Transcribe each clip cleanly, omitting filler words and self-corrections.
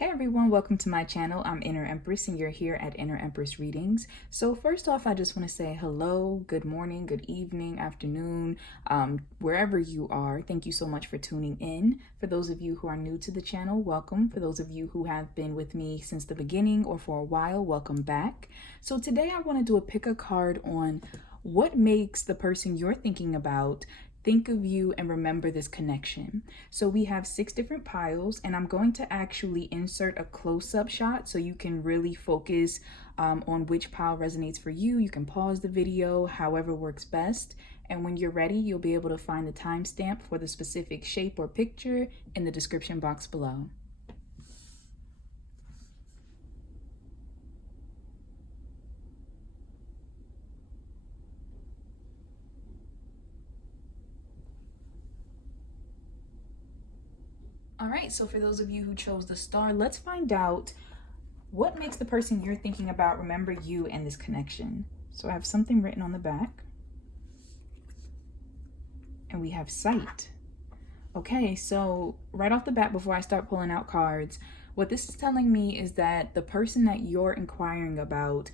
Hey everyone, welcome to my channel. I'm Inner Empress and you're here at Empress Readings. So first off, I just want to say hello, good morning, good evening, afternoon, wherever you are. Thank you so much for tuning in. For those of you who are new to the channel, welcome. For those of you who have been with me since the beginning or for a while, welcome back. So today I want to do a pick a card on what makes the person you're thinking about think of you and remember this connection. So we have 6 different piles, and I'm going to actually insert a close-up shot so you can really focus on which pile resonates for you. You can pause the video, however works best. And when you're ready, you'll be able to find the timestamp for the specific shape or picture in the description box below. All right, so for those of you who chose the star, let's find out what makes the person you're thinking about remember you and this connection. So I have something written on the back. And we have sight. Okay, so right off the bat, before I start pulling out cards, what this is telling me is that the person that you're inquiring about,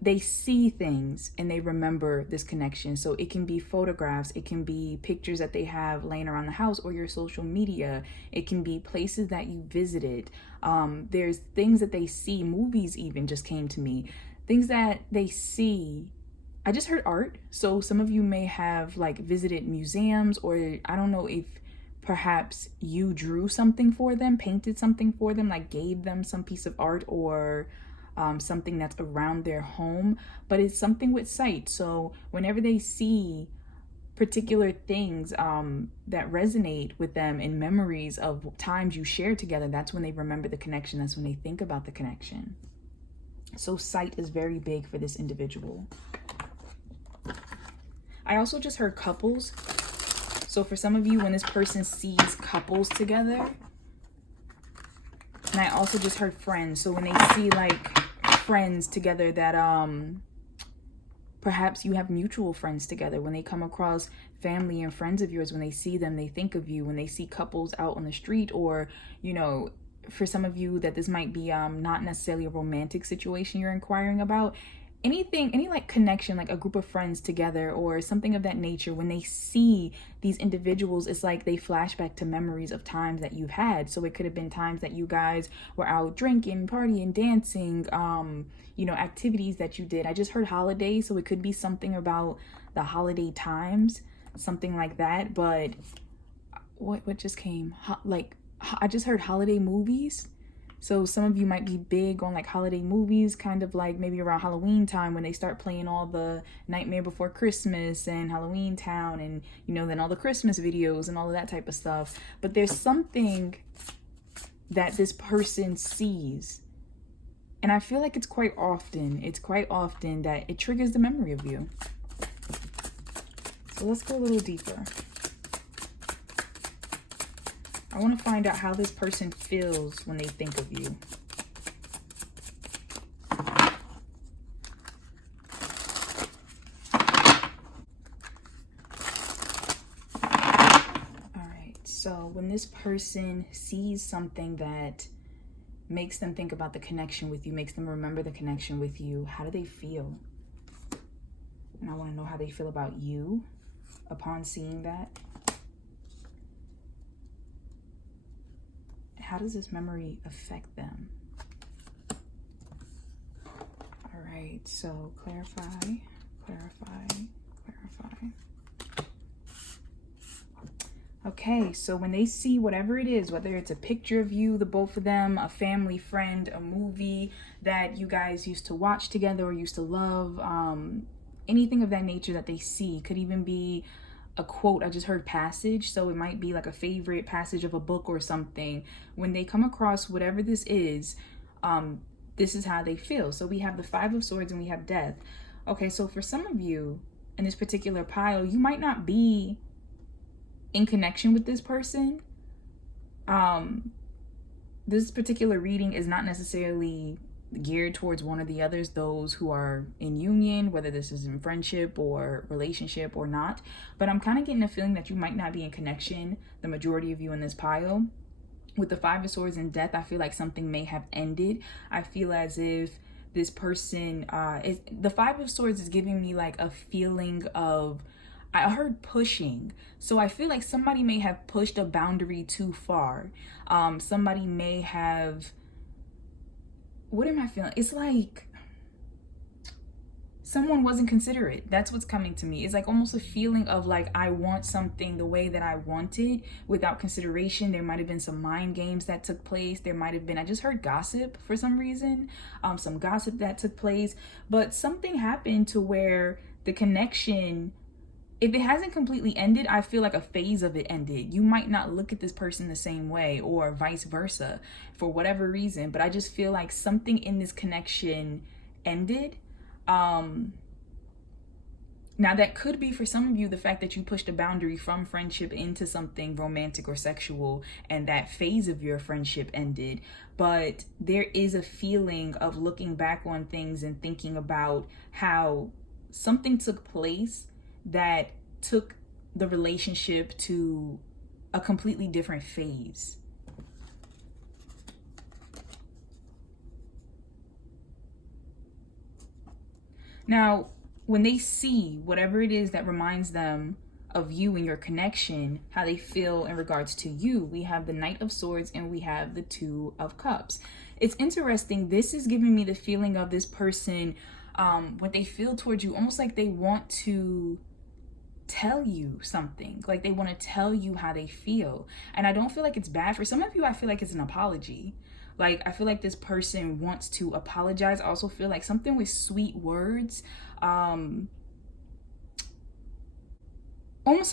they see things and they remember this connection. So it can be photographs, it can be pictures that they have laying around the house or your social media. It can be places that you visited. There's things that they see, movies even just came to me. Things that they see. I just heard art. So some of you may have like visited museums, or I don't know if perhaps you drew something for them, painted something for them, like gave them some piece of art or something that's around their home, but it's something with sight. So whenever they see particular things that resonate with them in memories of times you shared together, that's when they remember the connection. That's when they think about the connection. So sight is very big for this individual. I also just heard couples. So for some of you, when this person sees couples together, and I also just heard friends. So when they see like friends together that perhaps you have mutual friends together, when they come across family and friends of yours, when they see them, they think of you. When they see couples out on the street, or, you know, for some of you that this might be not necessarily a romantic situation you're inquiring about, anything, any like connection, like a group of friends together or something of that nature, when they see these individuals, it's like they flash back to memories of times that you've had. So it could have been times that you guys were out drinking, partying, dancing, you know, activities that you did. I just heard holidays, so it could be something about the holiday times, something like that. But what just came? I just heard holiday movies. So some of you might be big on like holiday movies, kind of like maybe around Halloween time when they start playing all the Nightmare Before Christmas and Halloween Town and, you know, then all the Christmas videos and all of that type of stuff. But there's something that this person sees. And I feel like it's quite often that it triggers the memory of you. So let's go a little deeper. I want to find out how this person feels when they think of you. All right, so when this person sees something that makes them think about the connection with you, makes them remember the connection with you, how do they feel? And I want to know how they feel about you upon seeing that. How does this memory affect them? All right, so clarify. Okay, so when they see whatever it is, whether it's a picture of you, the both of them, a family, friend, a movie that you guys used to watch together or used to love, anything of that nature that they see, could even be a quote. I just heard passage, so it might be like a favorite passage of a book or something. When they come across whatever this is how they feel. So we have the 5 of Swords and we have Death. Okay, so for some of you in this particular pile, you might not be in connection with this person. This particular reading is not necessarily geared towards one or the others, those who are in union, whether this is in friendship or relationship or not. But I'm kind of getting a feeling that you might not be in connection, the majority of you in this pile. with the Five of Swords and death, I feel like something may have ended. I feel as if this person, the Five of Swords is giving me like a feeling of, I heard pushing. So I feel like somebody may have pushed a boundary too far. Somebody may have, what am I feeling? It's like someone wasn't considerate. That's what's coming to me. It's like almost a feeling of like, I want something the way that I want it without consideration. There might have been some mind games that took place. There might have been, I just heard gossip for some reason, some gossip that took place, but something happened to where the connection, if it hasn't completely ended, I feel like a phase of it ended. You might not look at this person the same way or vice versa for whatever reason, but I just feel like something in this connection ended. Now that could be for some of you the fact that you pushed a boundary from friendship into something romantic or sexual, and that phase of your friendship ended. But there is a feeling of looking back on things and thinking about how something took place that took the relationship to a completely different phase. Now, when they see whatever it is that reminds them of you and your connection, how they feel in regards to you, we have the Knight of Swords and we have the Two of Cups. It's interesting. This is giving me the feeling of this person, what they feel towards you, almost like they want to tell you something, like they want to tell you how they feel. And I don't feel like it's bad. For some of you, I feel like it's an apology. Like, I feel like this person wants to apologize. I also feel like something with sweet words, almost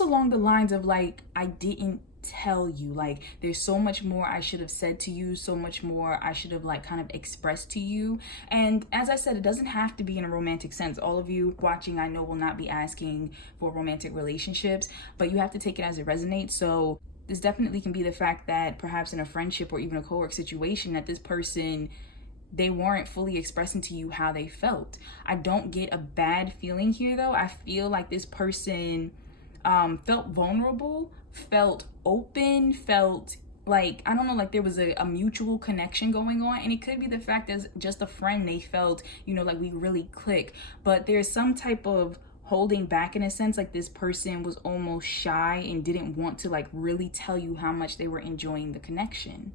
along the lines of like, I didn't tell you, like there's so much more I should have said to you, so much more I should have like kind of expressed to you. And as I said, it doesn't have to be in a romantic sense. All of you watching, I know, will not be asking for romantic relationships, but you have to take it as it resonates. So this definitely can be the fact that perhaps in a friendship or even a co-work situation that this person, they weren't fully expressing to you how they felt. I don't get a bad feeling here though. I feel like this person felt vulnerable, felt open, felt like, I don't know, like there was a mutual connection going on. And it could be the fact that just a friend, they felt, you know, like we really click. But there's some type of holding back in a sense, like this person was almost shy and didn't want to like really tell you how much they were enjoying the connection.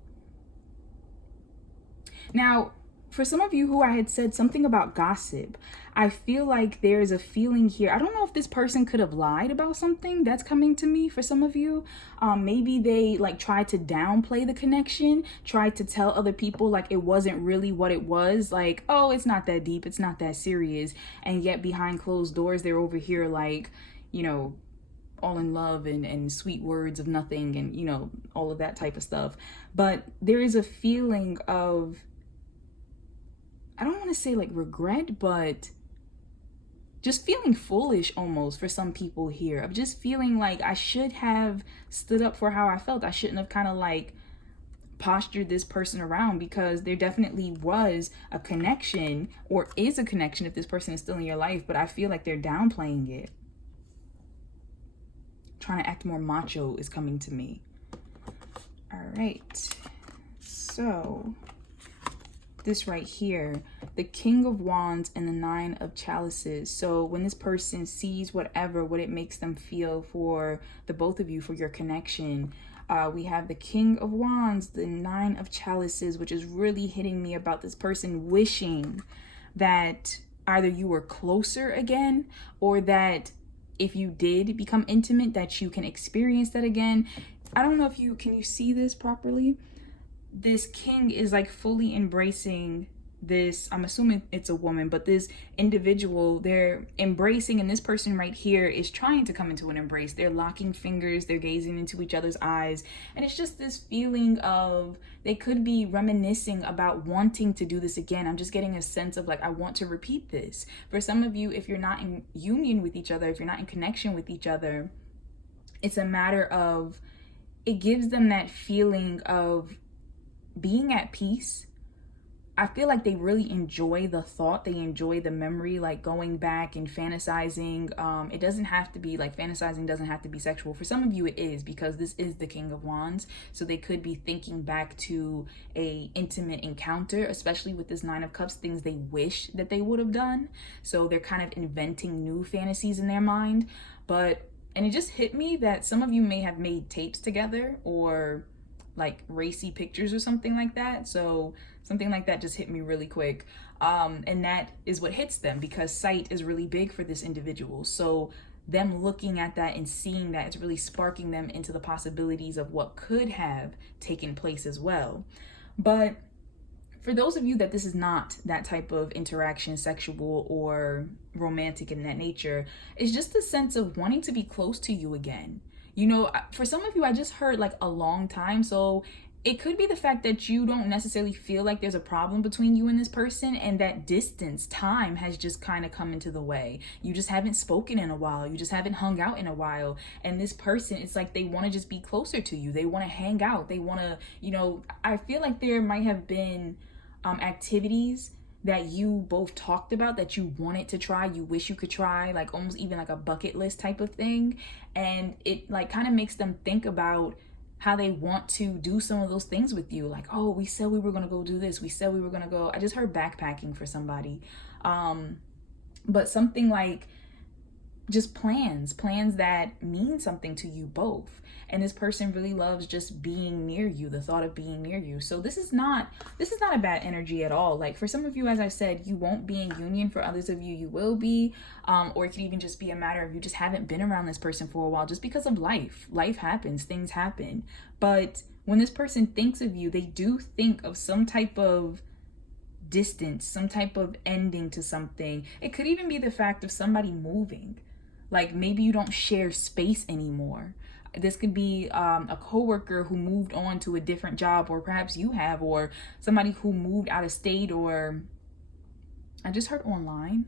Now, for some of you who I had said something about gossip, I feel like there's a feeling here. I don't know if this person could have lied about something. That's coming to me for some of you. Maybe they like tried to downplay the connection, tried to tell other people like it wasn't really what it was. Like, oh, it's not that deep, it's not that serious. And yet behind closed doors, they're over here like, you know, all in love and sweet words of nothing and, you know, all of that type of stuff. But there is a feeling of, I don't want to say like regret, but just feeling foolish almost for some people here, of just feeling like I should have stood up for how I felt. I shouldn't have kind of like postured this person around, because there definitely was a connection, or is a connection if this person is still in your life, but I feel like they're downplaying it. Trying to act more macho is coming to me. All right. So this right here, the King of Wands and the Nine of Chalices. So when this person sees what it makes them feel for the both of you, for your connection, we have the King of Wands, the Nine of Chalices, which is really hitting me about this person wishing that either you were closer again, or that if you did become intimate, that you can experience that again. I don't know if can you see this properly? This king is like fully embracing this, I'm assuming it's a woman, but this individual, they're embracing, and this person right here is trying to come into an embrace. They're locking fingers, they're gazing into each other's eyes, and it's just this feeling of, they could be reminiscing about wanting to do this again. I'm just getting a sense of like, I want to repeat this. For some of you, if you're not in union with each other, if you're not in connection with each other, it's a matter of, it gives them that feeling of being at peace, I feel like they really enjoy the thought, they enjoy the memory, like going back and fantasizing. It doesn't have to be like fantasizing, doesn't have to be sexual. For some of you it is, because this is the King of Wands. So they could be thinking back to a intimate encounter, especially with this Nine of Cups, things they wish that they would have done. So they're kind of inventing new fantasies in their mind. And it just hit me that some of you may have made tapes together, or like racy pictures or something like that. So something like that just hit me really quick. And that is what hits them, because sight is really big for this individual. So them looking at that and seeing that, it's really sparking them into the possibilities of what could have taken place as well. But for those of you that this is not that type of interaction, sexual or romantic in that nature, it's just a sense of wanting to be close to you again. You know, for some of you, I just heard like a long time. So it could be the fact that you don't necessarily feel like there's a problem between you and this person, and that distance, time has just kind of come into the way. You just haven't spoken in a while. You just haven't hung out in a while. And this person, it's like they want to just be closer to you. They want to hang out. They want to, you know, I feel like there might have been activities that you both talked about that you wanted to try, you wish you could try, like almost even like a bucket list type of thing. And it like kind of makes them think about how they want to do some of those things with you. Like, oh, we said we were going to go do this. We said we were going to go. I just heard backpacking for somebody. But something like just plans that mean something to you both. And this person really loves just being near you, the thought of being near you. So this is not a bad energy at all. Like for some of you, as I said, you won't be in union. For others of you, you will be. Or it could even just be a matter of you just haven't been around this person for a while, just because of life. Life happens, things happen. But when this person thinks of you, they do think of some type of distance, some type of ending to something. It could even be the fact of somebody moving. Like maybe you don't share space anymore. This could be a coworker who moved on to a different job, or perhaps you have, or somebody who moved out of state, or I just heard online.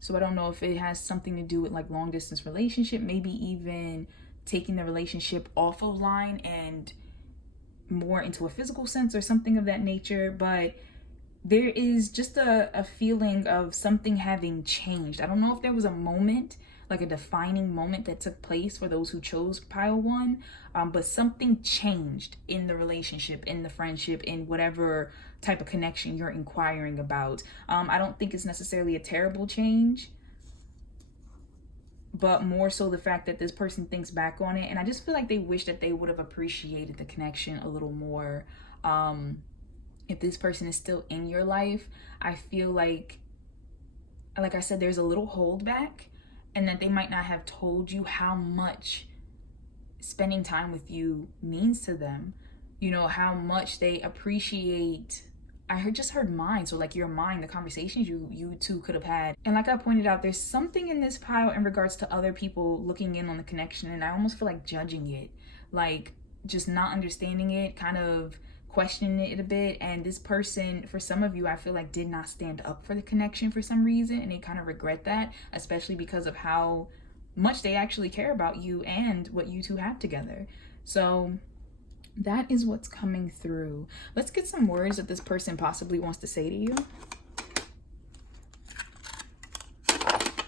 So I don't know if it has something to do with like long distance relationship, maybe even taking the relationship off of line and more into a physical sense or something of that nature. But there is just a feeling of something having changed. I don't know if there was a moment, like a defining moment that took place for those who chose pile 1, but something changed in the relationship, in the friendship, in whatever type of connection you're inquiring about. I don't think it's necessarily a terrible change, but more so the fact that this person thinks back on it, and I just feel like they wish that they would have appreciated the connection a little more. If this person is still in your life, I feel like I said, there's a little holdback, and that they might not have told you how much spending time with you means to them. You know, how much they appreciate. Just heard mind. So like your mind, the conversations you two could have had. And like I pointed out, there's something in this pile in regards to other people looking in on the connection, and I almost feel like judging it, like just not understanding it, kind of questioning it a bit. And this person, for some of you, I feel like did not stand up for the connection for some reason, and they kind of regret that, especially because of how much they actually care about you and what you two have together. So that is what's coming through. Let's get some words that this person possibly wants to say to you.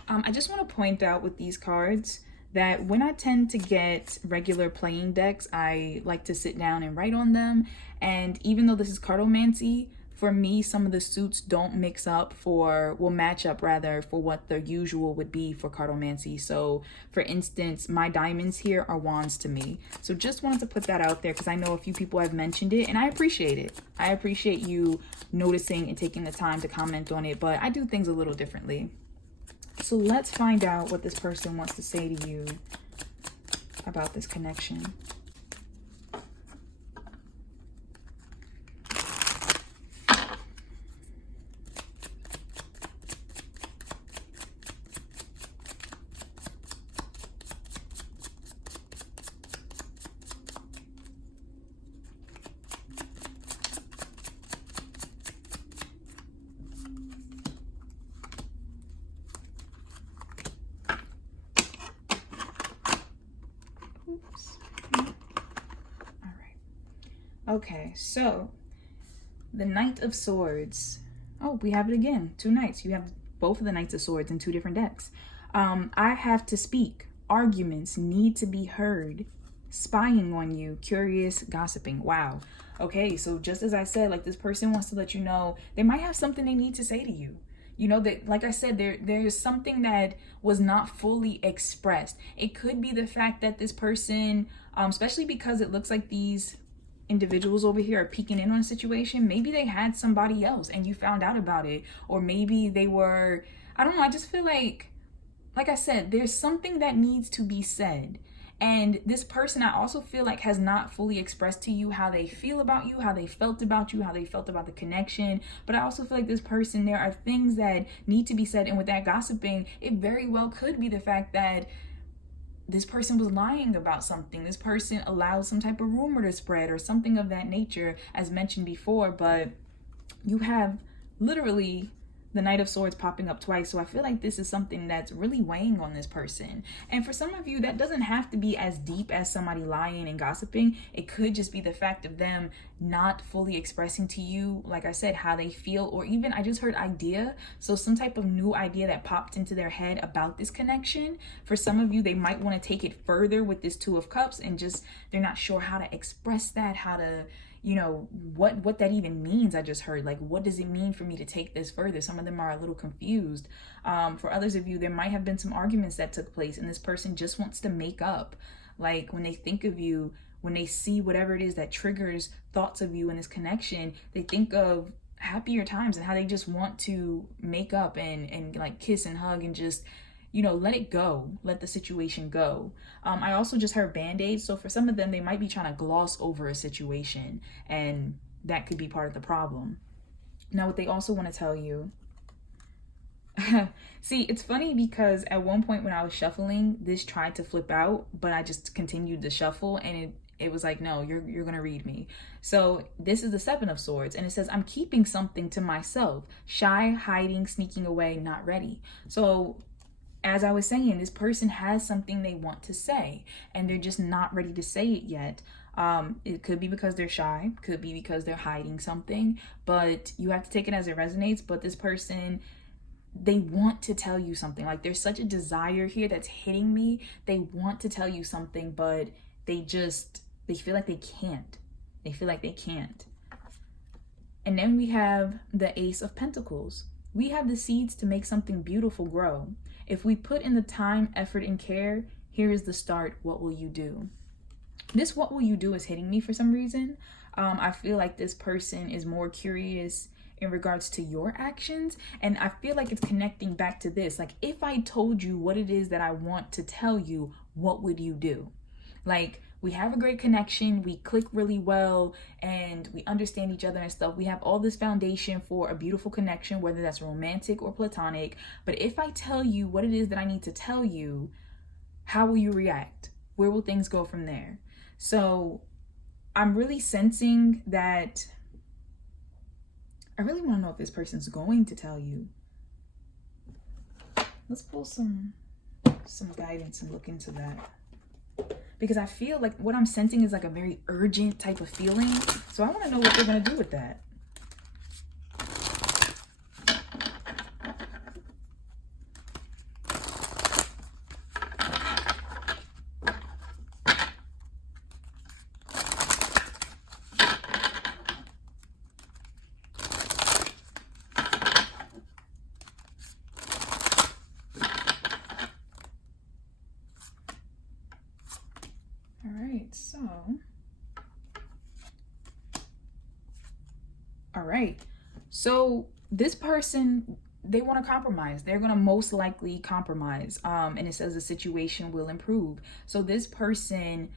I just want to point out with these cards that when I tend to get regular playing decks, I like to sit down and write on them. And even though this is cartomancy, for me, some of the suits don't match up for what the usual would be for cartomancy. So for instance, my diamonds here are wands to me. So just wanted to put that out there, because I know a few people have mentioned it, and I appreciate it. I appreciate you noticing and taking the time to comment on it, but I do things a little differently. So let's find out what this person wants to say to you about this connection. Okay, so The Knight of Swords. Oh, we have it again. 2 knights. You have both of the Knights of Swords in 2 different decks. I have to speak. Arguments need to be heard. Spying on you. Curious. Gossiping. Wow. Okay, so just as I said, like, this person wants to let you know they might have something they need to say to you. You know, that, like I said, there's something that was not fully expressed. It could be the fact that this person, especially because it looks like these individuals over here are peeking in on a situation, maybe they had somebody else and you found out about it, or maybe they were, I don't know, I just feel like I said, there's something that needs to be said. And this person, I also feel like, has not fully expressed to you how they feel about you, how they felt about you, how they felt about the connection. But I also feel like this person, there are things that need to be said. And with that gossiping, it very well could be the fact that this person was lying about something. This person allowed some type of rumor to spread or something of that nature, as mentioned before. But you have literally the Knight of Swords popping up twice. So I feel like this is something that's really weighing on this person. And for some of you, that doesn't have to be as deep as somebody lying and gossiping. It could just be the fact of them not fully expressing to you, like I said, how they feel, or even, I just heard idea. So some type of new idea that popped into their head about this connection. For some of you, they might want to take it further with this Two of Cups, and just, they're not sure how to express that, how to, you know, what that even means. I just heard, like, what does it mean for me to take this further? Some of them are a little confused. For others of you, there might have been some arguments that took place, and this person just wants to make up. Like, when they think of you, when they see whatever it is that triggers thoughts of you in this connection, they think of happier times and how they just want to make up and like kiss and hug and just, you know, let it go, let the situation go. I also just heard band-aids. So for some of them, they might be trying to gloss over a situation, and that could be part of the problem. Now, what they also want to tell you, see, it's funny because at one point when I was shuffling, this tried to flip out, but I just continued to shuffle, and it was like, no, you're gonna read me. So this is the Seven of Swords, and it says, I'm keeping something to myself, shy, hiding, sneaking away, not ready. So as I was saying, this person has something they want to say, and they're just not ready to say it yet. It could be because they're shy, could be because they're hiding something, but you have to take it as it resonates. But this person, they want to tell you something. Like, there's such a desire here that's hitting me. They want to tell you something, but they feel like they can't. They feel like they can't. And then we have the Ace of Pentacles. We have the seeds to make something beautiful grow. If we put in the time, effort, and care, here is the start. What will you do? This what will you do is hitting me for some reason. I feel like this person is more curious in regards to your actions. And I feel like it's connecting back to this. Like, if I told you what it is that I want to tell you, what would you do? Like, we have a great connection, we click really well, and we understand each other and stuff. We have all this foundation for a beautiful connection, whether that's romantic or platonic. But if I tell you what it is that I need to tell you, how will you react? Where will things go from there? So I'm really sensing that I really want to know if this person's going to tell you. Let's pull some guidance and look into that. Because I feel like what I'm sensing is like a very urgent type of feeling. So I want to know what they're going to do with that. All right. So this person, they want to compromise. They're going to most likely compromise. And it says the situation will improve. So this person,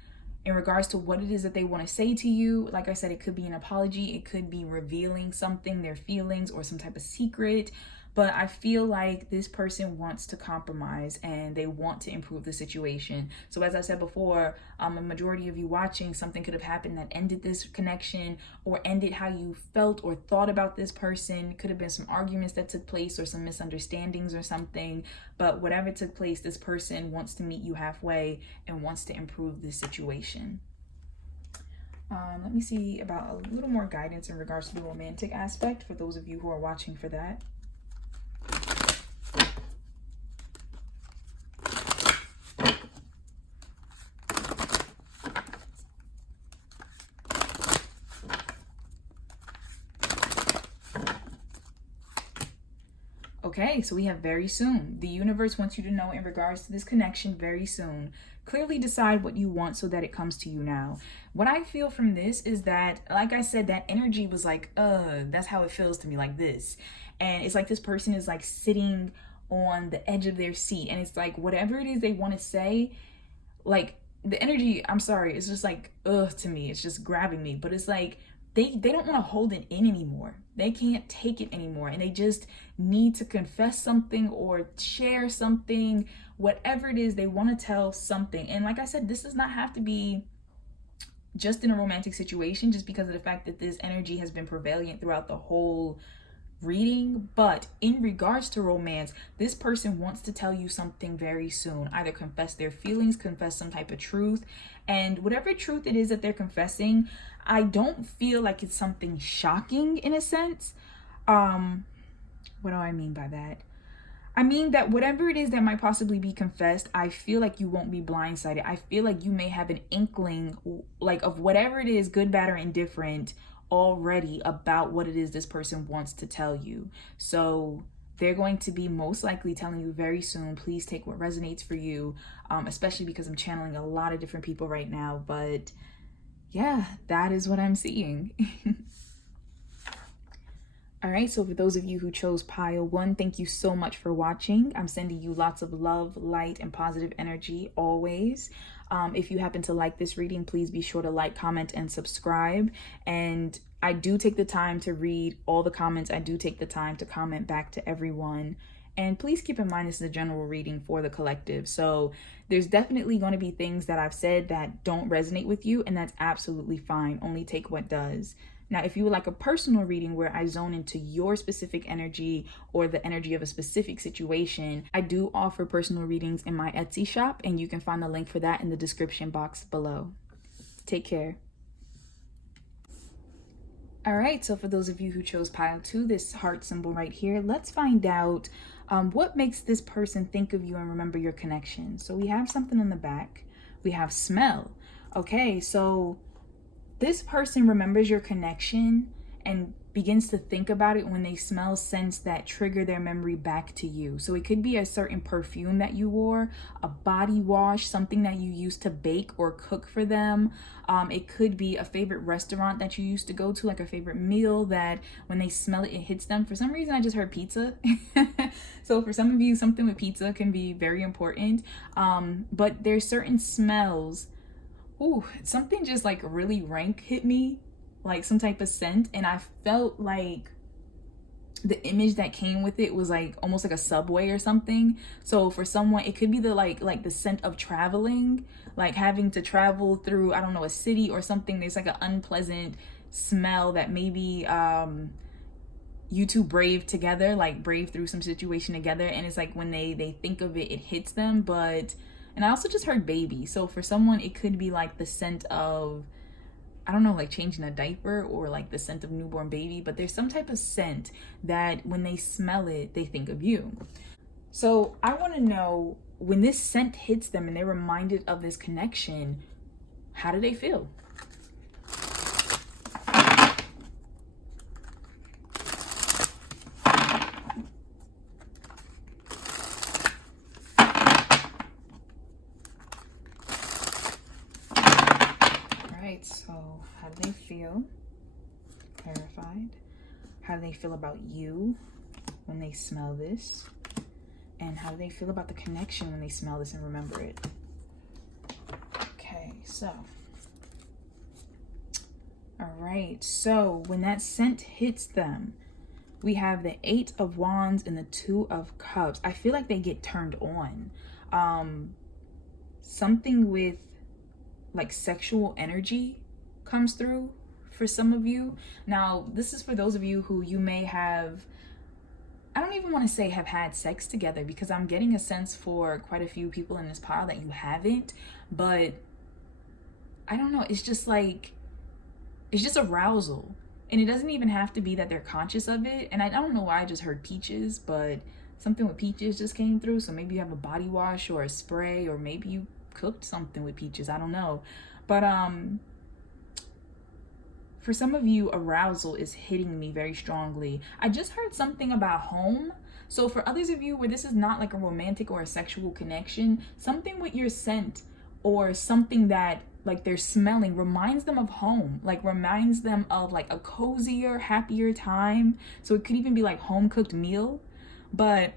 in regards to what it is that they want to say to you, like I said, it could be an apology. It could be revealing something, their feelings, or some type of secret. But I feel like this person wants to compromise and they want to improve the situation. So as I said before, a majority of you watching, something could have happened that ended this connection or ended how you felt or thought about this person. Could have been some arguments that took place or some misunderstandings or something. But whatever took place, this person wants to meet you halfway and wants to improve this situation. Let me see about a little more guidance in regards to the romantic aspect for those of you who are watching for that. Okay, so we have very soon. The universe wants you to know in regards to this connection very soon. Clearly decide what you want so that it comes to you now. What I feel from this is that, like I said, that energy was like, that's how it feels to me, like this. And it's like this person is like sitting on the edge of their seat. And it's like whatever it is they want to say, like the energy, I'm sorry, it's just like, to me. It's just grabbing me. But it's like, they don't want to hold it in anymore. They can't take it anymore. And they just need to confess something or share something, whatever it is, they want to tell something. And like I said, this does not have to be just in a romantic situation, just because of the fact that this energy has been prevalent throughout the whole reading. But in regards to romance, this person wants to tell you something very soon. Either confess their feelings, confess some type of truth. And whatever truth it is that they're confessing, I don't feel like it's something shocking in a sense. What do I mean by that? I mean that whatever it is that might possibly be confessed, I feel like you won't be blindsided. I feel like you may have an inkling, like, of whatever it is, good, bad, or indifferent, already about what it is this person wants to tell you. So they're going to be most likely telling you very soon. Please take what resonates for you, especially because I'm channeling a lot of different people right now. But yeah, that is what I'm seeing. All right, so for those of you who chose pile 1, thank you so much for watching. I'm sending you lots of love, light, and positive energy always. If you happen to like this reading, please be sure to like, comment, and subscribe. And I do take the time to read all the comments. I do take the time to comment back to everyone. And please keep in mind, this is a general reading for the collective. So there's definitely going to be things that I've said that don't resonate with you, and that's absolutely fine. Only take what does. Now, if you would like a personal reading where I zone into your specific energy or the energy of a specific situation, I do offer personal readings in my Etsy shop, and you can find the link for that in the description box below. Take care. All right, so for those of you who chose pile 2, this heart symbol right here, let's find out what makes this person think of you and remember your connection. So we have something on the back. We have smell. Okay, so this person remembers your connection and begins to think about it when they smell scents that trigger their memory back to you. So it could be a certain perfume that you wore, a body wash, something that you used to bake or cook for them. It could be a favorite restaurant that you used to go to, like a favorite meal that when they smell it, it hits them. For some reason, I just heard pizza. So for some of you, something with pizza can be very important. But there's certain smells. Ooh, something just like really rank hit me, like some type of scent, and I felt like the image that came with it was like almost like a subway or something. So for someone, it could be the like the scent of traveling, like having to travel through, I don't know, a city or something. There's like an unpleasant smell that maybe you two brave together, like brave through some situation together, and it's like when they think of it, it hits them. But and I also just heard baby. So for someone, it could be like the scent of, I don't know, like changing a diaper, or like the scent of newborn baby. But there's some type of scent that when they smell it, they think of you. So I want to know, when this scent hits them and they're reminded of this connection, how do they feel? So how do they feel? Terrified. How do they feel about you when they smell this? And how do they feel about the connection when they smell this and remember it? Okay, so. All right, so when that scent hits them, we have the 8 of Wands and the 2 of Cups. I feel like they get turned on. Something with like sexual energy comes through for some of you. Now, this is for those of you who you may have, I don't even want to say have had sex together, because I'm getting a sense for quite a few people in this pile that you haven't. But I don't know, it's just like it's just arousal. And it doesn't even have to be that they're conscious of it. And I don't know why I just heard peaches, but something with peaches just came through. So maybe you have a body wash or a spray, or maybe you cooked something with peaches. I don't know. But for some of you, arousal is hitting me very strongly. I just heard something about home. So for others of you where this is not like a romantic or a sexual connection, something with your scent or something that like they're smelling reminds them of home, like reminds them of like a cozier, happier time. So it could even be like home cooked meal. But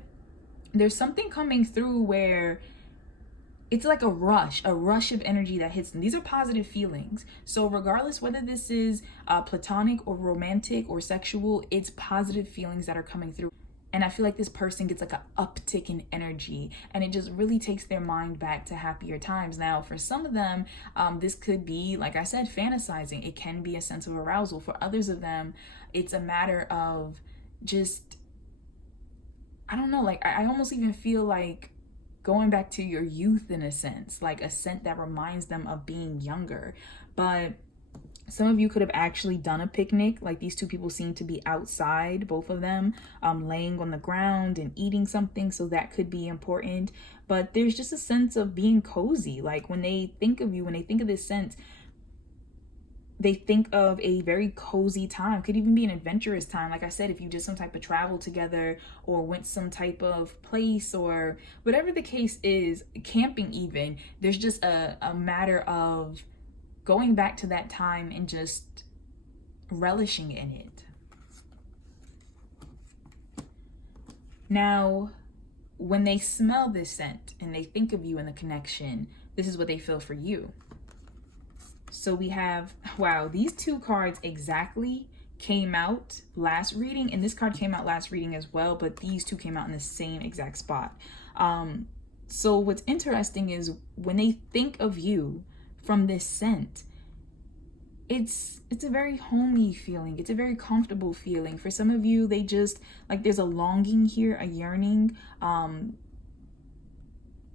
there's something coming through where it's like a rush of energy that hits them. These are positive feelings. So regardless whether this is platonic or romantic or sexual, it's positive feelings that are coming through. And I feel like this person gets like an uptick in energy, and it just really takes their mind back to happier times. Now, for some of them, this could be, like I said, fantasizing. It can be a sense of arousal. For others of them, it's a matter of just, I don't know, like I almost even feel like going back to your youth in a sense, like a scent that reminds them of being younger. But some of you could have actually done a picnic. Like these two people seem to be outside, both of them, laying on the ground and eating something. So that could be important. But there's just a sense of being cozy. Like when they think of you, when they think of this scent, they think of a very cozy time. Could even be an adventurous time. Like I said, if you did some type of travel together or went some type of place or whatever the case is, camping even, there's just a matter of going back to that time and just relishing in it. Now, when they smell this scent and they think of you in the connection, this is what they feel for you. So we have, wow, these two cards exactly came out last reading, and this card came out last reading as well, but these two came out in the same exact spot. So what's interesting is when they think of you from this scent, it's a very homey feeling. It's a very comfortable feeling. For some of you, they just, like there's a longing here, a yearning.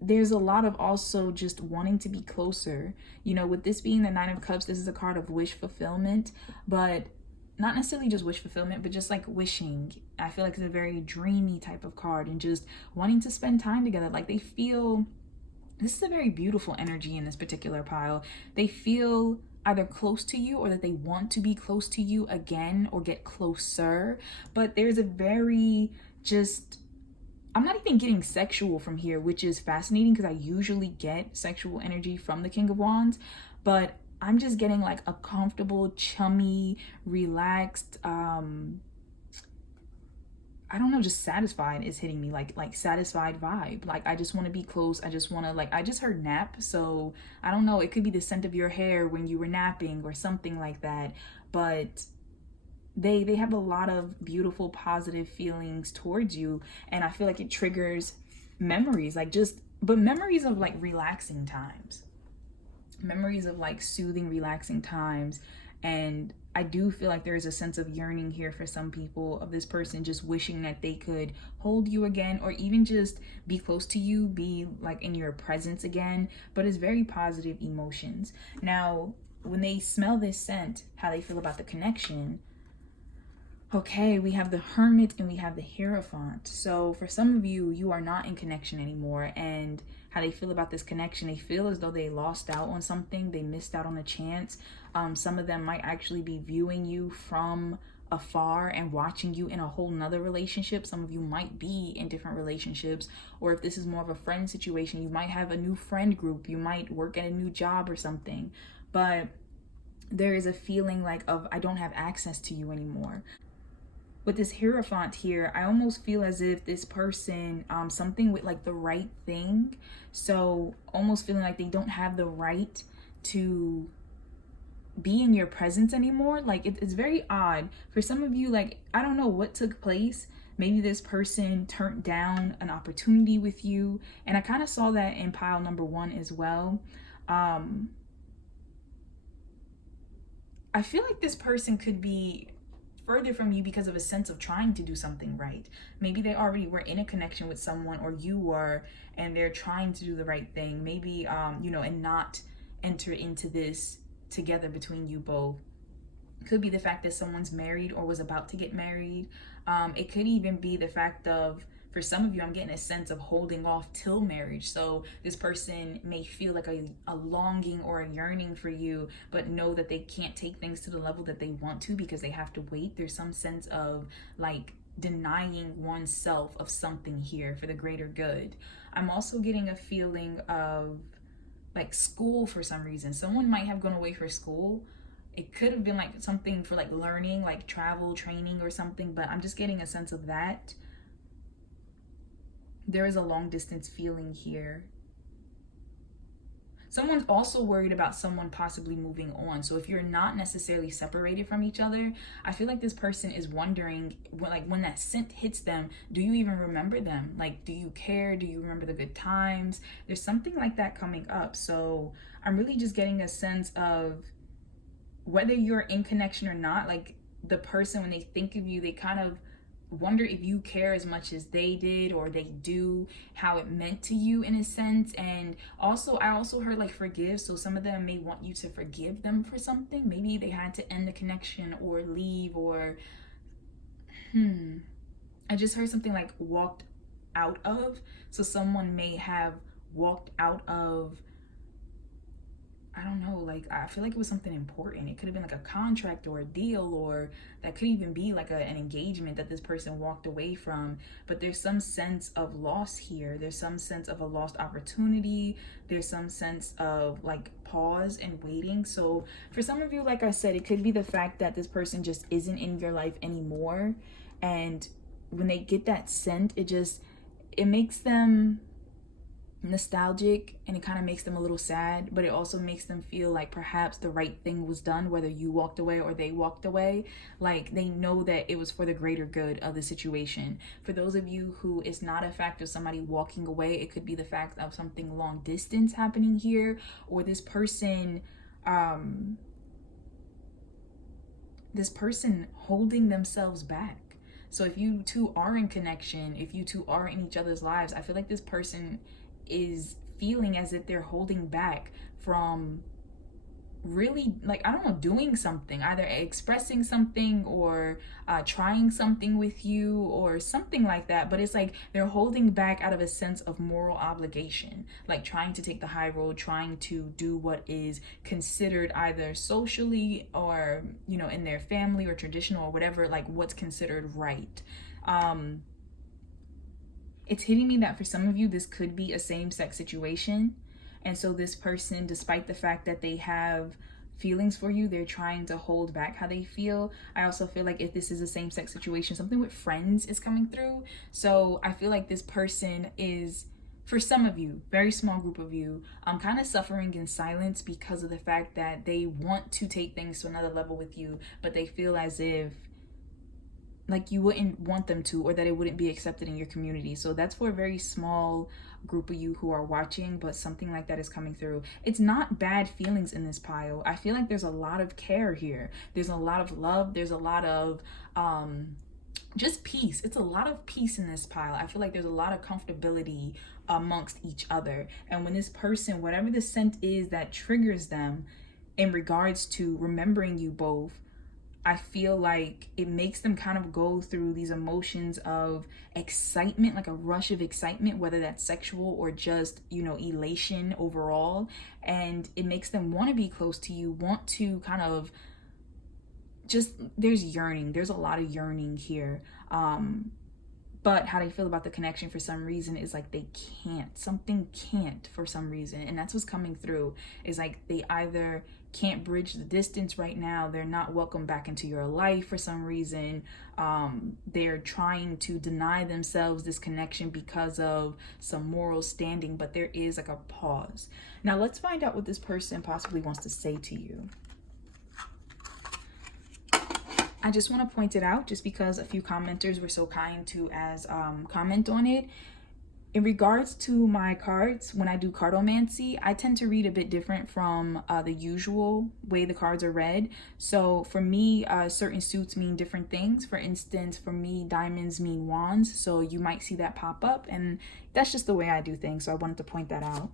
There's a lot of also just wanting to be closer. You know, with this being the Nine of Cups, this is a card of wish fulfillment, but not necessarily just wish fulfillment, but just like wishing. I feel like it's a very dreamy type of card and just wanting to spend time together. Like they feel, this is a very beautiful energy in this particular pile. They feel either close to you or that they want to be close to you again or get closer. But there's a very just, I'm not even getting sexual from here, which is fascinating because I usually get sexual energy from the King of Wands, but I'm just getting like a comfortable, chummy, relaxed, I don't know, just satisfied is hitting me, like satisfied vibe. Like I just want to be close. I just want to, like, I just heard nap, so I don't know, it could be the scent of your hair when you were napping or something like that, but they have a lot of beautiful positive feelings towards you, and I feel like it triggers memories, like just, but memories of like relaxing times, memories of like soothing, relaxing times. And I do feel like there is a sense of yearning here for some people, of this person just wishing that they could hold you again, or even just be close to you, be like in your presence again. But it's very positive emotions. Now, when they smell this scent, how they feel about the connection. Okay, we have the Hermit and we have the Hierophant. So for some of you, you are not in connection anymore, and how they feel about this connection, they feel as though they lost out on something, they missed out on a chance. Some of them might actually be viewing you from afar and watching you in a whole nother relationship. Some of you might be in different relationships, or if this is more of a friend situation, you might have a new friend group, you might work at a new job or something. But there is a feeling like of, I don't have access to you anymore. With this Hierophant here, I almost feel as if this person, something with like the right thing. So almost feeling like they don't have the right to be in your presence anymore. Like it's very odd. For some of you, like, I don't know what took place. Maybe this person turned down an opportunity with you. And I kind of saw that in pile number 1 as well. I feel like this person could be further from you because of a sense of trying to do something right. Maybe they already were in a connection with someone, or you were, and they're trying to do the right thing. Maybe, and not enter into this together between you both. Could be the fact that someone's married or was about to get married. It could even be the fact of, for some of you, I'm getting a sense of holding off till marriage. So this person may feel like a longing or a yearning for you, but know that they can't take things to the level that they want to because they have to wait. There's some sense of like denying oneself of something here for the greater good. I'm also getting a feeling of like school for some reason. Someone might have gone away for school. It could have been like something for like learning, like travel, training or something, but I'm just getting a sense of that. There is a long distance feeling here. Someone's also worried about someone possibly moving on. So if you're not necessarily separated from each other, I feel like this person is wondering, like when that scent hits them, do you even remember them? Like, do you care? Do you remember the good times? There's something like that coming up. So I'm really just getting a sense of whether you're in connection or not, like the person, when they think of you, they kind of wonder if you care as much as they did or they do, how it meant to you in a sense. And also I also heard like forgive, so some of them may want you to forgive them for something. Maybe they had to end the connection or leave, or I just heard something like walked out of. So someone may have walked out of, I don't know, like I feel like it was something important. It could have been like a contract or a deal, or that could even be like an engagement that this person walked away from. But there's some sense of loss here. There's some sense of a lost opportunity. There's some sense of like pause and waiting. So for some of you, like I said, it could be the fact that this person just isn't in your life anymore. And when they get that scent, it makes them nostalgic, and it kind of makes them a little sad, but it also makes them feel like perhaps the right thing was done, whether you walked away or they walked away. Like they know that it was for the greater good of the situation. For those of you who it's not a fact of somebody walking away, it could be the fact of something long distance happening here, or this person holding themselves back. So if you two are in connection, if you two are in each other's lives, I feel like this person is feeling as if they're holding back from really, like, I don't know, doing something, either expressing something or trying something with you or something like that. But it's like they're holding back out of a sense of moral obligation, like trying to take the high road, trying to do what is considered either socially or, you know, in their family or traditional or whatever, like what's considered right. It's hitting me that for some of you, this could be a same-sex situation. And so this person, despite the fact that they have feelings for you, they're trying to hold back how they feel. I also feel like if this is a same-sex situation, something with friends is coming through. So I feel like this person is, for some of you, very small group of you, kind of suffering in silence because of the fact that they want to take things to another level with you, but they feel as if like you wouldn't want them to, or that it wouldn't be accepted in your community. So that's for a very small group of you who are watching, but something like that is coming through. It's not bad feelings in this pile. I feel like there's a lot of care here. There's a lot of love. There's a lot of just peace. It's a lot of peace in this pile. I feel like there's a lot of comfortability amongst each other. And when this person, whatever the scent is that triggers them in regards to remembering you both, I feel like it makes them kind of go through these emotions of excitement, like a rush of excitement, whether that's sexual or just, you know, elation overall. And it makes them want to be close to you, want to kind of just, there's yearning. There's a lot of yearning here. But how they feel about the connection for some reason is like they can't. Something can't for some reason. And that's what's coming through, is like they either can't bridge the distance right now, they're not welcome back into your life for some reason, they're trying to deny themselves this connection because of some moral standing, but there is like a pause. Now let's find out what this person possibly wants to say to you. I just want to point it out just because a few commenters were so kind to as comment on it. In regards to my cards, when I do cardomancy, I tend to read a bit different from the usual way the cards are read. So for me, certain suits mean different things. For instance, for me, diamonds mean wands. So you might see that pop up, and that's just the way I do things. So I wanted to point that out.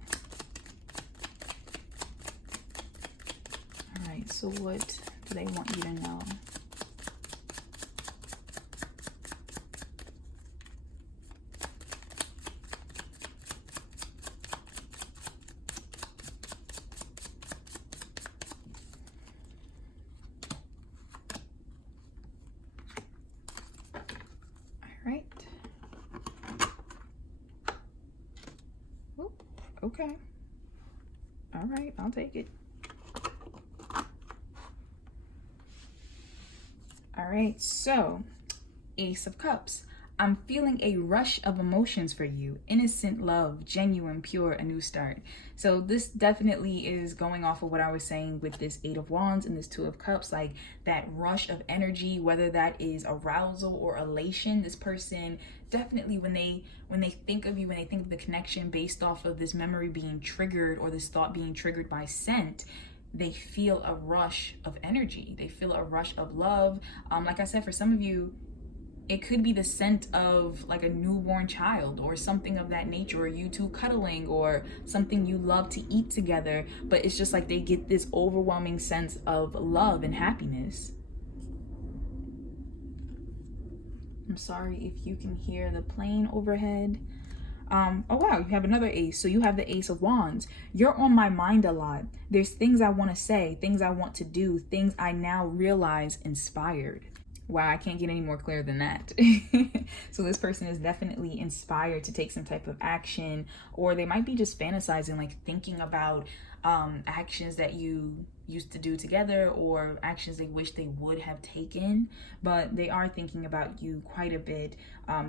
All right, so what do they want you to know? Right. Oh, okay. All right, I'll take it. All right, so Ace of Cups. I'm feeling a rush of emotions for you. Innocent love, genuine, pure, a new start. So this definitely is going off of what I was saying with this Eight of Wands and this Two of Cups, like that rush of energy, whether that is arousal or elation. This person definitely, when they think of you, when they think of the connection based off of this memory being triggered or this thought being triggered by scent, they feel a rush of energy. They feel a rush of love. Like I said, for some of you, it could be the scent of like a newborn child or something of that nature, or you two cuddling, or something you love to eat together. But it's just like they get this overwhelming sense of love and happiness. I'm sorry if you can hear the plane overhead. Oh wow, you have another ace. So you have the Ace of Wands. You're on my mind a lot. There's things I want to say, things I want to do, things I now realize inspired. Wow, I can't get any more clear than that. So this person is definitely inspired to take some type of action, or they might be just fantasizing, like thinking about actions that you used to do together, or actions they wish they would have taken. But they are thinking about you quite a bit.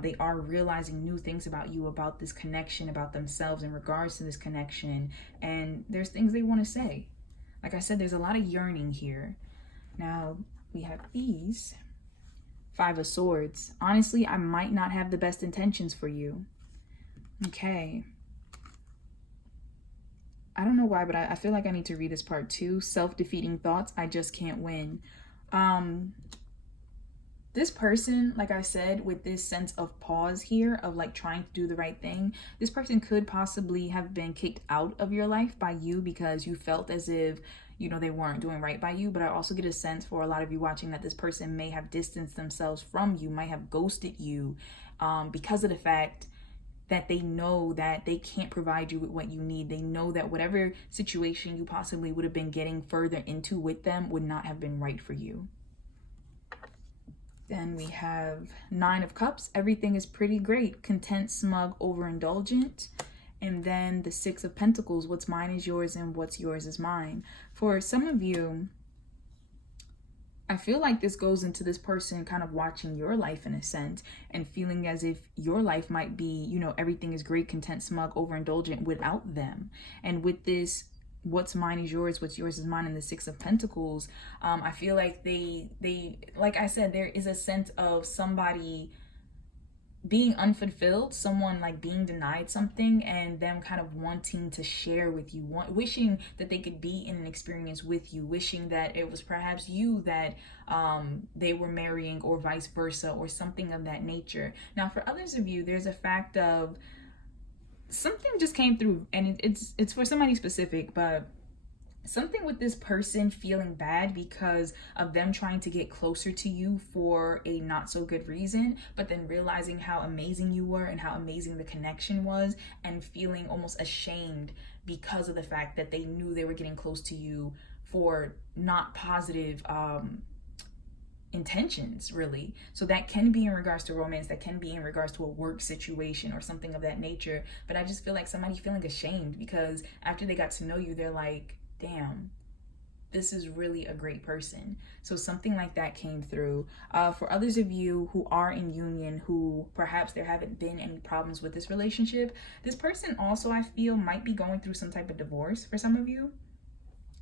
They are realizing new things about you, about this connection, about themselves in regards to this connection. And there's things they want to say. Like I said, there's a lot of yearning here. Now we have these. Five of Swords. Honestly, I might not have the best intentions for you. Okay. I don't know why, but I feel like I need to read this part too. Self-defeating thoughts. I just can't win. This person, like I said, with this sense of pause here, of like trying to do the right thing, this person could possibly have been kicked out of your life by you because you felt as if, you know, they weren't doing right by you. But I also get a sense for a lot of you watching that this person may have distanced themselves from you, might have ghosted you, because of the fact that they know that they can't provide you with what you need. They know that whatever situation you possibly would have been getting further into with them would not have been right for you. Then we have Nine of Cups. Everything is pretty great. Content, smug, overindulgent. And then the Six of Pentacles. What's mine is yours and what's yours is mine. For some of you, I feel like this goes into this person kind of watching your life in a sense and feeling as if your life might be, you know, everything is great, content, smug, overindulgent without them. And with this, what's mine is yours, what's yours is mine, and the Six of Pentacles, I feel like they like I said, there is a sense of somebody being unfulfilled, someone like being denied something, and them kind of wanting to share with you, wishing that they could be in an experience with you, wishing that it was perhaps you that they were marrying, or vice versa, or something of that nature. Now for others of you, there's a fact of something just came through, and it's for somebody specific, but something with this person feeling bad because of them trying to get closer to you for a not so good reason, but then realizing how amazing you were and how amazing the connection was, and feeling almost ashamed because of the fact that they knew they were getting close to you for not positive intentions, really. So that can be in regards to romance, that can be in regards to a work situation or something of that nature. But I just feel like somebody feeling ashamed because after they got to know you, they're like, damn, this is really a great person. So something like that came through. For others of you who are in union, who perhaps there haven't been any problems with this relationship, this person also, I feel, might be going through some type of divorce for some of you.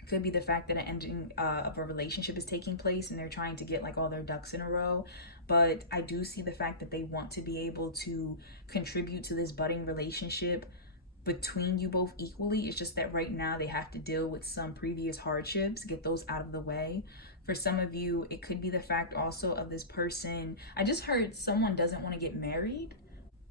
Could be the fact that an ending of a relationship is taking place and they're trying to get like all their ducks in a row. But I do see the fact that they want to be able to contribute to this budding relationship between you both equally. It's just that right now they have to deal with some previous hardships, get those out of the way. For some of you, it could be the fact also of this person. I just heard someone doesn't want to get married,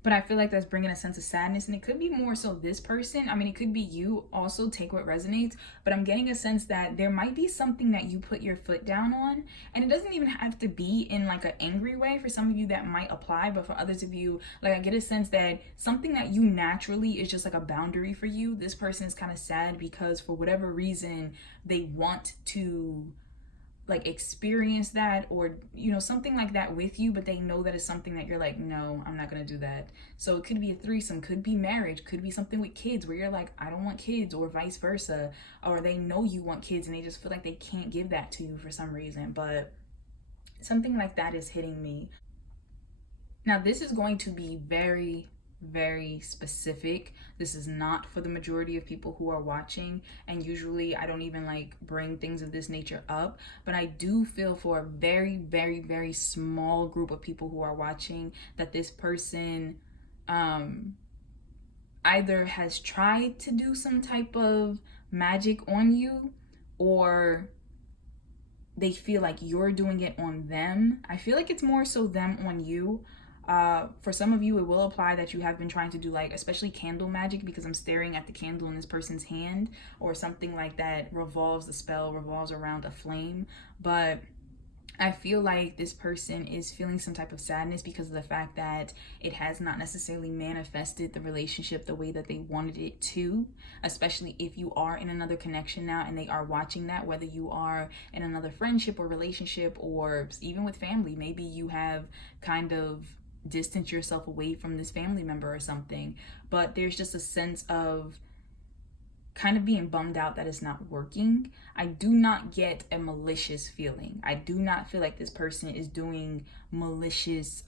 But I feel like that's bringing a sense of sadness, and it could be more so this person. I mean, it could be you also, take what resonates, but I'm getting a sense that there might be something that you put your foot down on, and it doesn't even have to be in like an angry way. For some of you that might apply, but for others of you, like, I get a sense that something that you naturally is just like a boundary for you, this person is kind of sad because for whatever reason they want to like experience that, or something like that with you, but they know that it's something that you're like, no, I'm not gonna do that. So it could be a threesome, could be marriage, could be something with kids where you're like, I don't want kids, or vice versa, or they know you want kids and they just feel like they can't give that to you for some reason. But something like that is hitting me. Now this is going to be very, very specific. This is not for the majority of people who are watching, and usually I don't even like bring things of this nature up, but I do feel for a very, very, very small group of people who are watching that this person either has tried to do some type of magic on you, or they feel like you're doing it on them. I feel like it's more so them on you. For some of you, it will apply that you have been trying to do like, especially candle magic, because I'm staring at the candle in this person's hand, or something like that the spell revolves around a flame. But I feel like this person is feeling some type of sadness because of the fact that it has not necessarily manifested the relationship the way that they wanted it to, especially if you are in another connection now and they are watching that, whether you are in another friendship or relationship, or even with family. Maybe you have kind of distance yourself away from this family member or something, but there's just a sense of kind of being bummed out that it's not working. I do not get a malicious feeling. I do not feel like this person is doing malicious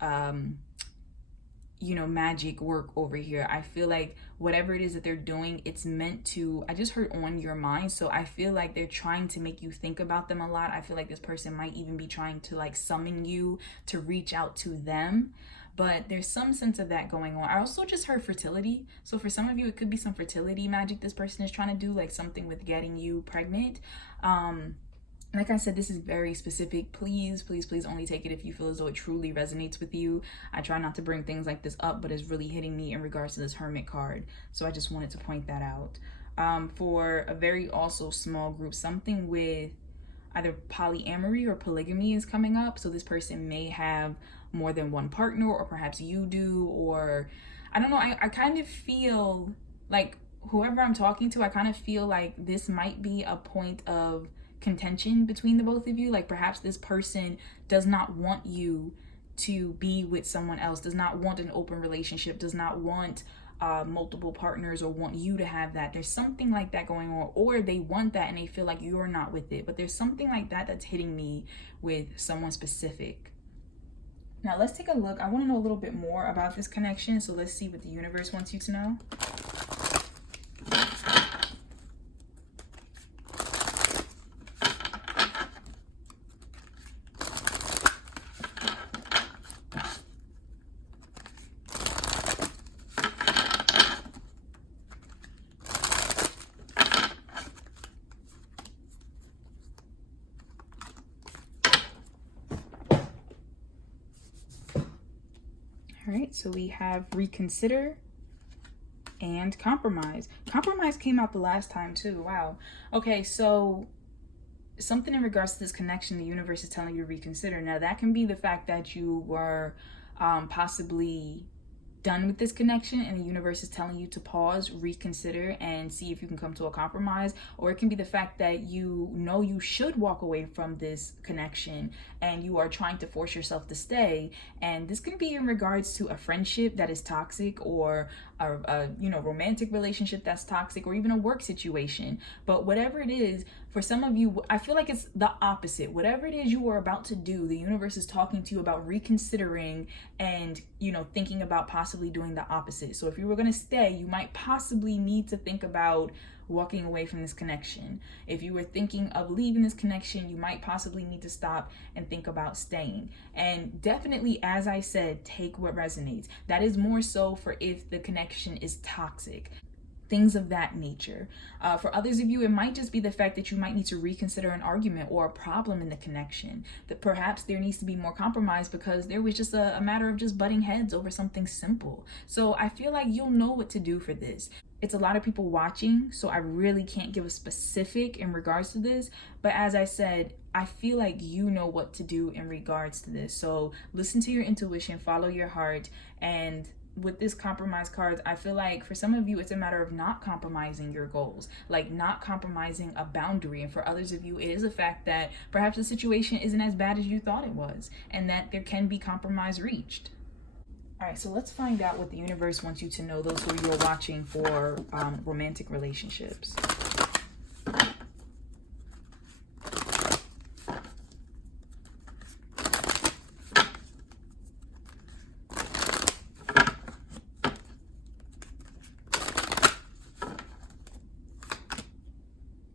magic work over here. I feel like whatever it is that they're doing, it's meant to, I just heard, on your mind. So I feel like they're trying to make you think about them a lot. I feel like this person might even be trying to like summon you to reach out to them. But there's some sense of that going on. I also just heard fertility. So for some of you, it could be some fertility magic this person is trying to do, like something with getting you pregnant. Like I said, this is very specific. Please, please, please only take it if you feel as though it truly resonates with you. I try not to bring things like this up, but it's really hitting me in regards to this Hermit card. So I just wanted to point that out. For a very also small group, something with either polyamory or polygamy is coming up. So this person may have more than one partner, or perhaps you do, or I don't know. I kind of feel like whoever I'm talking to, I kind of feel like this might be a point of contention between the both of you. Like perhaps this person does not want you to be with someone else, does not want an open relationship, does not want multiple partners, or want you to have that. There's something like that going on, or they want that and they feel like you're not with it. But there's something like that that's hitting me with someone specific. Now let's take a look. I want to know a little bit more about this connection, so let's see what the universe wants you to know. All right, so we have reconsider and compromise. Compromise came out the last time too. Wow. Okay, so something in regards to this connection, the universe is telling you to reconsider. Now that can be the fact that you were possibly done with this connection and the universe is telling you to pause, reconsider, and see if you can come to a compromise. Or it can be the fact that you know you should walk away from this connection and you are trying to force yourself to stay. And this can be in regards to a friendship that is toxic, or a romantic relationship that's toxic, or even a work situation. But whatever it is, for some of you, I feel like it's the opposite. Whatever it is you are about to do, the universe is talking to you about reconsidering and, thinking about possibly doing the opposite. So if you were going to stay, you might possibly need to think about walking away from this connection. If you were thinking of leaving this connection, you might possibly need to stop and think about staying. And definitely, as I said, take what resonates. That is more so for if the connection is toxic. things of that nature. For others of you, it might just be the fact that you might need to reconsider an argument or a problem in the connection, that perhaps there needs to be more compromise because there was just a matter of just butting heads over something simple. So I feel like you'll know what to do for this. It's a lot of people watching, so I really can't give a specific in regards to this. But as I said, I feel like you know what to do in regards to this. So listen to your intuition, follow your heart. And with this compromise cards, I feel like for some of you, it's a matter of not compromising your goals, like not compromising a boundary. And for others of you, it is a fact that perhaps the situation isn't as bad as you thought it was, and that there can be compromise reached. All right, so let's find out what the universe wants you to know, those who you're watching for romantic relationships.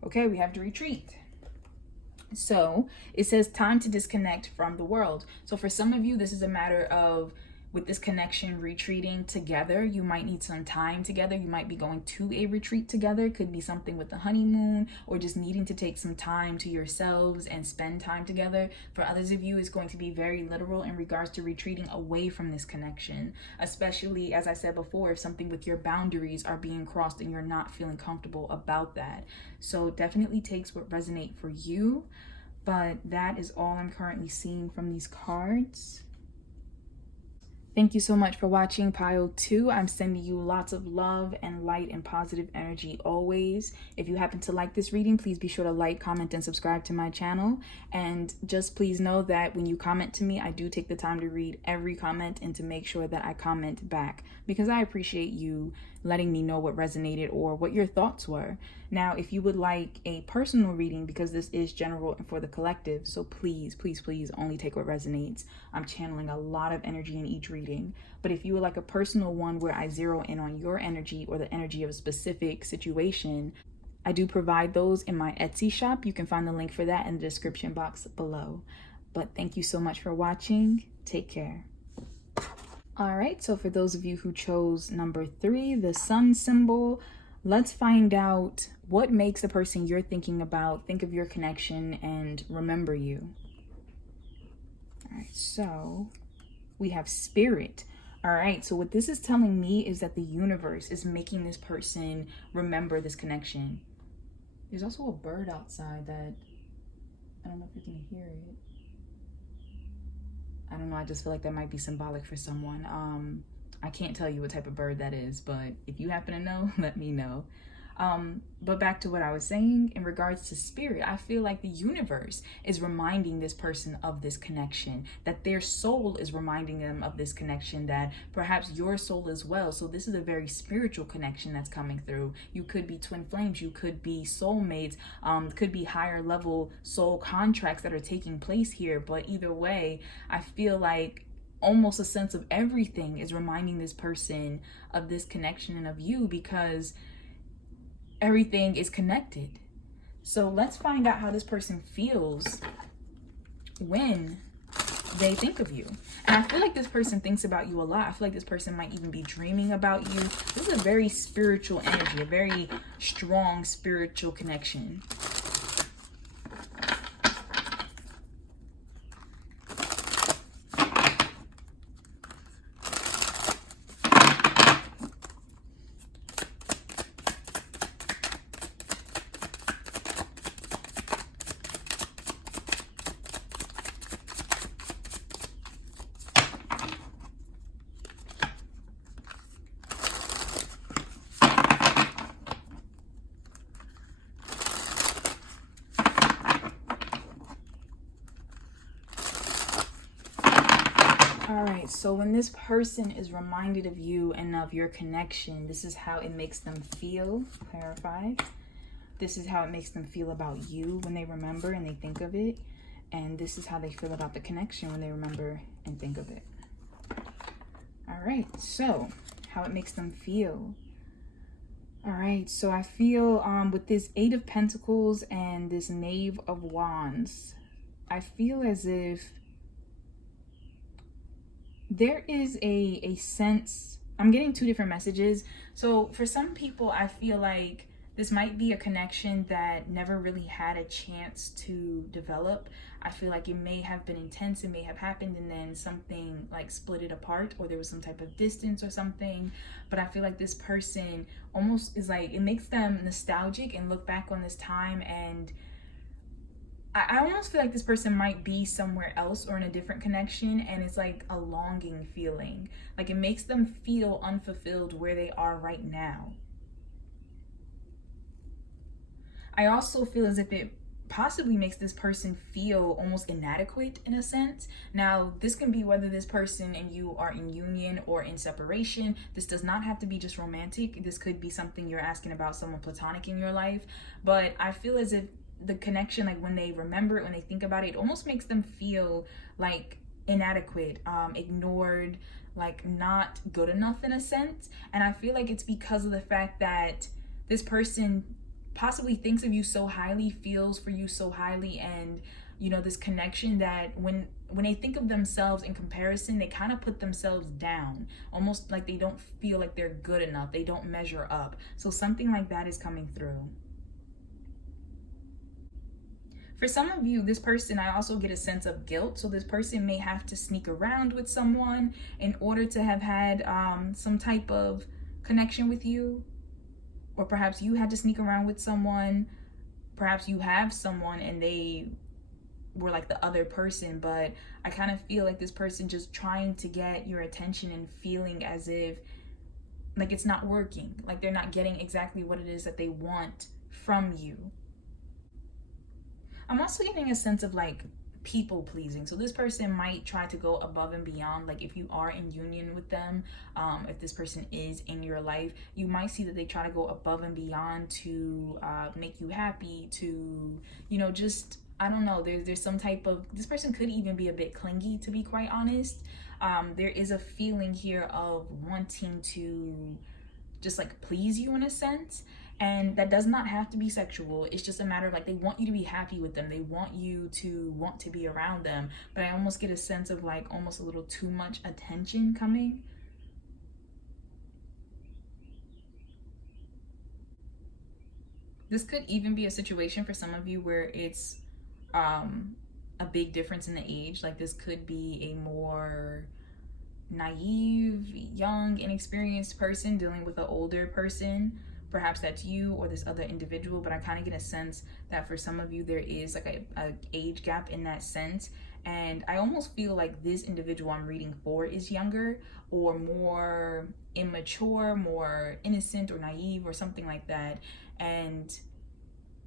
Okay, we have to retreat. So it says time to disconnect from the world. So for some of you, this is a matter of, with this connection, retreating together. You might need some time together. You might be going to a retreat together. Could be something with the honeymoon, or just needing to take some time to yourselves and spend time together. For others of you, it's going to be very literal in regards to retreating away from this connection, especially, as I said before, if something with your boundaries are being crossed and you're not feeling comfortable about that. So definitely takes what resonates for you, but that is all I'm currently seeing from these cards. Thank you so much for watching pile 2. I'm sending you lots of love and light and positive energy always. If you happen to like this reading, please be sure to like, comment, and subscribe to my channel. And just please know that when you comment to me, I do take the time to read every comment and to make sure that I comment back, because I appreciate you letting me know what resonated or what your thoughts were. Now, if you would like a personal reading, because this is general and for the collective, so please, please, please only take what resonates. I'm channeling a lot of energy in each reading. But if you would like a personal one where I zero in on your energy or the energy of a specific situation, I do provide those in my Etsy shop. You can find the link for that in the description box below. But thank you so much for watching. Take care. All right, so for those of you who chose number 3, the sun symbol, let's find out what makes the person you're thinking about think of your connection and remember you. All right, so we have spirit. All right, so what this is telling me is that the universe is making this person remember this connection. There's also a bird outside that, I don't know if you can hear it. I don't know, I just feel like that might be symbolic for someone. I can't tell you what type of bird that is, but if you happen to know, let me know. But back to what I was saying in regards to spirit, I feel like the universe is reminding this person of this connection, that their soul is reminding them of this connection, that perhaps your soul as well. So this is a very spiritual connection that's coming through. You could be twin flames, you could be soulmates, could be higher level soul contracts that are taking place here. But either way, I feel like almost a sense of everything is reminding this person of this connection and of you, because everything is connected. So let's find out how this person feels when they think of you. And I feel like this person thinks about you a lot. I feel like this person might even be dreaming about you. This is a very spiritual energy, a very strong spiritual connection. All right, so when this person is reminded of you and of your connection, this is how it makes them feel. Clarify. This is how it makes them feel about you when they remember and they think of it. And this is how they feel about the connection when they remember and think of it. All right, so how it makes them feel. All right, so I feel with this 8 of Pentacles and this Knave of Wands, I feel as if there is a sense I'm getting two different messages. So for some people, I feel like this might be a connection that never really had a chance to develop. I feel like it may have been intense, it may have happened, and then something like split it apart, or there was some type of distance or something. But I feel like this person almost is like, it makes them nostalgic and look back on this time, and I almost feel like this person might be somewhere else or in a different connection, and it's like a longing feeling. Like it makes them feel unfulfilled where they are right now. I also feel as if it possibly makes this person feel almost inadequate in a sense. Now, this can be whether this person and you are in union or in separation. This does not have to be just romantic. This could be something you're asking about someone platonic in your life. But I feel as if the connection, like when they remember it, when they think about it, it almost makes them feel like inadequate, ignored, like not good enough in a sense. And I feel like it's because of the fact that this person possibly thinks of you so highly, feels for you so highly, and you know, this connection that when they think of themselves in comparison, they kind of put themselves down, almost like they don't feel like they're good enough, they don't measure up. So something like that is coming through. For some of you, this person, I also get a sense of guilt. So this person may have to sneak around with someone in order to have had some type of connection with you. Or perhaps you had to sneak around with someone. Perhaps you have someone and they were like the other person. But I kind of feel like this person just trying to get your attention and feeling as if like it's not working. Like they're not getting exactly what it is that they want from you. I'm also getting a sense of like people pleasing. So this person might try to go above and beyond. Like if you are in union with them, if this person is in your life, you might see that they try to go above and beyond to make you happy, to, you know, just, I don't know, there's some type of, this person could even be a bit clingy, to be quite honest. There is a feeling here of wanting to just like please you in a sense. And that does not have to be sexual. It's just a matter of like they want you to be happy with them. They want you to want to be around them. But I almost get a sense of like almost a little too much attention coming. This could even be a situation for some of you where it's a big difference in the age. Like this could be a more naive, young, inexperienced person dealing with an older person. Perhaps that's you or this other individual, but I kind of get a sense that for some of you there is like a age gap in that sense. And I almost feel like this individual I'm reading for is younger or more immature, more innocent or naive or something like that. And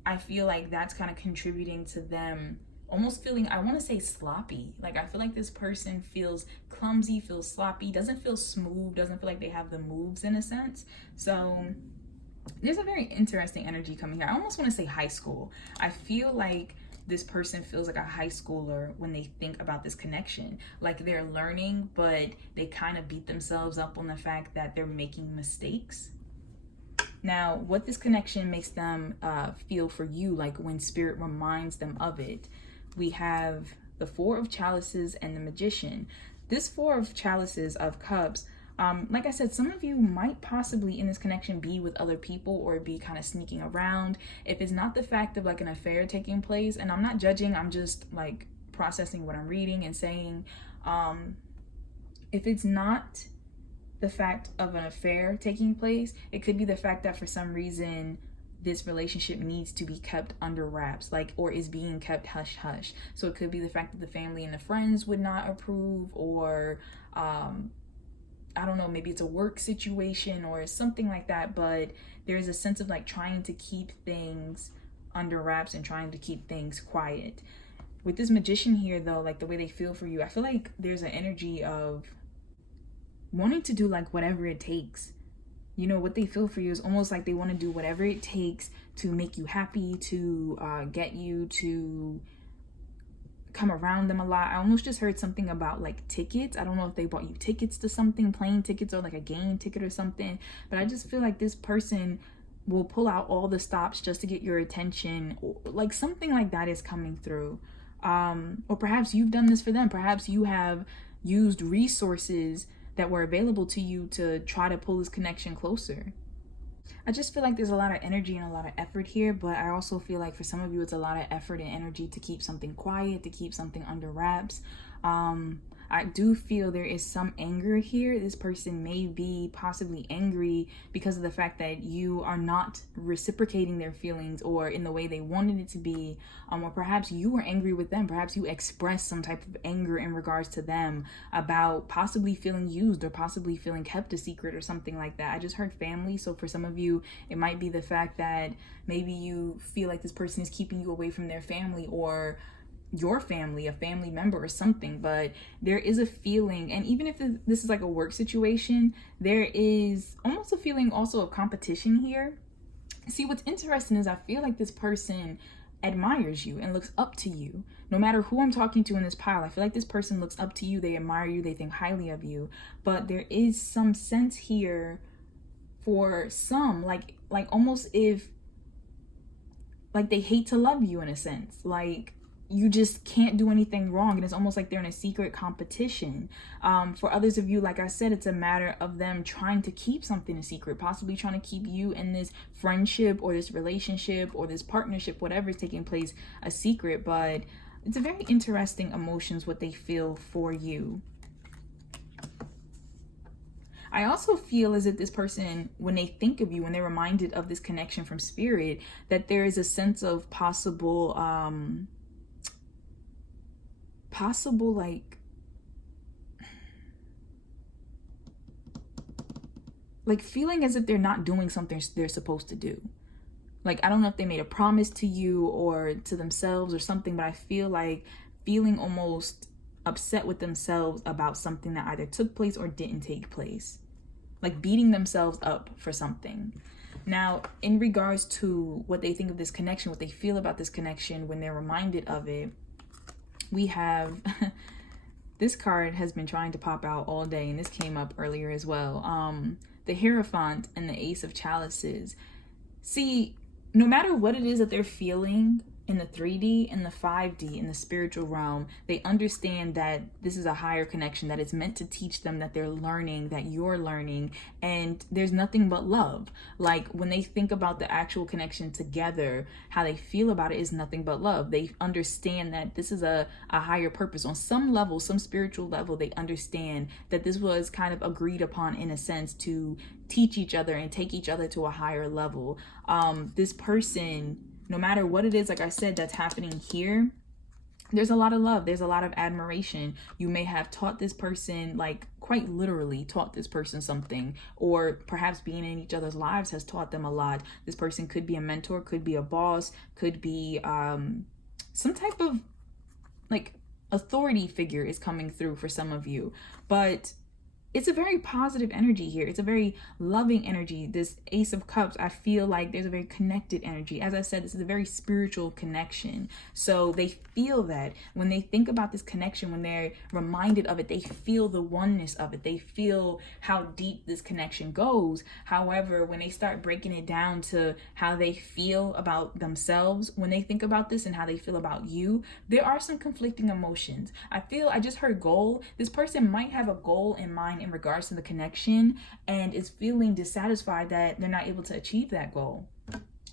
I feel like that's kind of contributing to them almost feeling, I want to say sloppy. Like I feel like this person feels clumsy, feels sloppy, doesn't feel smooth, doesn't feel like they have the moves in a sense. So there's a very interesting energy coming here. I almost want to say high school. I feel like this person feels like a high schooler when they think about this connection. Like they're learning, but they kind of beat themselves up on the fact that they're making mistakes. Now, what this connection makes them feel for you, like when spirit reminds them of it, we have the Four of Chalices and the Magician. This Four of Chalices of Cups, like I said, some of you might possibly in this connection be with other people or be kind of sneaking around. If it's not the fact of like an affair taking place, and I'm not judging, I'm just like processing what I'm reading and saying, if it's not the fact of an affair taking place, it could be the fact that for some reason this relationship needs to be kept under wraps, like, or is being kept hush hush. So it could be the fact that the family and the friends would not approve, or I don't know, maybe it's a work situation or something like that, but there's a sense of like trying to keep things under wraps and trying to keep things quiet. With this Magician here though, like the way they feel for you, I feel like there's an energy of wanting to do like whatever it takes. You know, what they feel for you is almost like they want to do whatever it takes to make you happy, to get you to come around them a lot. I almost just heard something about like tickets. I don't know if they bought you tickets to something, plane tickets or like a game ticket or something, but I just feel like this person will pull out all the stops just to get your attention, or like something like that is coming through. Or perhaps you've done this for them. Perhaps you have used resources that were available to you to try to pull this connection closer. I just feel like there's a lot of energy and a lot of effort here, but I also feel like for some of you, it's a lot of effort and energy to keep something quiet, to keep something under wraps. I do feel there is some anger here. This person may be possibly angry because of the fact that you are not reciprocating their feelings or in the way they wanted it to be, or perhaps you were angry with them. Perhaps you expressed some type of anger in regards to them about possibly feeling used or possibly feeling kept a secret or something like that. I just heard family, so for some of you, it might be the fact that maybe you feel like this person is keeping you away from their family or your family, a family member or something. But there is a feeling, and even if this is like a work situation, there is almost a feeling also of competition here. See, what's interesting is I feel like this person admires you and looks up to you. No matter who I'm talking to in this pile, I feel like this person looks up to you, they admire you, they think highly of you. But there is some sense here for some, like almost if like they hate to love you in a sense, like you just can't do anything wrong, and it's almost like they're in a secret competition. For others of you, like I said, it's a matter of them trying to keep something a secret, possibly trying to keep you in this friendship or this relationship or this partnership, whatever is taking place, a secret. But it's a very interesting emotions what they feel for you. I also feel as if this person, when they think of you, when they're reminded of this connection from spirit, that there is a sense of possible like feeling as if they're not doing something they're supposed to do. Like, I don't know if they made a promise to you or to themselves or something, but I feel like feeling almost upset with themselves about something that either took place or didn't take place. Like beating themselves up for something. Now, in regards to what they think of this connection, what they feel about this connection when they're reminded of it, we have this card has been trying to pop out all day, and this came up earlier as well. The Hierophant and the Ace of Chalices. See, no matter what it is that they're feeling in the 3D and the 5D in the spiritual realm, they understand that this is a higher connection, that it's meant to teach them, that they're learning, that you're learning, and there's nothing but love. Like when they think about the actual connection together, how they feel about it is nothing but love. They understand that this is a higher purpose. On some level, some spiritual level, they understand that this was kind of agreed upon in a sense to teach each other and take each other to a higher level. This person, no matter what it is, like I said, that's happening here, there's a lot of love. There's a lot of admiration. You may have taught this person, like quite literally taught this person something, or perhaps being in each other's lives has taught them a lot. This person could be a mentor, could be a boss, could be some type of like authority figure is coming through for some of you. But it's a very positive energy here. It's a very loving energy. This Ace of Cups, I feel like there's a very connected energy. As I said, this is a very spiritual connection. So they feel that when they think about this connection, when they're reminded of it, they feel the oneness of it. They feel how deep this connection goes. However, when they start breaking it down to how they feel about themselves, when they think about this and how they feel about you, there are some conflicting emotions. I just heard goal. This person might have a goal in mind in regards to the connection and is feeling dissatisfied that they're not able to achieve that goal.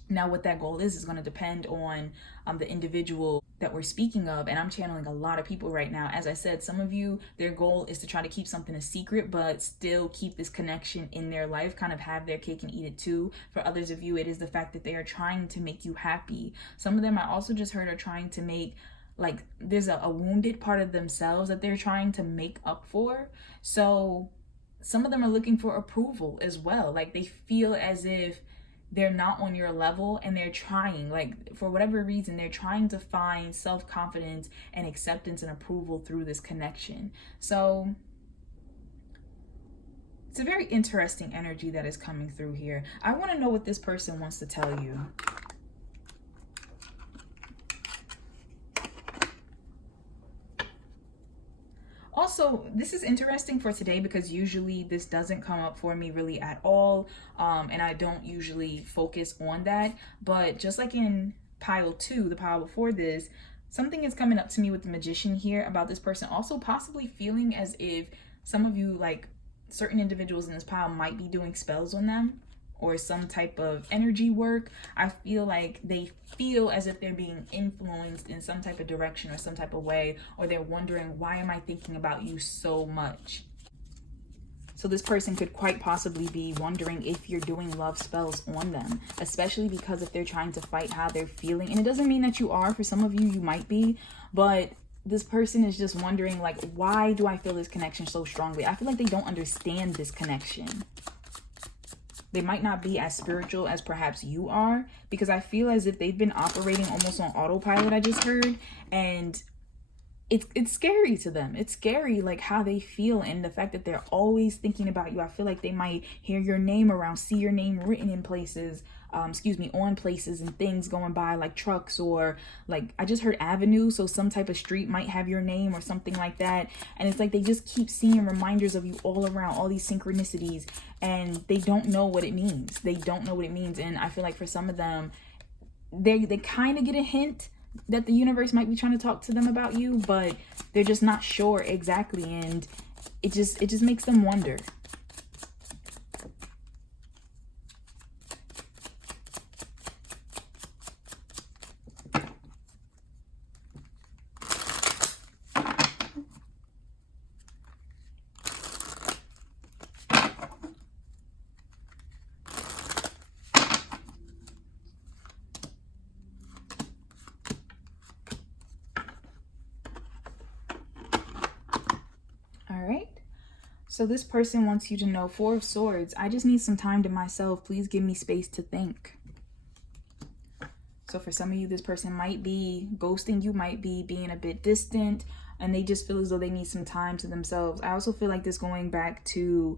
Now, what that goal is going to depend on the individual that we're speaking of, and I'm channeling a lot of people right now. As I said, some of you, their goal is to try to keep something a secret, but still keep this connection in their life, kind of have their cake and eat it too. For others of you, it is the fact that they are trying to make you happy. Some of them, I also just heard, are trying to make, like, there's a wounded part of themselves that they're trying to make up for. So some of them are looking for approval as well. Like they feel as if they're not on your level, and they're trying, like for whatever reason, they're trying to find self-confidence and acceptance and approval through this connection. So it's a very interesting energy that is coming through here. I want to know what this person wants to tell you. Also, this is interesting for today because usually this doesn't come up for me really at all, and I don't usually focus on that. But just like in pile 2, the pile before this, something is coming up to me with the Magician here about this person also possibly feeling as if some of you, like, certain individuals in this pile might be doing spells on them or some type of energy work. I feel like they feel as if they're being influenced in some type of direction or some type of way, or they're wondering, why am I thinking about you so much? So this person could quite possibly be wondering if you're doing love spells on them, especially because if they're trying to fight how they're feeling. And it doesn't mean that you are. For some of you, you might be, but this person is just wondering, like, why do I feel this connection so strongly? I feel like they don't understand this connection. They might not be as spiritual as perhaps you are, because I feel as if they've been operating almost on autopilot, I just heard, and it's scary to them. It's scary, like, how they feel and the fact that they're always thinking about you. I feel like they might hear your name around, see your name written in places, on places and things going by, like trucks, or like I just heard avenue, so some type of street might have your name or something like that. And it's like they just keep seeing reminders of you all around, all these synchronicities, and they don't know what it means. They don't know what it means. And I feel like for some of them, they kind of get a hint that the universe might be trying to talk to them about you, but they're just not sure exactly, and it just makes them wonder. So this person wants you to know, Four of Swords, I just need some time to myself. Please give me space to think. So for some of you, this person might be ghosting you, might be being a bit distant, and they just feel as though they need some time to themselves. I also feel like this going back to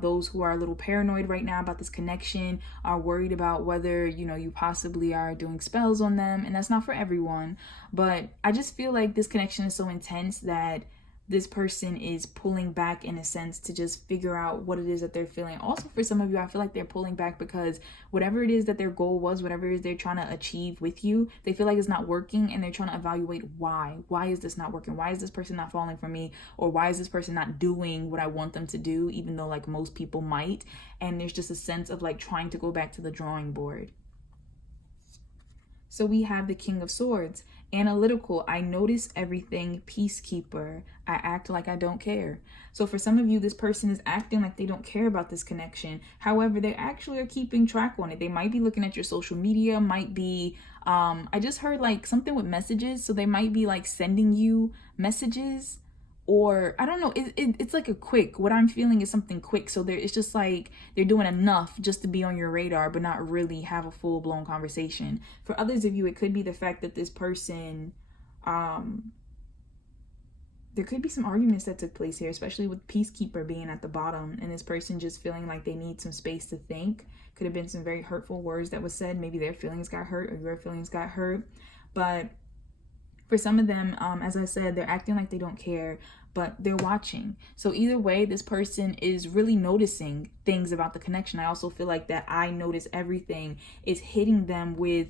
those who are a little paranoid right now about this connection, are worried about whether, you possibly are doing spells on them. And that's not for everyone. But I just feel like this connection is so intense that this person is pulling back in a sense to just figure out what it is that they're feeling. Also, for some of you, I feel like they're pulling back because whatever it is that their goal was, whatever it is they're trying to achieve with you, they feel like it's not working, and they're trying to evaluate why. Why is this not working? Why is this person not falling for me? Or why is this person not doing what I want them to do, even though like most people might? And there's just a sense of like trying to go back to the drawing board. So we have the King of Swords. Analytical, I notice everything. Peacekeeper, I act like I don't care. So for some of you, this person is acting like they don't care about this connection. However, they actually are keeping track on it. They might be looking at your social media, might be, I just heard like something with messages. So they might be like sending you messages, or I don't know, it's like a quick, what I'm feeling is something quick. So it's just like they're doing enough just to be on your radar, but not really have a full-blown conversation. For others of you, it could be the fact that this person, there could be some arguments that took place here, especially with Peacekeeper being at the bottom, and this person just feeling like they need some space to think. Could have been some very hurtful words that was said. Maybe their feelings got hurt or your feelings got hurt. But for some of them, as I said, they're acting like they don't care, but they're watching. So either way, this person is really noticing things about the connection. I also feel like that I notice everything is hitting them with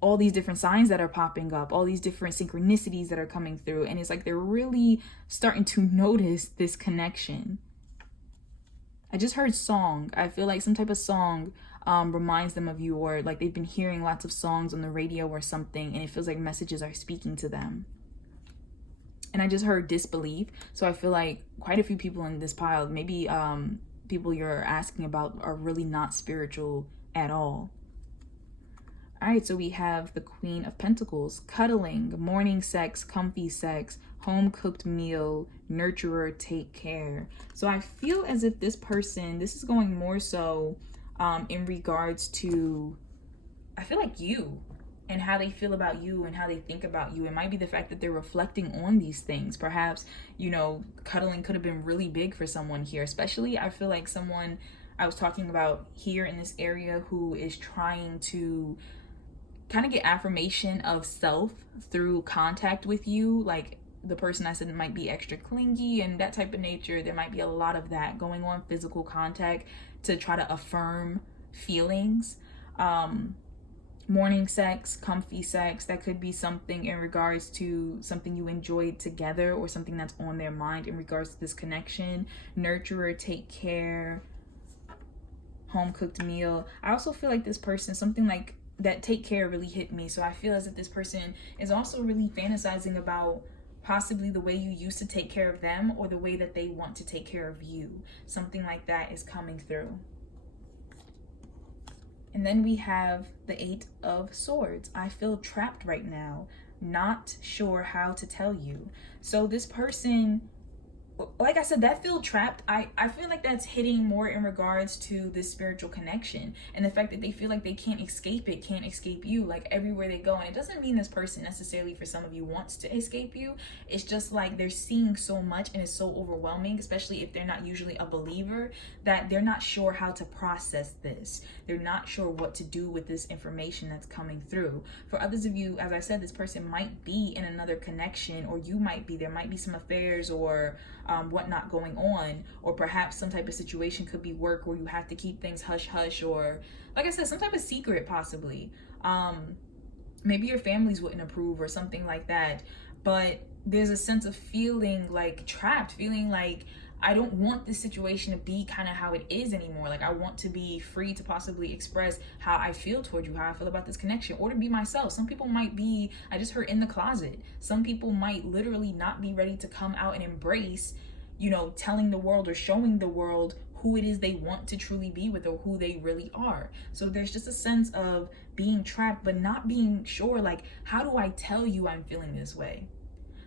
all these different signs that are popping up, all these different synchronicities that are coming through. And it's like they're really starting to notice this connection. I just heard song. I feel like some type of song reminds them of you, or like they've been hearing lots of songs on the radio or something, and it feels like messages are speaking to them. And I just heard disbelief. So I feel like quite a few people in this pile, maybe people you're asking about, are really not spiritual at all. All right, so we have the Queen of Pentacles. Cuddling, morning sex, comfy sex, home cooked meal, nurturer, take care. So I feel as if this person, this is going more so in regards to, I feel like you and how they feel about you and how they think about you. It might be the fact that they're reflecting on these things. Perhaps, cuddling could have been really big for someone here, especially I feel like someone I was talking about here in this area who is trying to kind of get affirmation of self through contact with you. Like the person I said might be extra clingy and that type of nature. There might be a lot of that going on, physical contact to try to affirm feelings. morning sex, comfy sex. That could be something in regards to something you enjoyed together or something that's on their mind in regards to this connection. Nurturer, take care, home cooked meal. I also feel like this person, something like that take care really hit me. So I feel as if this person is also really fantasizing about possibly the way you used to take care of them or the way that they want to take care of you. Something like that is coming through. And then we have the 8 of Swords. I feel trapped right now, not sure how to tell you. So this person, like I said, that feel trapped, I feel like that's hitting more in regards to this spiritual connection and the fact that they feel like they can't escape it, can't escape you, like everywhere they go. And it doesn't mean this person necessarily for some of you wants to escape you. It's just like they're seeing so much and it's so overwhelming, especially if they're not usually a believer, that they're not sure how to process this. They're not sure what to do with this information that's coming through. For others of you, as I said, this person might be in another connection, or you might be, there might be some affairs or whatnot going on, or perhaps some type of situation, could be work where you have to keep things hush hush, or like I said, some type of secret possibly. Maybe your families wouldn't approve or something like that, but there's a sense of feeling like trapped, feeling like I don't want this situation to be kind of how it is anymore. Like I want to be free to possibly express how I feel toward you, how I feel about this connection, or to be myself. Some people might be, I just heard, in the closet. Some people might literally not be ready to come out and embrace, you know, telling the world or showing the world who it is they want to truly be with or who they really are. So there's just a sense of being trapped, but not being sure, like, how do I tell you I'm feeling this way?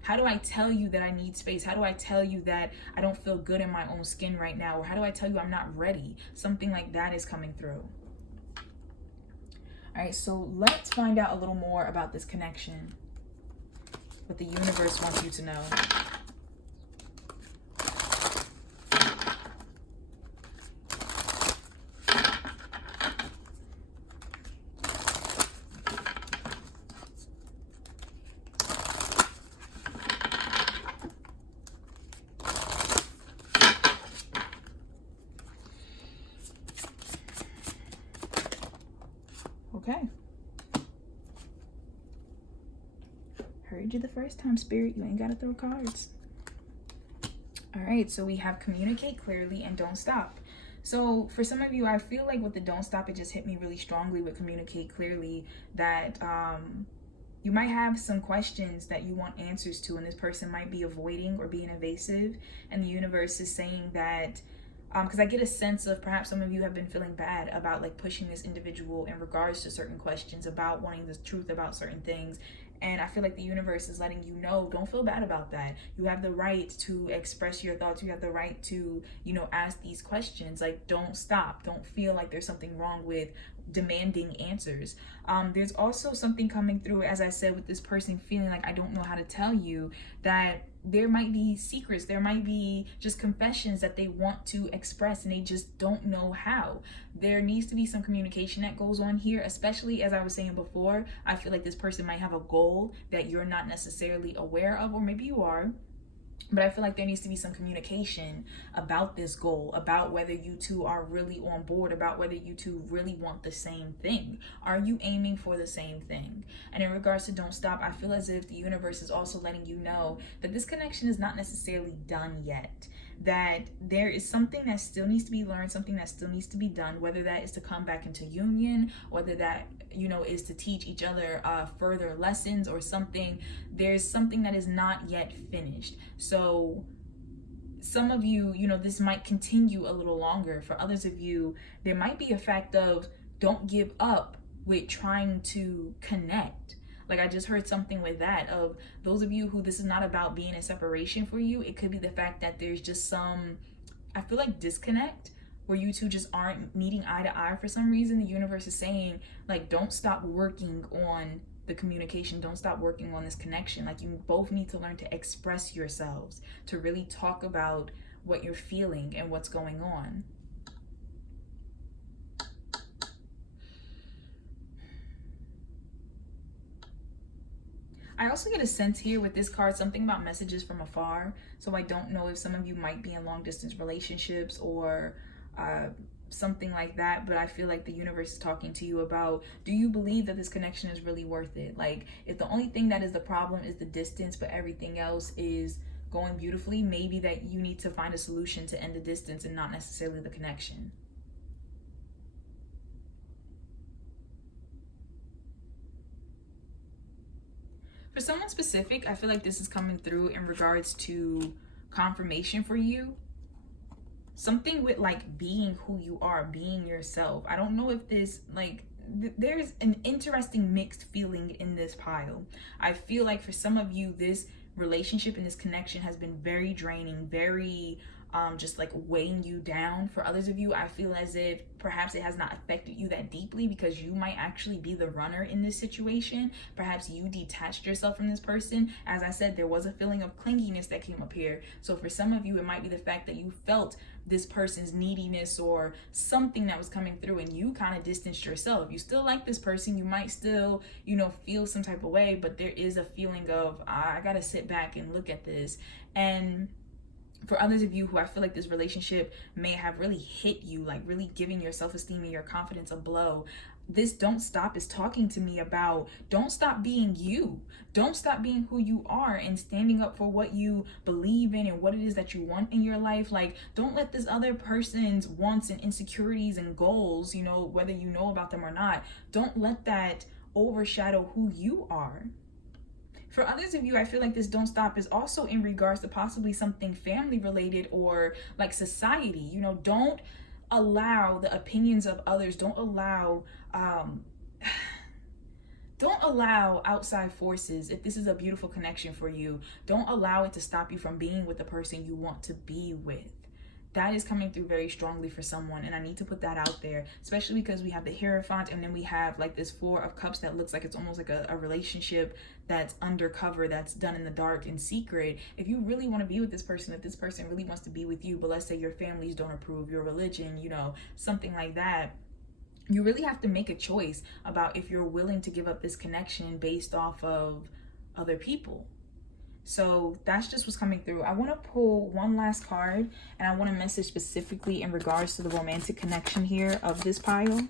How do I tell you that I need space? How do I tell you that I don't feel good in my own skin right now? Or how do I tell you I'm not ready? Something like that is coming through. All right, so let's find out a little more about this connection, what the universe wants you to know. Okay. Heard you the first time, Spirit. You ain't got to throw cards. All right, so we have communicate clearly and don't stop. So for some of you, I feel like with the don't stop, it just hit me really strongly with communicate clearly, that you might have some questions that you want answers to, and this person might be avoiding or being evasive, and the universe is saying that because I get a sense of perhaps some of you have been feeling bad about like pushing this individual in regards to certain questions, about wanting the truth about certain things. And I feel like the universe is letting you know, don't feel bad about that. You have the right to express your thoughts. You have the right to, you know, ask these questions. Like, don't stop. Don't feel like there's something wrong with demanding answers. There's also something coming through, as I said, with this person feeling like, I don't know how to tell you, that there might be secrets, there might be just confessions that they want to express and they just don't know how. There needs to be some communication that goes on here, especially as I was saying before. I feel like this person might have a goal that you're not necessarily aware of, or maybe you are. But I feel like there needs to be some communication about this goal, about whether you two are really on board, about whether you two really want the same thing. Are you aiming for the same thing? And in regards to don't stop, I feel as if the universe is also letting you know that this connection is not necessarily done yet, that there is something that still needs to be learned, something that still needs to be done, whether that is to come back into union, whether that, you know, is to teach each other further lessons or something. There's something that is not yet finished. So some of you, you know, this might continue a little longer. For others of you, there might be a fact of don't give up with trying to connect. Like I just heard something with that, of those of you who this is not about being in separation for you. It could be the fact that there's just some, I feel like, disconnect where you two just aren't meeting eye to eye for some reason. The universe is saying, like, don't stop working on the communication. Don't stop working on this connection. Like, you both need to learn to express yourselves, to really talk about what you're feeling and what's going on. I also get a sense here with this card, something about messages from afar. So I don't know if some of you might be in long distance relationships or something like that. But I feel like the universe is talking to you about, do you believe that this connection is really worth it? Like, if the only thing that is the problem is the distance, but everything else is going beautifully, maybe that you need to find a solution to end the distance and not necessarily the connection. For someone specific, I feel like this is coming through in regards to confirmation for you. Something with like being who you are, being yourself. I don't know if this, like, there's an interesting mixed feeling in this pile. I feel like for some of you, this relationship and this connection has been very draining, very just like weighing you down. For others of you, I feel as if perhaps it has not affected you that deeply because you might actually be the runner in this situation. Perhaps you detached yourself from this person. As I said, there was a feeling of clinginess that came up here. So for some of you, it might be the fact that you felt this person's neediness or something that was coming through and you kind of distanced yourself. You still like this person, you might still, feel some type of way, but there is a feeling of, I gotta sit back and look at this. And for others of you who I feel like this relationship may have really hit you, like really giving your self-esteem and your confidence a blow, this don't stop is talking to me about, don't stop being you. Don't stop being who you are and standing up for what you believe in and what it is that you want in your life. Like, don't let this other person's wants and insecurities and goals, whether you know about them or not, don't let that overshadow who you are. For others of you, I feel like this don't stop is also in regards to possibly something family related or like society. Don't allow the opinions of others. Don't allow outside forces. If this is a beautiful connection for you, don't allow it to stop you from being with the person you want to be with. That is coming through very strongly for someone, and I need to put that out there, especially because we have the Hierophant, and then we have like this Four of Cups that looks like it's almost like a relationship that's undercover, that's done in the dark and secret. If you really want to be with this person, if this person really wants to be with you, but let's say your families don't approve, your religion, something like that, you really have to make a choice about if you're willing to give up this connection based off of other people. So that's just what's coming through. I want to pull one last card, and I want to message specifically in regards to the romantic connection here of this pile.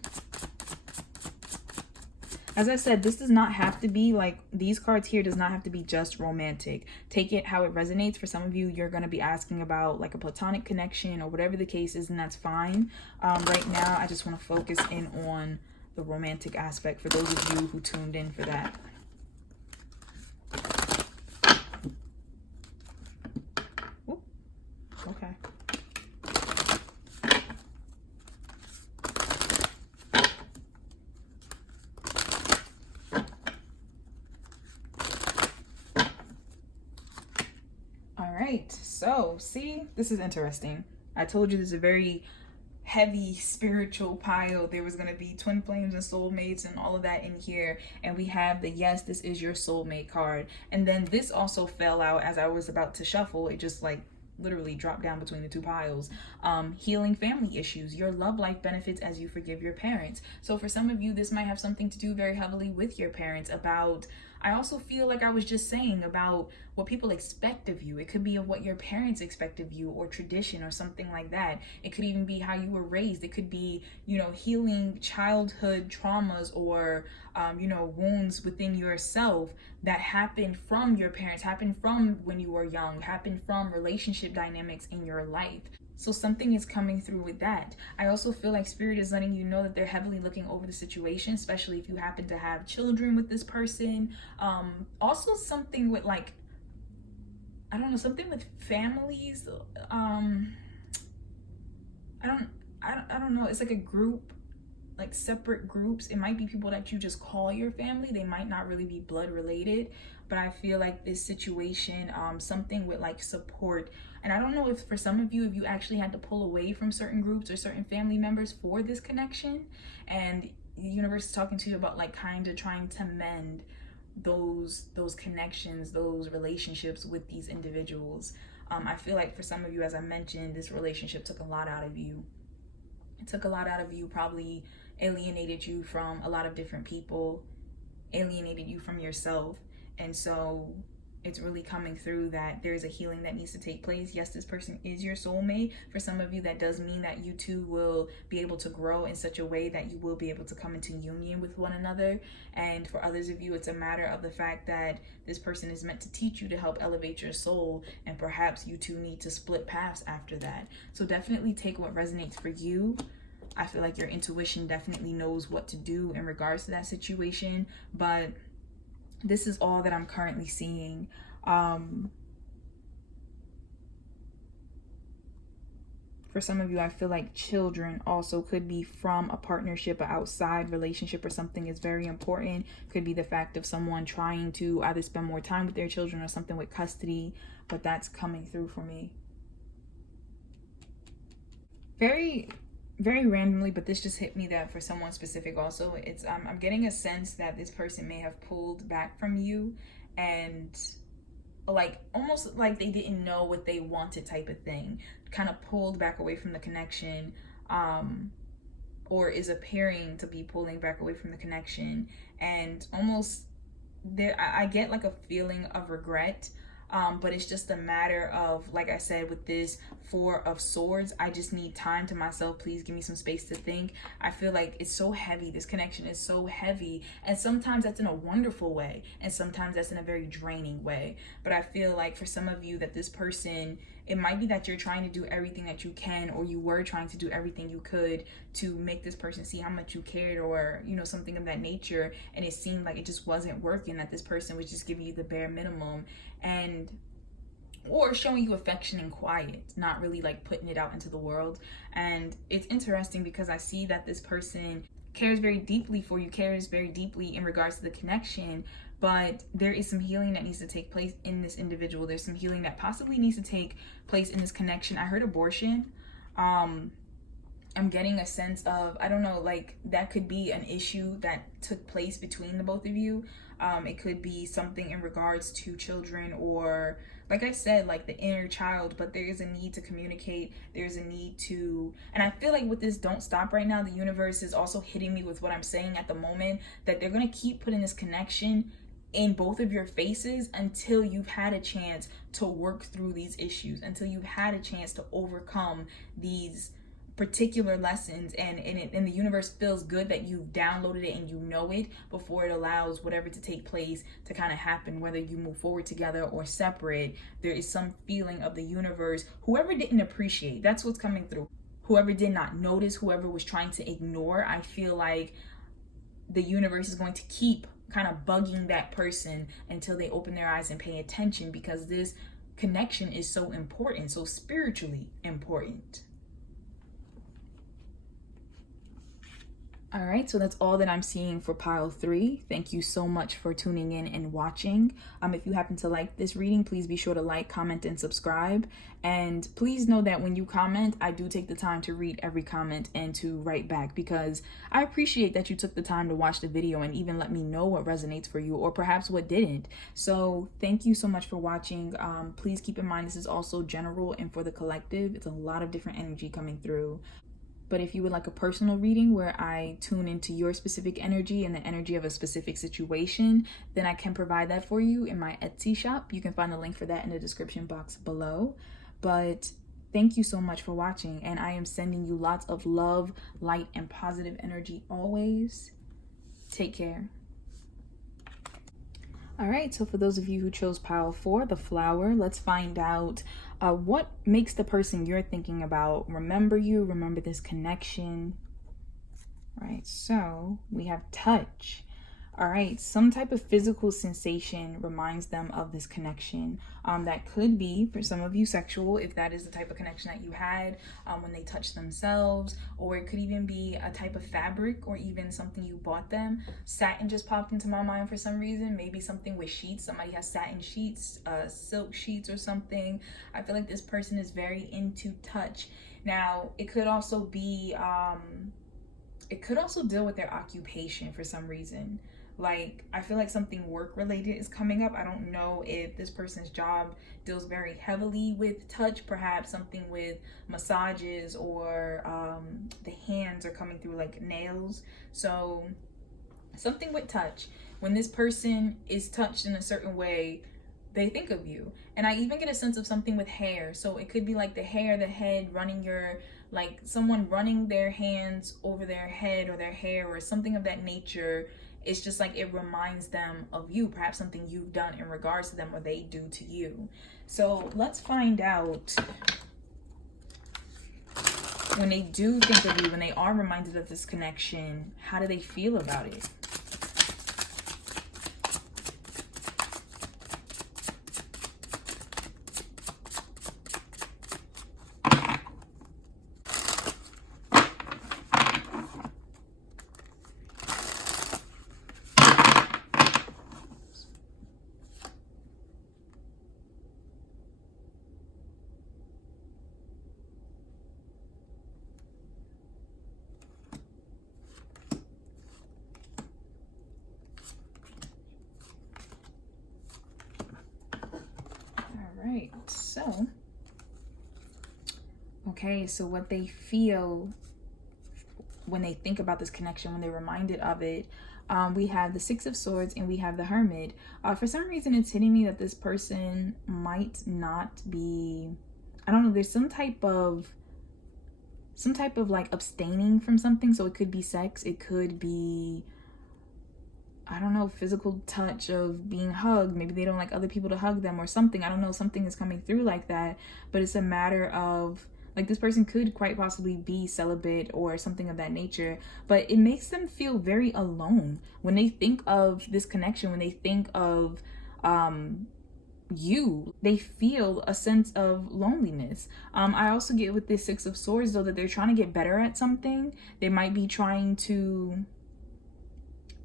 As I said, this does not have to be like, these cards here does not have to be just romantic. Take it how it resonates. For some of you, you're going to be asking about like a platonic connection or whatever the case is, and that's fine. Right now, I just want to focus in on the romantic aspect for those of you who tuned in for that. Okay. All right. So, see, this is interesting. I told you this is a very heavy spiritual pile. There was going to be twin flames and soulmates and all of that in here. And we have the yes, this is your soulmate card. And then this also fell out as I was about to shuffle. It just like literally drop down between the two piles. Healing family issues, your love life benefits as you forgive your parents. So for some of you, this might have something to do very heavily with your parents. About, I also feel like I was just saying about what people expect of you. It could be of what your parents expect of you, or tradition, or something like that. It could even be how you were raised. It could be, healing childhood traumas or, wounds within yourself that happened from your parents, happened from when you were young, happened from relationship dynamics in your life. So something is coming through with that. I also feel like Spirit is letting you know that they're heavily looking over the situation, especially if you happen to have children with this person. Also something with like, I don't know, something with families. I don't know. It's like a group, like separate groups. It might be people that you just call your family. They might not really be blood related, but I feel like this situation, something with like support. And I don't know if for some of you, if you actually had to pull away from certain groups or certain family members for this connection, and the universe is talking to you about like kind of trying to mend those connections, those relationships with these individuals. I feel like for some of you, as I mentioned, this relationship took a lot out of you. It took a lot out of you, probably alienated you from a lot of different people, alienated you from yourself. And so it's really coming through that there's a healing that needs to take place. Yes, this person is your soulmate. For some of you, that does mean that you two will be able to grow in such a way that you will be able to come into union with one another. And for others of you, it's a matter of the fact that this person is meant to teach you to help elevate your soul, and perhaps you two need to split paths after that. So definitely take what resonates for you. I feel like your intuition definitely knows what to do in regards to that situation, but this is all that I'm currently seeing. For some of you, I feel like children also could be from a partnership, an outside relationship, or something is very important. Could be the fact of someone trying to either spend more time with their children or something with custody, but that's coming through for me. Very randomly, but this just hit me that for someone specific also, it's I'm getting a sense that this person may have pulled back from you, and like almost like they didn't know what they wanted type of thing, kind of pulled back away from the connection, or is appearing to be pulling back away from the connection. And almost there, I get like a feeling of regret. But it's just a matter of, like I said, with this Four of Swords, I just need time to myself. Please give me some space to think. I feel like it's so heavy. This connection is so heavy. And sometimes that's in a wonderful way. And sometimes that's in a very draining way. But I feel like for some of you that this person, it might be that you're trying to do everything that you can, or you were trying to do everything you could to make this person see how much you cared, or, you know, something of that nature. And it seemed like it just wasn't working, that this person was just giving you the bare minimum, and or showing you affection in quiet, not really like putting it out into the world. And it's interesting because I see that this person cares very deeply for you, cares very deeply in regards to the connection, but there is some healing that needs to take place in this individual. There's some healing that possibly needs to take place in this connection. I heard abortion. I'm getting a sense of, I don't know, like that could be an issue that took place between the both of you. It could be something in regards to children, or like I said, like the inner child, but there is a need to communicate. There's a need to, and I feel like with this don't stop right now, the universe is also hitting me with what I'm saying at the moment, that they're going to keep putting this connection in both of your faces until you've had a chance to work through these issues, until you've had a chance to overcome these particular lessons, and the universe feels good that you've downloaded it and you know it before it allows whatever to take place to kind of happen, whether you move forward together or separate. There is some feeling of the universe, whoever didn't appreciate, that's what's coming through, whoever did not notice, whoever was trying to ignore. I feel like the universe is going to keep kind of bugging that person until they open their eyes and pay attention, because this connection is so important, so spiritually important. All right, so that's all that I'm seeing for pile 3. Thank you so much for tuning in and watching. If you happen to like this reading, please be sure to like, comment, and subscribe. And please know that when you comment, I do take the time to read every comment and to write back, because I appreciate that you took the time to watch the video and even let me know what resonates for you, or perhaps what didn't. So thank you so much for watching. Please keep in mind this is also general and for the collective. It's a lot of different energy coming through. But if you would like a personal reading where I tune into your specific energy and the energy of a specific situation, then I can provide that for you in my Etsy shop. You can find the link for that in the description box below. But thank you so much for watching, and I am sending you lots of love, light, and positive energy always. Take care. All right, so for those of you who chose pile 4, the flower, let's find out what makes the person you're thinking about remember you, remember this connection. All right, so we have touch. All right, some type of physical sensation reminds them of this connection. That could be, for some of you, sexual, if that is the type of connection that you had when they touched themselves, or it could even be a type of fabric, or even something you bought them. Satin just popped into my mind for some reason. Maybe something with sheets. Somebody has satin sheets, silk sheets or something. I feel like this person is very into touch. Now, it could also be, it could also deal with their occupation for some reason. Like, I feel like something work related is coming up. I don't know if this person's job deals very heavily with touch, perhaps something with massages, or the hands are coming through, like nails. So something with touch. When this person is touched in a certain way, they think of you. And I even get a sense of something with hair. So it could be like the hair, the head, running your, like someone running their hands over their head or their hair or something of that nature. It's just like it reminds them of you, perhaps something you've done in regards to them or they do to you. So let's find out, when they do think of you, when they are reminded of this connection, how do they feel about it? Right, so okay, so what they feel when they think about this connection, when they're reminded of it, we have the Six of Swords and we have the Hermit. For some reason it's hitting me that this person might not be, I don't know, there's some type of like abstaining from something. So it could be sex, it could be, I don't know, physical touch of being hugged. Maybe they don't like other people to hug them or something. I don't know, something is coming through like that. But it's a matter of, like, this person could quite possibly be celibate or something of that nature. But it makes them feel very alone. When they think of this connection, when they think of you, they feel a sense of loneliness. I also get with this Six of Swords, though, that they're trying to get better at something. They might be trying to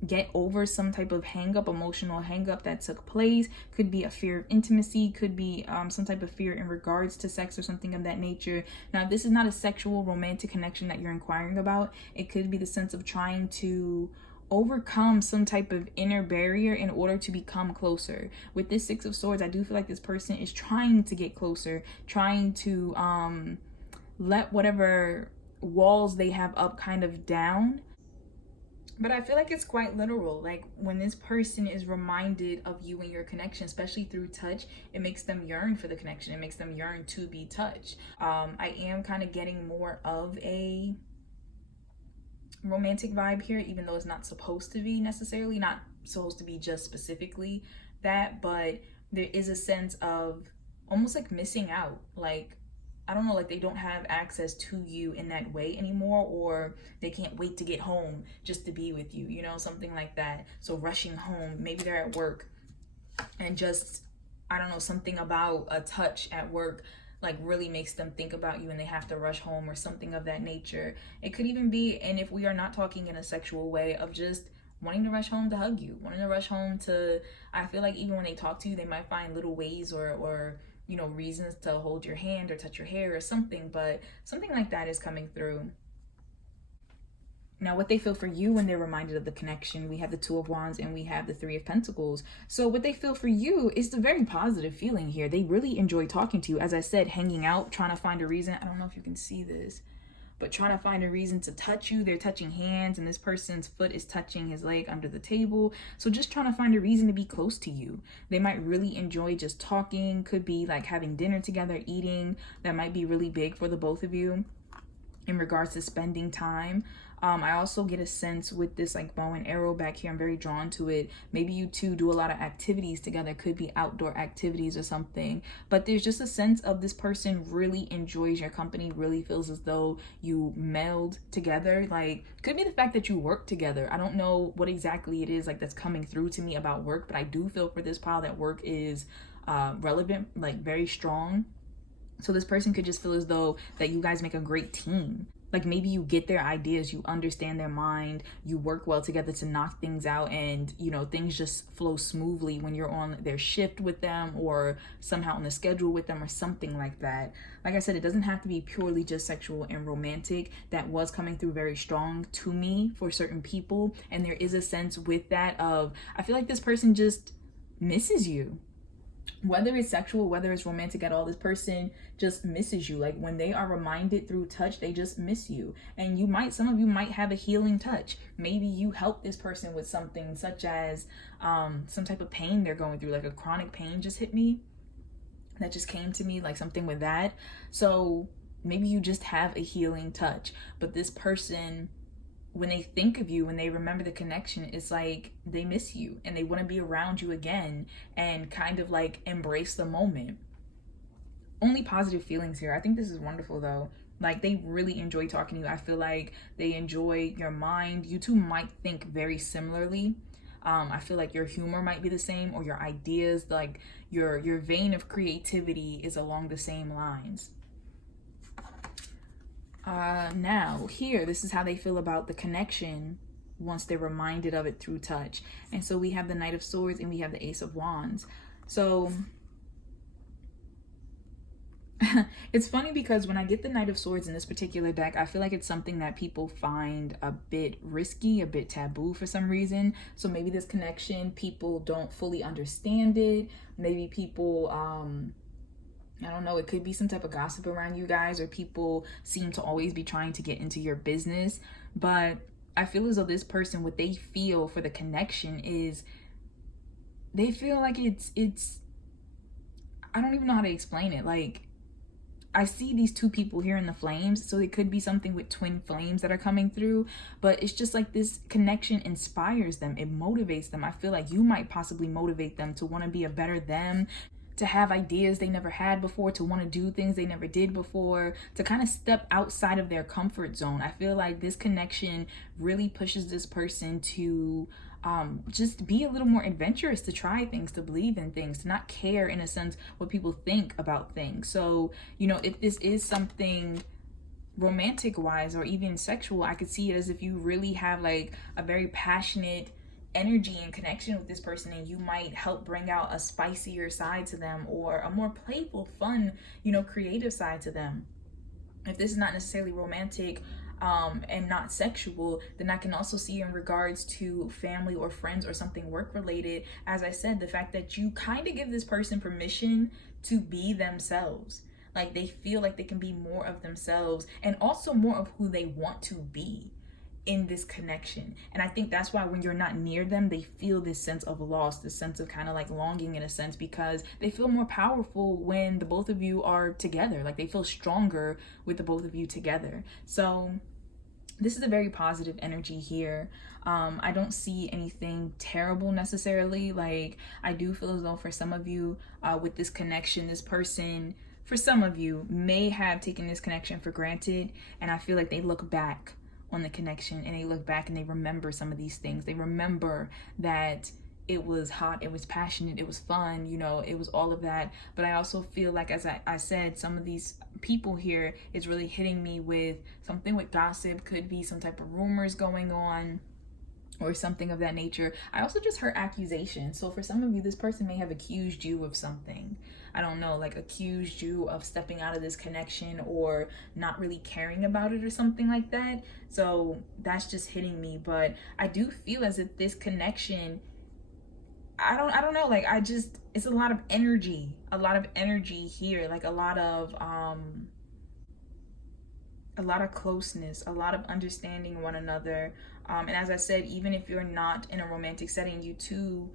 get over some type of emotional hang up that took place. Could be a fear of intimacy, could be some type of fear in regards to sex or something of that nature. Now, if this is not a sexual romantic connection that you're inquiring about, it could be the sense of trying to overcome some type of inner barrier in order to become closer. With this Six of Swords, I do feel like this person is trying to get closer, trying to let whatever walls they have up kind of down. But I feel like it's quite literal. Like, when this person is reminded of you and your connection, especially through touch, it makes them yearn for the connection. It makes them yearn to be touched. I am kind of getting more of a romantic vibe here, even though it's not supposed to be necessarily, not supposed to be just specifically that, but there is a sense of almost like missing out. Like, I don't know, like they don't have access to you in that way anymore, or they can't wait to get home just to be with you, you know, something like that. So rushing home, maybe they're at work and just, I don't know, something about a touch at work like really makes them think about you and they have to rush home or something of that nature. It could even be, and if we are not talking in a sexual way, of just wanting to rush home to hug you, wanting to rush home to, I feel like even when they talk to you, they might find little ways or you know, reasons to hold your hand or touch your hair or something, but something like that is coming through. Now, what they feel for you when they're reminded of the connection, we have the Two of Wands and we have the Three of Pentacles. So what they feel for you is a very positive feeling here. They really enjoy talking to you. As I said, hanging out, trying to find a reason. I don't know if you can see this, but trying to find a reason to touch you. They're touching hands and this person's foot is touching his leg under the table. So just trying to find a reason to be close to you. They might really enjoy just talking. Could be like having dinner together, eating. That might be really big for the both of you in regards to spending time. I also get a sense with this like bow and arrow back here. I'm very drawn to it. Maybe you two do a lot of activities together. Could be outdoor activities or something. But there's just a sense of this person really enjoys your company, really feels as though you meld together. Like, could be the fact that you work together. I don't know what exactly it is like that's coming through to me about work, but I do feel for this pile that work is relevant, like very strong. So this person could just feel as though that you guys make a great team. Like, maybe you get their ideas, you understand their mind, you work well together to knock things out, and you know, things just flow smoothly when you're on their shift with them or somehow on the schedule with them or something like that. Like I said, it doesn't have to be purely just sexual and romantic. That was coming through very strong to me for certain people, and there is a sense with that of, I feel like this person just misses you. whether it's sexual, whether it's romantic at all, this person just misses you. Like when they are reminded through touch, they just miss you. And some of you might have a healing touch. Maybe you help this person with something such as some type of pain they're going through, like a chronic pain just hit me. That just came to me, like something with that. So maybe you just have a healing touch, but this person, when they think of you, when they remember the connection, it's like they miss you and they want to be around you again and kind of like embrace the moment. Only positive feelings here. I think this is wonderful though. Like they really enjoy talking to you. I feel like they enjoy your mind. You two might think very similarly. I feel like your humor might be the same, or your ideas, like your vein of creativity is along the same lines. Now here, this is how they feel about the connection once they're reminded of it through touch. And so we have the Knight of Swords and we have the Ace of Wands. So it's funny because when I get the Knight of Swords in this particular deck, I feel like it's something that people find a bit risky, a bit taboo for some reason. So maybe this connection, people don't fully understand it. Maybe people, I don't know, it could be some type of gossip around you guys, or people seem to always be trying to get into your business. But I feel as though this person, what they feel for the connection is, they feel like it's I don't even know how to explain it. Like, I see these two people here in the flames, so it could be something with twin flames that are coming through, but it's just like this connection inspires them, it motivates them. I feel like you might possibly motivate them to want to be a better them, to have ideas they never had before, to want to do things they never did before, to kind of step outside of their comfort zone. I feel like this connection really pushes this person to just be a little more adventurous, to try things, to believe in things, to not care in a sense what people think about things. So, you know, if this is something romantic wise or even sexual, I could see it as if you really have like a very passionate energy and connection with this person, and you might help bring out a spicier side to them, or a more playful, fun, you know, creative side to them. If this is not necessarily romantic and not sexual, then I can also see in regards to family or friends or something work related, as I said, the fact that you kind of give this person permission to be themselves. Like they feel like they can be more of themselves and also more of who they want to be in this connection. And I think that's why when you're not near them, they feel this sense of loss, this sense of kind of like longing in a sense, because they feel more powerful when the both of you are together. Like they feel stronger with the both of you together. So this is a very positive energy here. I don't see anything terrible necessarily. Like I do feel as though for some of you with this connection, this person, for some of you may have taken this connection for granted. And I feel like they look back on the connection and they look back and they remember some of these things. They remember that it was hot, it was passionate, it was fun, you know, it was all of that. But I also feel like, as I said, some of these people here is really hitting me with something with gossip, could be some type of rumors going on or something of that nature. I also just heard accusation. So for some of you, this person may have accused you of something. I don't know, like accused you of stepping out of this connection or not really caring about it or something like that. So that's just hitting me. But I do feel as if this connection, I don't know, like it's a lot of energy here, like a lot of closeness, a lot of understanding one another. And as I said, even if you're not in a romantic setting, you two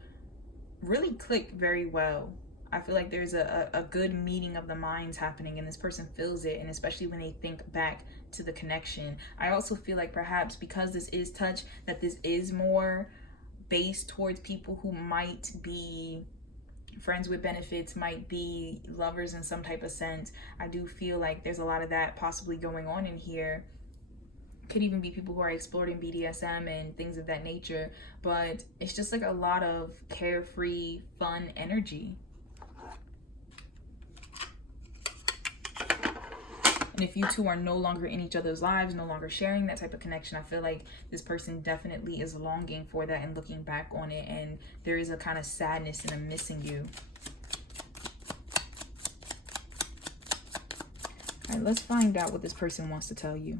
really click very well. I feel like there's a good meeting of the minds happening, and this person feels it, and especially when they think back to the connection. I also feel like perhaps because this is touch, that this is more based towards people who might be friends with benefits, might be lovers in some type of sense. I do feel like there's a lot of that possibly going on in here. Could even be people who are exploring BDSM and things of that nature, but it's just like a lot of carefree, fun energy. And if you two are no longer in each other's lives, no longer sharing that type of connection, I feel like this person definitely is longing for that and looking back on it, and there is a kind of sadness and a missing you. All right, let's find out what this person wants to tell you.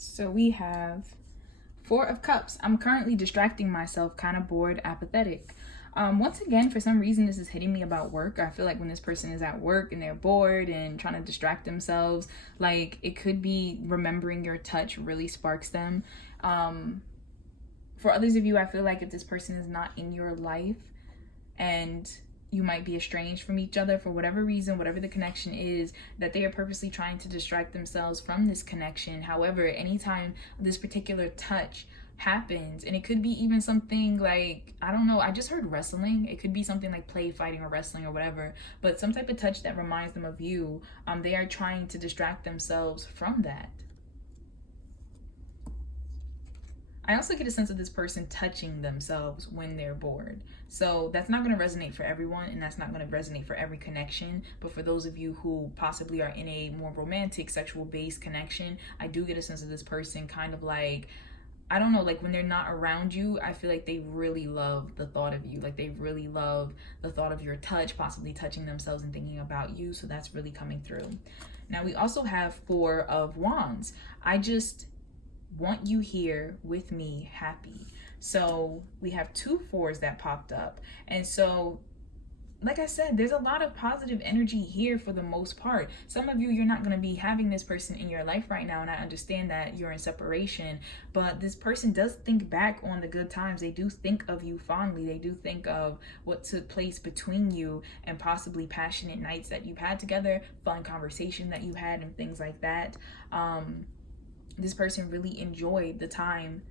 So we have Four of Cups. I'm currently distracting myself, kind of bored, apathetic. Once again, for some reason, this is hitting me about work. I feel like when this person is at work and they're bored and trying to distract themselves, like it could be remembering your touch really sparks them. For others of you, I feel like if this person is not in your life and you might be estranged from each other for whatever reason, whatever the connection is, that they are purposely trying to distract themselves from this connection. However, anytime this particular touch happens, and it could be even something like, I don't know, I just heard wrestling. It could be something like play fighting or wrestling or whatever, but some type of touch that reminds them of you, they are trying to distract themselves from that. I also get a sense of this person touching themselves when they're bored. So that's not going to resonate for everyone, and that's not going to resonate for every connection. But for those of you who possibly are in a more romantic, sexual-based connection, I do get a sense of this person kind of like, I don't know, like when they're not around you, I feel like they really love the thought of you. Like they really love the thought of your touch, possibly touching themselves and thinking about you. So that's really coming through. Now we also have Four of Wands. I just want you here with me happy. So we have two fours that popped up. And so, like I said, there's a lot of positive energy here for the most part. Some of you, you're not going to be having this person in your life right now, and I understand that you're in separation, but this person does think back on the good times. They do think of you fondly. They do think of what took place between you and possibly passionate nights that you've had together, fun conversation that you had, and things like that. This person really enjoyed the time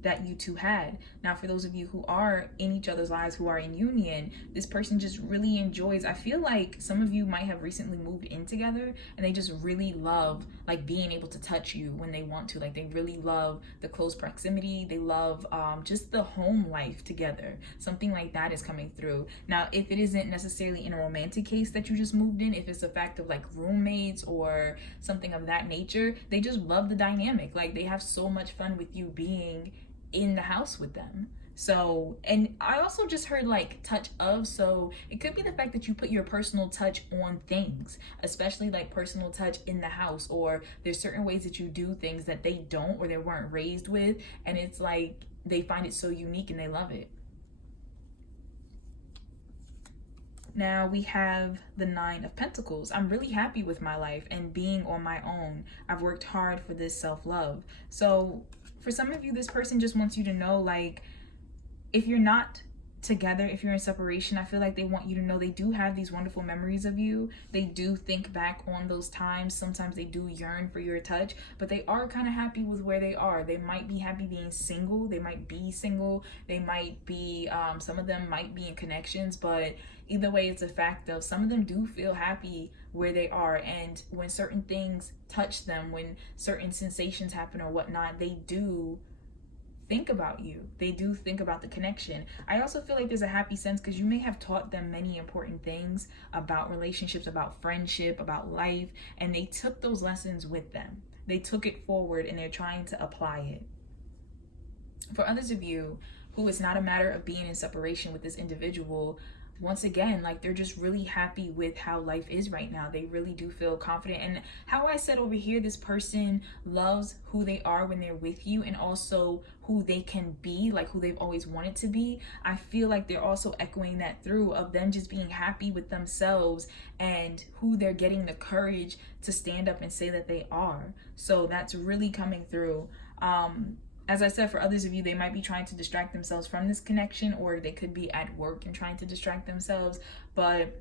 that you two had. Now, for those of you who are in each other's lives, who are in union, this person just really enjoys. I feel like some of you might have recently moved in together, and they just really love like being able to touch you when they want to. Like they really love the close proximity. They love just the home life together. Something like that is coming through. Now, if it isn't necessarily in a romantic case that you just moved in, if it's a fact of like roommates or something of that nature, they just love the dynamic. Like they have so much fun with you being in the house with them. So, and I also just heard like touch of, so it could be the fact that you put your personal touch on things, especially like personal touch in the house, or there's certain ways that you do things that they don't or they weren't raised with, and it's like they find it so unique and they love it. Now we have the Nine of Pentacles. I'm really happy with my life and being on my own. I've worked hard for this self-love. So for some of you, this person just wants you to know, like, if you're not together, if you're in separation, I feel like they want you to know they do have these wonderful memories of you. They do think back on those times. Sometimes they do yearn for your touch, but they are kind of happy with where they are. They might be happy being single. They might be single. They might be, some of them might be in connections, but either way, it's a fact of some of them do feel happy where they are. And when certain things touch them, when certain sensations happen or whatnot, they do think about you. They do think about the connection. I also feel like there's a happy sense because you may have taught them many important things about relationships, about friendship, about life, and they took those lessons with them. They took it forward and they're trying to apply it. For others of you who it's not a matter of being in separation with this individual, once again, like they're just really happy with how life is right now. They really do feel confident. And how I said over here, this person loves who they are when they're with you and also who they can be, like who they've always wanted to be. I feel like they're also echoing that through of them just being happy with themselves and who they're getting the courage to stand up and say that they are. So that's really coming through. As I said, for others of you, they might be trying to distract themselves from this connection, or they could be at work and trying to distract themselves. But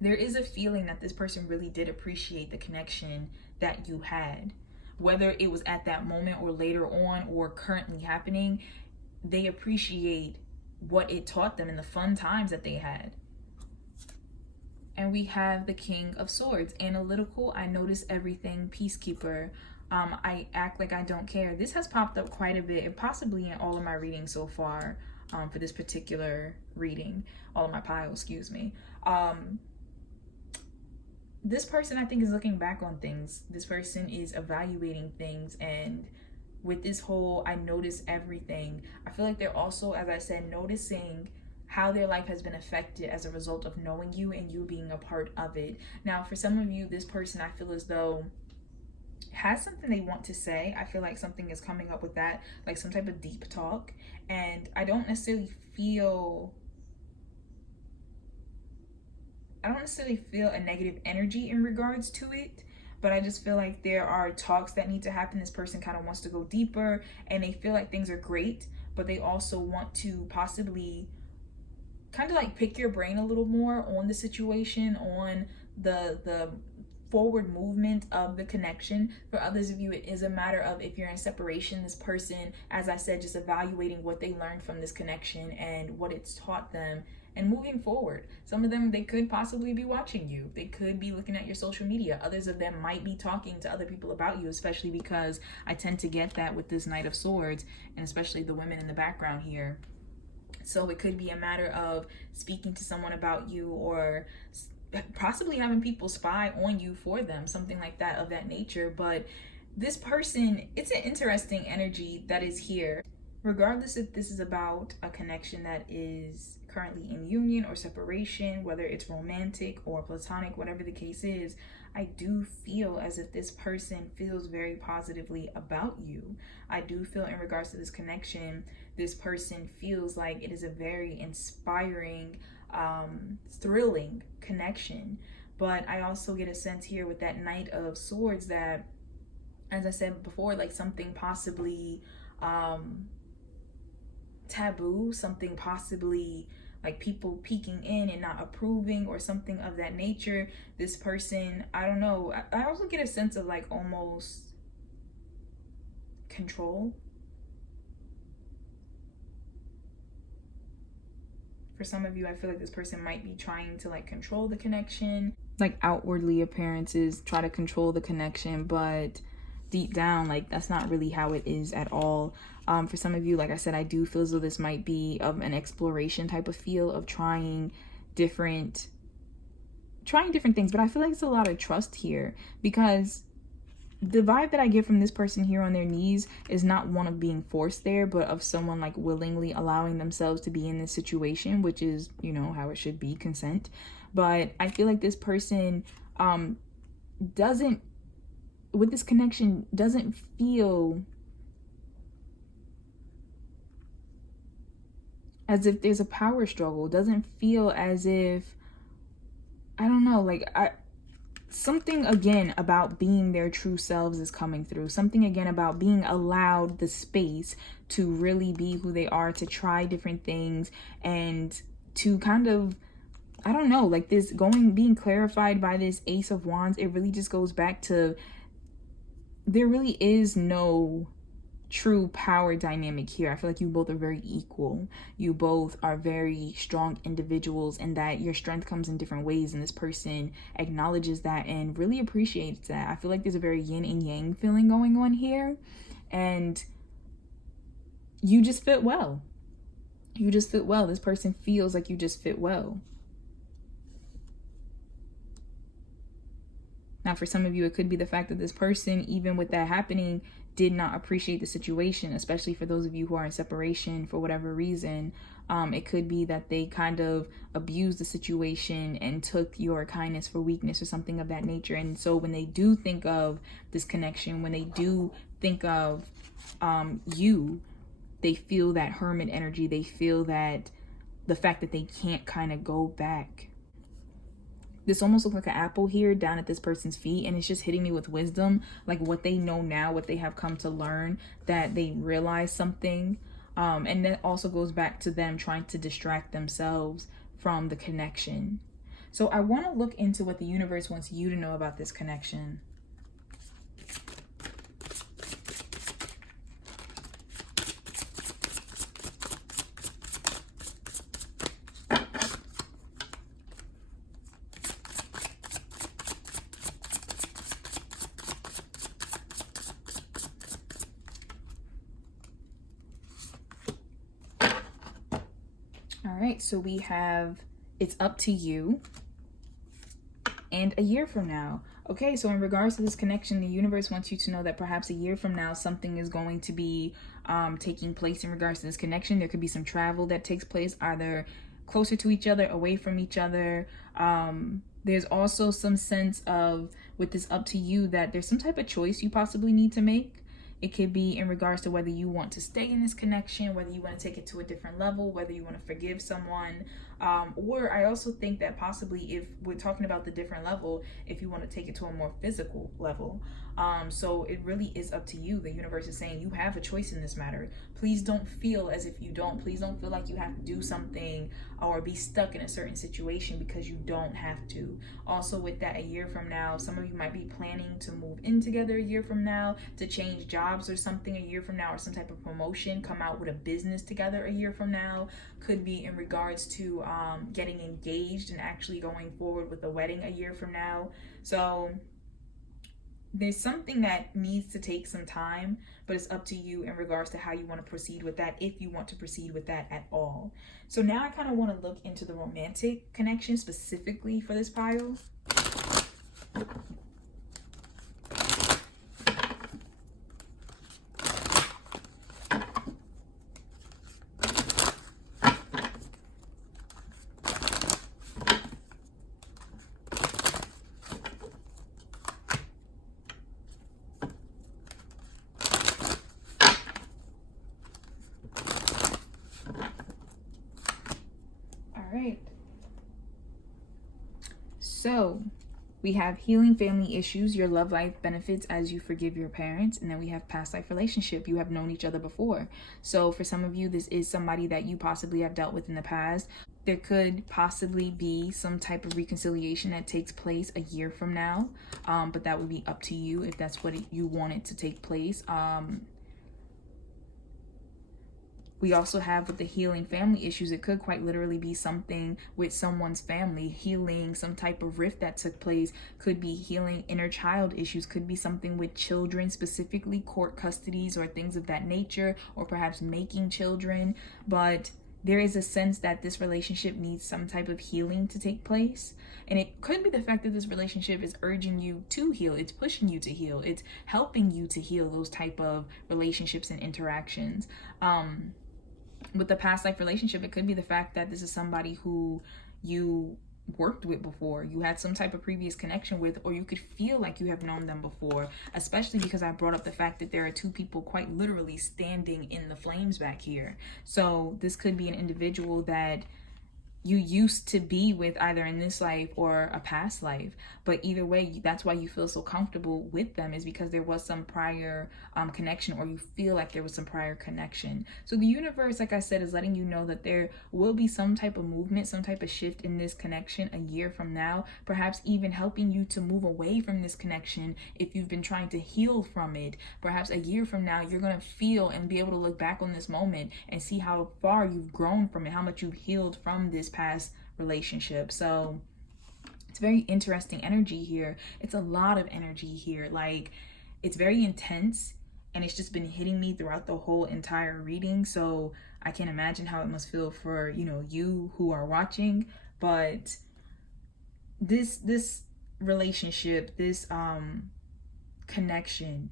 there is a feeling that this person really did appreciate the connection that you had. Whether it was at that moment or later on or currently happening, they appreciate what it taught them and the fun times that they had. And we have the King of Swords. Analytical, I notice everything. Peacekeeper, I act like I don't care. This has popped up quite a bit and possibly in all of my readings so far, for this particular reading, all of my piles, excuse me. This person, I think, is looking back on things. This person is evaluating things, and with this whole I notice everything, I feel like they're also, as I said, noticing how their life has been affected as a result of knowing you and you being a part of it. Now, for some of you, this person, I feel as though has something they want to say. I feel like something is coming up with that, like some type of deep talk. And I don't necessarily feel a negative energy in regards to it, but I just feel like there are talks that need to happen. This person kind of wants to go deeper, and they feel like things are great, but they also want to possibly kind of like pick your brain a little more on the situation, on the forward movement of the connection. For others of you, it is a matter of, if you're in separation, this person, as I said, just evaluating what they learned from this connection and what it's taught them and moving forward. Some of them, they could possibly be watching you. They could be looking at your social media. Others of them might be talking to other people about you, especially because I tend to get that with this Knight of Swords, and especially the women in the background here. So it could be a matter of speaking to someone about you, or possibly having people spy on you for them, something like that, of that nature. But this person, it's an interesting energy that is here. Regardless if this is about a connection that is currently in union or separation, whether it's romantic or platonic, whatever the case is, I do feel as if this person feels very positively about you. I do feel in regards to this connection, this person feels like it is a very inspiring, thrilling connection. But I also get a sense here with that Knight of Swords that, as I said before, like something possibly taboo, something possibly like people peeking in and not approving, or something of that nature. This person, I don't know, I also get a sense of like almost control. For some of you, I feel like this person might be trying to like control the connection, like outwardly appearances try to control the connection, but deep down, like that's not really how it is at all. For some of you, like I said, I do feel as though this might be of an exploration type of feel, of trying different things. But I feel like it's a lot of trust here, because the vibe that I get from this person here on their knees is not one of being forced there, but of someone like willingly allowing themselves to be in this situation, which is, you know, how it should be, consent. But I feel like this person doesn't, with this connection, doesn't feel as if there's a power struggle, doesn't feel as if, I don't know, like something again about being their true selves is coming through. Something again about being allowed the space to really be who they are, to try different things, and to kind of, I don't know, like this being clarified by this Ace of Wands. It really just goes back to, there really is no true power dynamic here. I feel like you both are very equal. You both are very strong individuals, and that your strength comes in different ways, and this person acknowledges that and really appreciates that. I feel like there's a very yin and yang feeling going on here, and you just fit well. You just fit well. This person feels like you just fit well. Now, for some of you, it could be the fact that this person, even with that happening, did not appreciate the situation, especially for those of you who are in separation for whatever reason. It could be that they kind of abused the situation and took your kindness for weakness or something of that nature. And so when they do think of this connection, when they do think of you, they feel that hermit energy. They feel that the fact that they can't kind of go back. This almost looks like an apple here down at this person's feet, and it's just hitting me with wisdom, like what they know now, what they have come to learn, that they realize something. And that also goes back to them trying to distract themselves from the connection. So I want to look into what the universe wants you to know about this connection. All right, so we have, it's up to you, and a year from now. Okay, so in regards to this connection, the universe wants you to know that perhaps a year from now, something is going to be taking place in regards to this connection. There could be some travel that takes place, either closer to each other, away from each other. There's also some sense of, with this up to you, that there's some type of choice you possibly need to make. It could be in regards to whether you want to stay in this connection, whether you want to take it to a different level, whether you want to forgive someone. Or I also think that possibly, if we're talking about the different level, if you want to take it to a more physical level. So it really is up to you. The universe is saying you have a choice in this matter. Please don't feel as if you don't. Please don't feel like you have to do something or be stuck in a certain situation, because you don't have to. Also, with that, a year from now, some of you might be planning to move in together a year from now, to change jobs or something a year from now, or some type of promotion, come out with a business together a year from now. Could be in regards to getting engaged and actually going forward with a wedding a year from now. So there's something that needs to take some time, but it's up to you in regards to how you want to proceed with that, if you want to proceed with that at all. So now I kind of want to look into the romantic connection specifically for this pile. Right. So we have healing family issues, your love life benefits as you forgive your parents, and then we have past life relationship. You have known each other before. So for some of you, this is somebody that you possibly have dealt with in the past. There could possibly be some type of reconciliation that takes place a year from now, but that would be up to you if that's what you want it to take place. We also have with the healing family issues, it could quite literally be something with someone's family, healing some type of rift that took place. Could be healing inner child issues, could be something with children, specifically court custodies or things of that nature, or perhaps making children. But there is a sense that this relationship needs some type of healing to take place. And it could be the fact that this relationship is urging you to heal. It's pushing you to heal. It's helping you to heal those type of relationships and interactions. With the past life relationship, it could be the fact that this is somebody who you worked with before, you had some type of previous connection with, or you could feel like you have known them before, especially because I brought up the fact that there are two people quite literally standing in the flames back here. So this could be an individual that you used to be with, either in this life or a past life. But either way, that's why you feel so comfortable with them, is because there was some prior connection, or you feel like there was some prior connection. So the universe, like I said, is letting you know that there will be some type of movement, some type of shift in this connection a year from now, perhaps even helping you to move away from this connection if you've been trying to heal from it. Perhaps a year from now, you're going to feel and be able to look back on this moment and see how far you've grown from it, how much you've healed from this past relationship. So it's very interesting energy here. It's a lot of energy here. Like, it's very intense, and it's just been hitting me throughout the whole entire reading. So I can't imagine how it must feel for, you who are watching. But this relationship, this connection,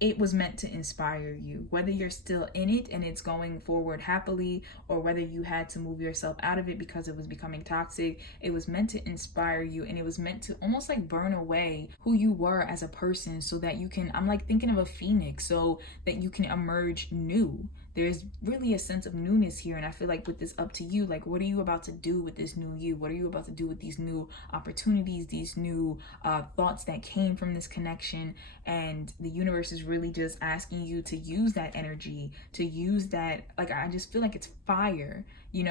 it was meant to inspire you, whether you're still in it and it's going forward happily, or whether you had to move yourself out of it because it was becoming toxic. It was meant to inspire you, and it was meant to almost like burn away who you were as a person, so that you can, I'm like thinking of a phoenix, so that you can emerge new. There's really a sense of newness here, and I feel like with this up to you, like, what are you about to do with this new you? What are you about to do with these new opportunities, these new thoughts that came from this connection? And the universe is really just asking you to use that energy, to use that, like, I just feel like it's fire.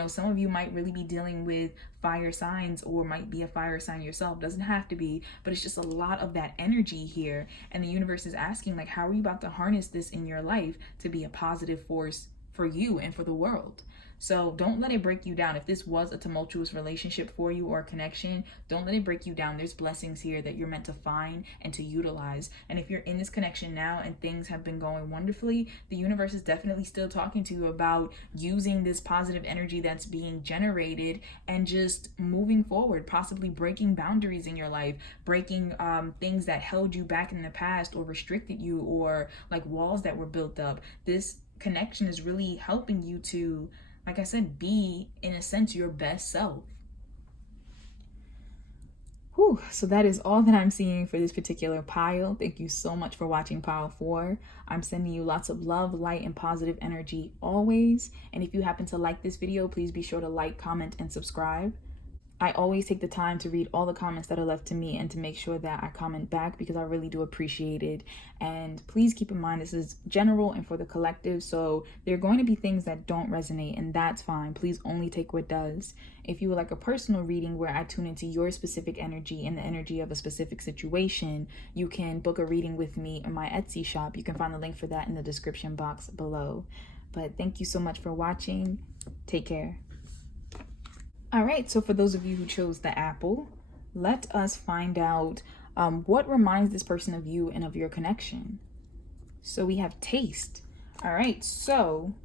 Some of you might really be dealing with fire signs, or might be a fire sign yourself. Doesn't have to be, but it's just a lot of that energy here. And the universe is asking, like, how are you about to harness this in your life to be a positive force for you and for the world? So don't let it break you down. If this was a tumultuous relationship for you, or a connection, don't let it break you down. There's blessings here that you're meant to find and to utilize. And if you're in this connection now and things have been going wonderfully, the universe is definitely still talking to you about using this positive energy that's being generated and just moving forward, possibly breaking boundaries in your life, breaking things that held you back in the past or restricted you, or like walls that were built up. This connection is really helping you to, like I said, be, in a sense, your best self. Whew, so that is all that I'm seeing for this particular pile. Thank you so much for watching pile 4. I'm sending you lots of love, light, and positive energy always. And if you happen to like this video, please be sure to like, comment, and subscribe. I always take the time to read all the comments that are left to me and to make sure that I comment back because I really do appreciate it. And please keep in mind, this is general and for the collective, so there are going to be things that don't resonate, and that's fine. Please only take what does. If you would like a personal reading where I tune into your specific energy and the energy of a specific situation, you can book a reading with me in my Etsy shop. You can find the link for that in the description box below. But thank you so much for watching. Take care. All right, so for those of you who chose the apple, let us find out what reminds this person of you and of your connection. So we have taste. All right, so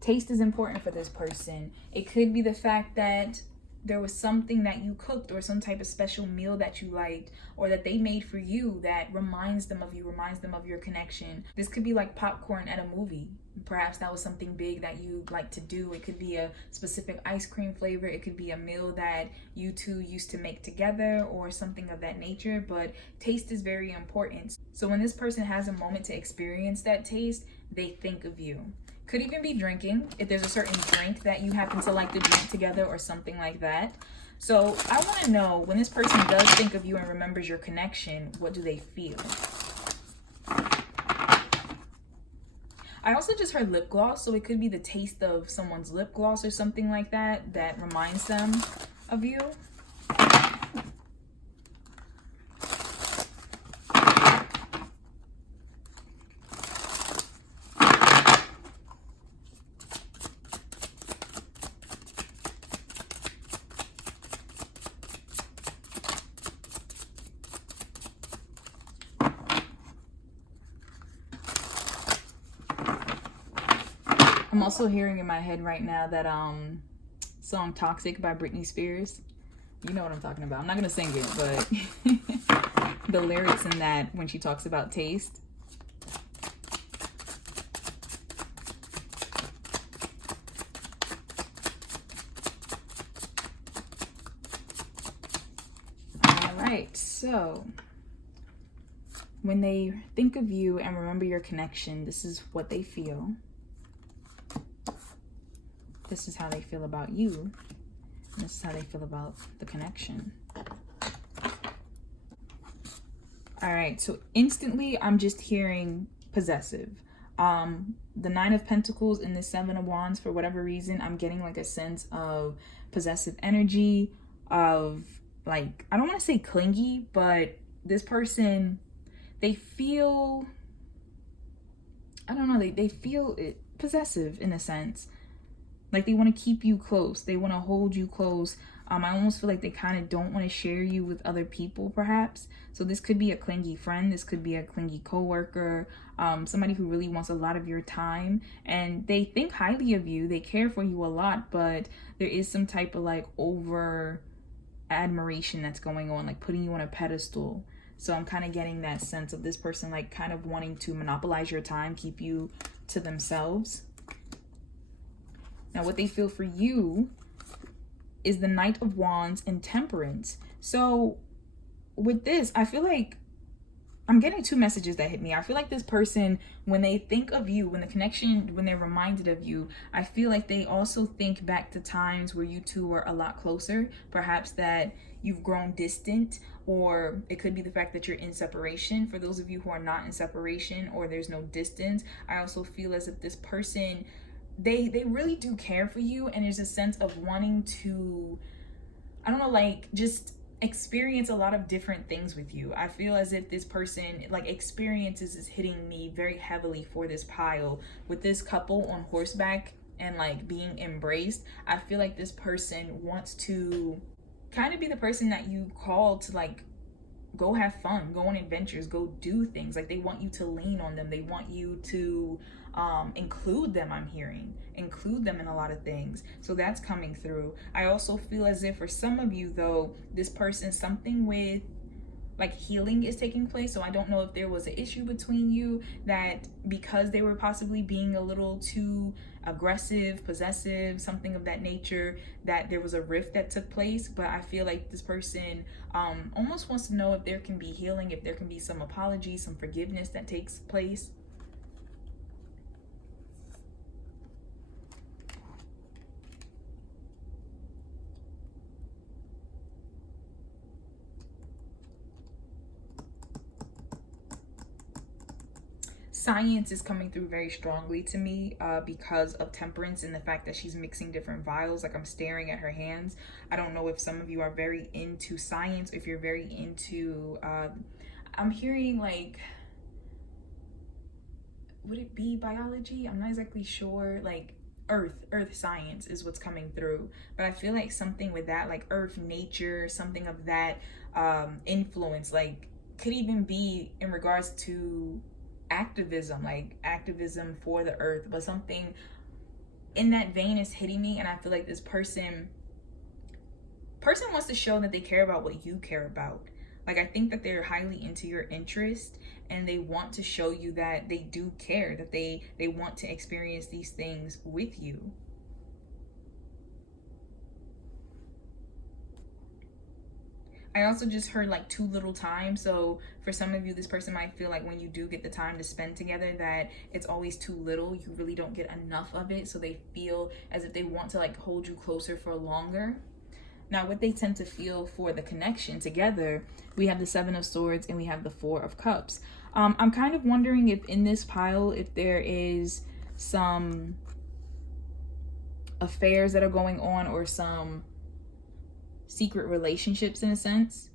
taste is important for this person. It could be the fact that there was something that you cooked or some type of special meal that you liked or that they made for you that reminds them of you, reminds them of your connection. This could be like popcorn at a movie. Perhaps that was something big that you like to do. It could be a specific ice cream flavor. It could be a meal that you two used to make together or something of that nature. But taste is very important. So when this person has a moment to experience that taste, they think of you. Could even be drinking, if there's a certain drink that you happen to like to drink together or something like that. So I want to know, when this person does think of you and remembers your connection, what do they feel? I also just heard lip gloss, so it could be the taste of someone's lip gloss or something like that that reminds them of you. I'm also hearing in my head right now that song Toxic by Britney Spears. You know what I'm talking about. I'm not gonna sing it, but the lyrics in that when she talks about taste. All right, so when they think of you and remember your connection, this is what they feel. This is how they feel about you. And this is how they feel about the connection. All right, so instantly I'm just hearing possessive. The 9 of Pentacles and the 7 of Wands, for whatever reason, I'm getting like a sense of possessive energy, of like, I don't want to say clingy, but this person, they feel, I don't know, they feel it possessive in a sense. Like they want to keep you close. They want to hold you close. I almost feel like they kind of don't want to share you with other people, perhaps. So this could be a clingy friend. This could be a clingy coworker. Somebody who really wants a lot of your time. And they think highly of you. They care for you a lot. But there is some type of like over admiration that's going on. Like putting you on a pedestal. So I'm kind of getting that sense of this person like kind of wanting to monopolize your time. Keep you to themselves. Now, what they feel for you is the Knight of Wands and Temperance. So with this, I feel like I'm getting 2 messages that hit me. I feel like this person, when they think of you, when the connection, when they're reminded of you, I feel like they also think back to times where you two were a lot closer. Perhaps that you've grown distant, or it could be the fact that you're in separation. For those of you who are not in separation or there's no distance, I also feel as if this person, they really do care for you, and there's a sense of wanting to, I don't know, like just experience a lot of different things with you. I feel as if this person, like experiences is hitting me very heavily for this pile. With this couple on horseback and like being embraced, I feel like this person wants to kind of be the person that you call to like go have fun, go on adventures, go do things. Like they want you to lean on them. They want you to include them. I'm hearing include them in a lot of things. So that's coming through. I also feel as if for some of you though, this person, something with like healing is taking place. So I don't know if there was an issue between you that because they were possibly being a little too aggressive, possessive, something of that nature, that there was a rift that took place. But I feel like this person almost wants to know if there can be healing, if there can be some apology, some forgiveness that takes place. Science is coming through very strongly to me because of temperance and the fact that she's mixing different vials. Like, I'm staring at her hands. I don't know if some of you are very into science, if you're very into, I'm hearing like, would it be biology? I'm not exactly sure. Like earth science is what's coming through. But I feel like something with that, like earth, nature, something of that influence, like could even be in regards to activism, like activism for the earth, but something in that vein is hitting me. And I feel like this person wants to show that they care about what you care about. Like, I think that they're highly into your interest, and they want to show you that they do care, that they want to experience these things with you. I also just heard like too little time. So for some of you, this person might feel like when you do get the time to spend together, that it's always too little. You really don't get enough of it. So they feel as if they want to like hold you closer for longer. Now, what they tend to feel for the connection together, we have the Seven of Swords and we have the Four of Cups. I'm kind of wondering if in this pile, if there is some affairs that are going on, or some secret relationships in a sense.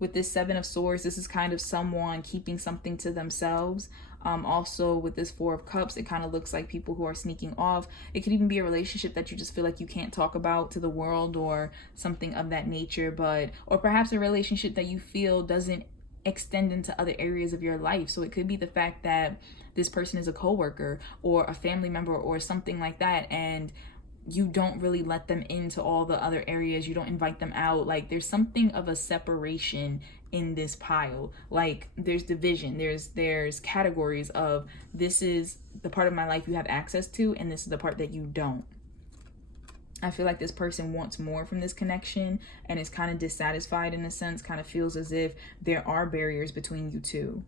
With this Seven of Swords, this is kind of someone keeping something to themselves. Also with this Four of Cups, it kind of looks like people who are sneaking off. It could even be a relationship that you just feel like you can't talk about to the world, or something of that nature. Or perhaps a relationship that you feel doesn't extend into other areas of your life. So it could be the fact that this person is a coworker or a family member or something like that, and you don't really let them into all the other areas. You don't invite them out. Like, there's something of a separation in this pile. Like, there's division, there's categories of, this is the part of my life you have access to, and this is the part that you don't. I feel like this person wants more from this connection and is kind of dissatisfied in a sense, kind of feels as if there are barriers between you two.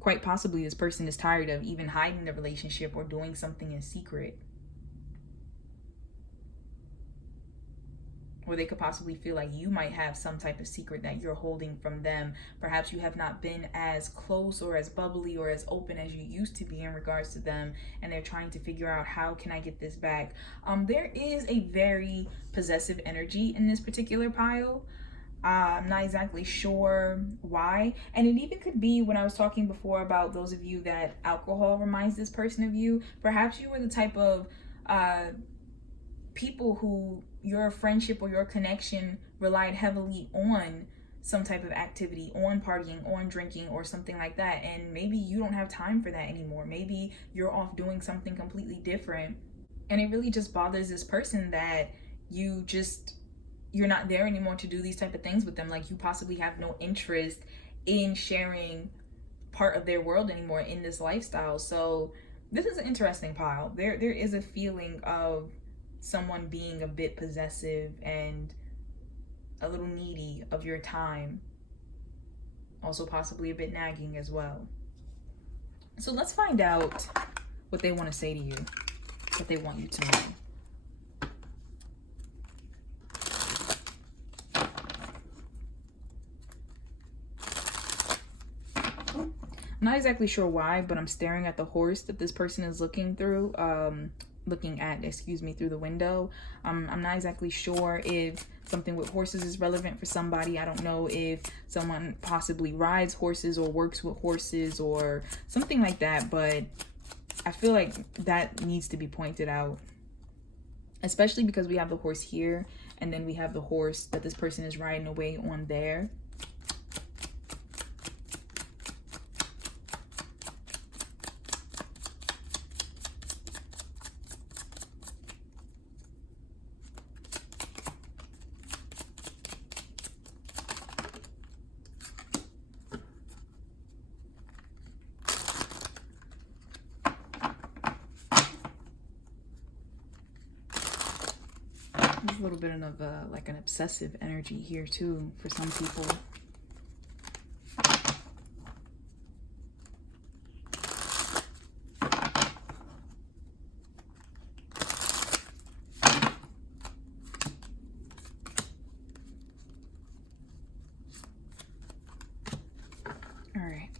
Quite possibly this person is tired of even hiding the relationship or doing something in secret. Or they could possibly feel like you might have some type of secret that you're holding from them. Perhaps you have not been as close or as bubbly or as open as you used to be in regards to them, and they're trying to figure out, how can I get this back? There is a very possessive energy in this particular pile. I'm not exactly sure why. And it even could be, when I was talking before about those of you that alcohol reminds this person of you, perhaps you were the type of people who your friendship or your connection relied heavily on some type of activity, on partying, on drinking, or something like that. And maybe you don't have time for that anymore. Maybe you're off doing something completely different. And it really just bothers this person that you're not there anymore to do these type of things with them. Like, you possibly have no interest in sharing part of their world anymore in this lifestyle. So this is an interesting pile. There is a feeling of someone being a bit possessive and a little needy of your time. Also possibly a bit nagging as well. So let's find out what they want to say to you, what they want you to know. I'm not exactly sure why, but I'm staring at the horse that this person is looking through, through the window. I'm not exactly sure if something with horses is relevant for somebody. I don't know if someone possibly rides horses or works with horses or something like that, but I feel like that needs to be pointed out, especially because we have the horse here, and then we have the horse that this person is riding away on there. There's a little bit of like an obsessive energy here too for some people. All right.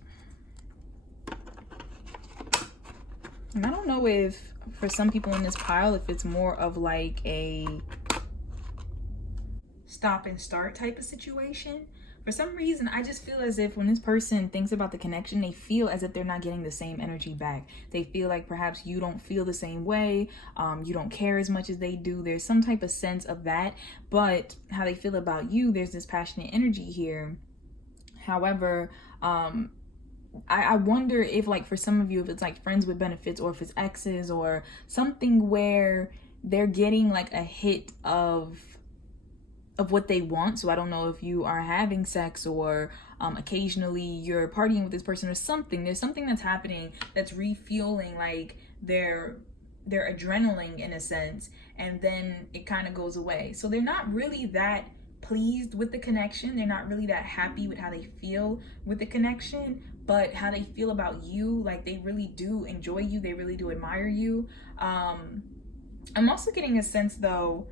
And I don't know if for some people in this pile, if it's more of like a stop and start type of situation. For some reason, I just feel as if when this person thinks about the connection, they feel as if they're not getting the same energy back. They feel like perhaps you don't feel the same way. You don't care as much as they do. There's some type of sense of that. But how they feel about you, there's this passionate energy here. However, I wonder if, like, for some of you, if it's like friends with benefits or if it's exes or something where they're getting like a hit of what they want. So I don't know if you are having sex or occasionally you're partying with this person or something. There's something that's happening that's refueling like their adrenaline in a sense, and then it kind of goes away. So they're not really that pleased with the connection. They're not really that happy with how they feel with the connection, but how they feel about you, like they really do enjoy you. They really do admire you. I'm also getting a sense though,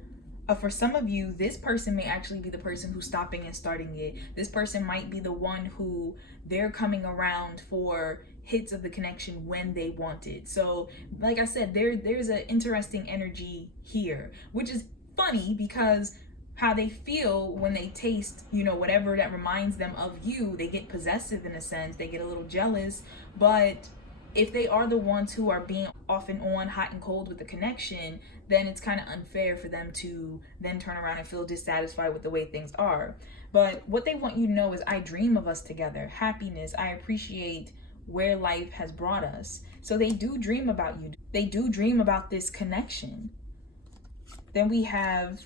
for some of you, this person may actually be the person who's stopping and starting it. This person might be the one who they're coming around for hits of the connection when they want it. So like I said, there's an interesting energy here, which is funny because how they feel when they taste, you know, whatever that reminds them of you, they get possessive in a sense, they get a little jealous. But if they are the ones who are being off and on, hot and cold with the connection, then it's kind of unfair for them to then turn around and feel dissatisfied with the way things are. But what they want you to know is, I dream of us together, happiness, I appreciate where life has brought us. So they do dream about you. They do dream about this connection. Then we have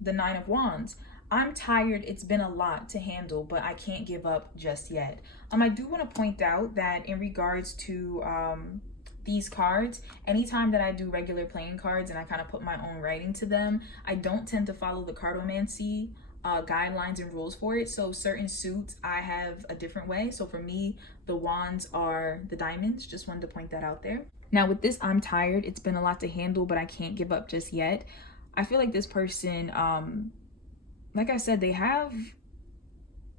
the 9 of Wands. I'm tired, it's been a lot to handle, but I can't give up just yet. I do want to point out that in regards to these cards, anytime that I do regular playing cards and I kind of put my own writing to them, I don't tend to follow the cardomancy guidelines and rules for it. So certain suits, I have a different way. So for me, the wands are the diamonds. Just wanted to point that out there. Now with this, I'm tired, it's been a lot to handle, but I can't give up just yet. I feel like this person, like I said, they have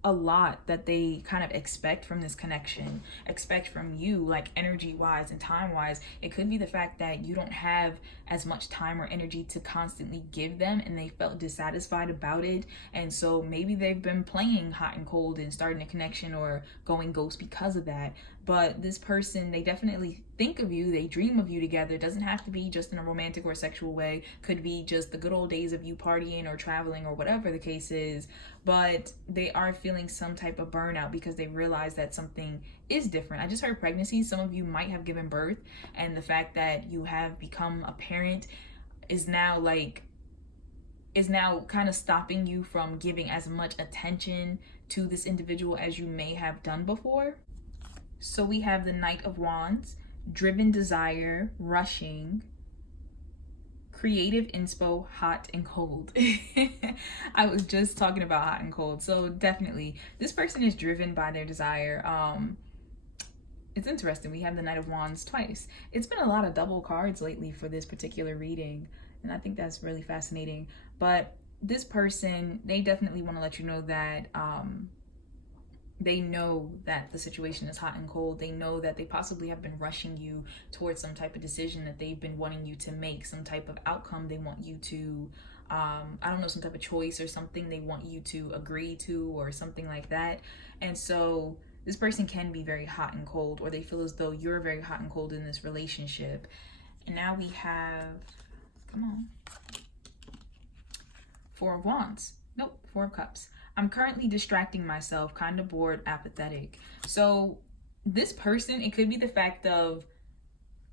a lot that they kind of expect from this connection, expect from you, like energy wise and time wise. It could be the fact that you don't have as much time or energy to constantly give them, and they felt dissatisfied about it. And so maybe they've been playing hot and cold and starting a connection or going ghost because of that. But this person, they definitely think of you, they dream of you together. It doesn't have to be just in a romantic or sexual way. Could be just the good old days of you partying or traveling or whatever the case is. But they are feeling some type of burnout because they realize that something is different. I just heard pregnancy. Some of you might have given birth, and the fact that you have become a parent is now kind of stopping you from giving as much attention to this individual as you may have done before. So we have the Knight of Wands, driven desire, rushing, creative inspo, hot and cold. I was just talking about hot and cold. So definitely this person is driven by their desire. It's interesting. We have the Knight of Wands twice. It's been a lot of double cards lately for this particular reading, and I think that's really fascinating. But this person, they definitely want to let you know that they know that the situation is hot and cold. They know that they possibly have been rushing you towards some type of decision that they've been wanting you to make, some type of outcome they want you to, I don't know, some type of choice or something they want you to agree to or something like that. And so this person can be very hot and cold, or they feel as though you're very hot and cold in this relationship. And now we have, come on, Four of Wands. Nope, Four of Cups. I'm currently distracting myself, kind of bored, apathetic. So this person, it could be the fact of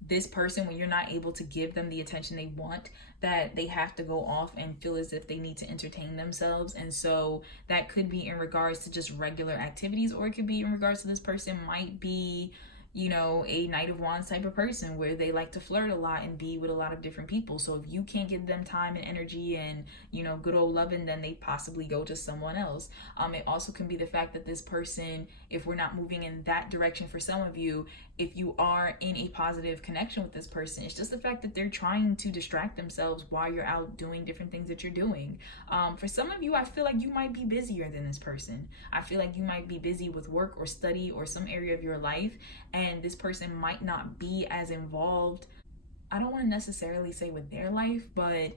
this person, when you're not able to give them the attention they want, that they have to go off and feel as if they need to entertain themselves. And so that could be in regards to just regular activities, or it could be in regards to this person might be, you know, a Knight of Wands type of person where they like to flirt a lot and be with a lot of different people. So if you can't give them time and energy and, you know, good old loving, then they possibly go to someone else. It also can be the fact that this person, if we're not moving in that direction for some of you, if you are in a positive connection with this person, it's just the fact that they're trying to distract themselves while you're out doing different things that you're doing. For some of you, I feel like you might be busier than this person. I feel like you might be busy with work or study or some area of your life, and this person might not be as involved. I don't want to necessarily say with their life, but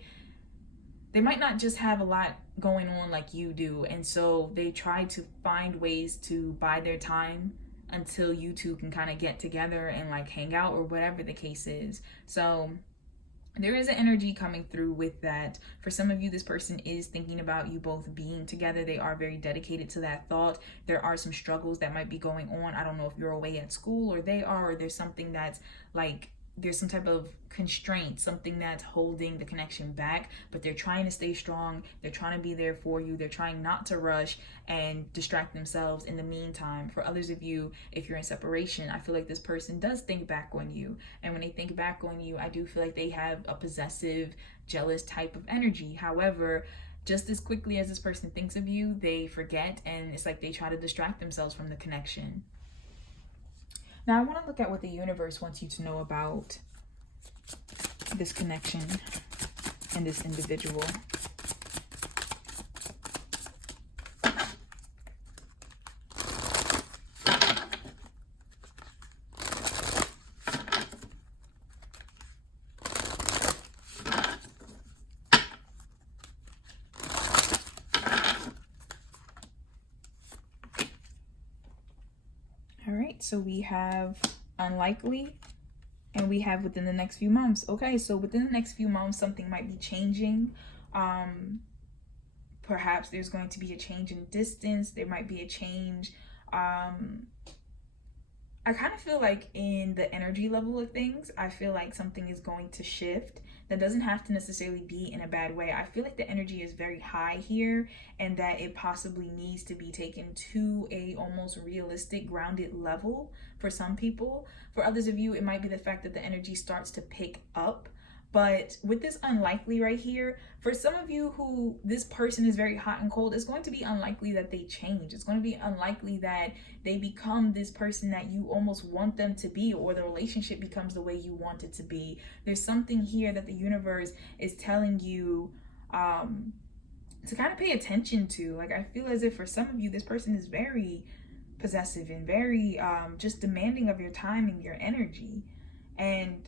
they might not just have a lot going on like you do. And so they try to find ways to buy their time until you two can kind of get together and like hang out or whatever the case is. So there is an energy coming through with that. For some of you, this person is thinking about you both being together. They are very dedicated to that thought. There are some struggles that might be going on. I don't know if you're away at school or they are, or there's something that's like, there's some type of constraint, something that's holding the connection back, but they're trying to stay strong. They're trying to be there for you. They're trying not to rush and distract themselves in the meantime. For others of you, if you're in separation, I feel like this person does think back on you. And when they think back on you, I do feel like they have a possessive, jealous type of energy. However, just as quickly as this person thinks of you, they forget, and it's like they try to distract themselves from the connection. Now, I want to look at what the universe wants you to know about this connection and this individual. All right, so we have unlikely and we have within the next few months. Okay, so within the next few months, something might be changing. Perhaps there's going to be a change in distance. There might be a change. I kind of feel like in the energy level of things, I feel like something is going to shift. That doesn't have to necessarily be in a bad way. I feel like the energy is very high here and that it possibly needs to be taken to a almost realistic, grounded level for some people. For others of you, it might be the fact that the energy starts to pick up. But with this unlikely right here, for some of you who this person is very hot and cold, it's going to be unlikely that they change. It's going to be unlikely that they become this person that you almost want them to be, or the relationship becomes the way you want it to be. There's something here that the universe is telling you to kind of pay attention to. Like, I feel as if for some of you, this person is very possessive and very just demanding of your time and your energy. And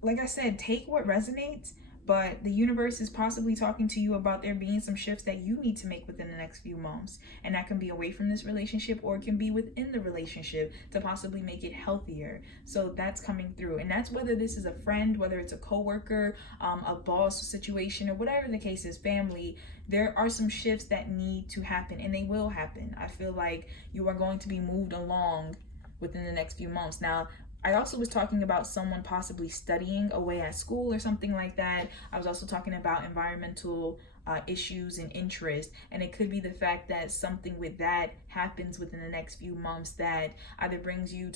like I said, take what resonates, but the universe is possibly talking to you about there being some shifts that you need to make within the next few months. And that can be away from this relationship, or it can be within the relationship to possibly make it healthier. So that's coming through. And that's whether this is a friend, whether it's a coworker, a boss situation, or whatever the case is, family. There are some shifts that need to happen, and they will happen. I feel like you are going to be moved along within the next few months. Now, I also was talking about someone possibly studying away at school or something like that. I was also talking about environmental issues and interest, and it could be the fact that something with that happens within the next few months that either brings you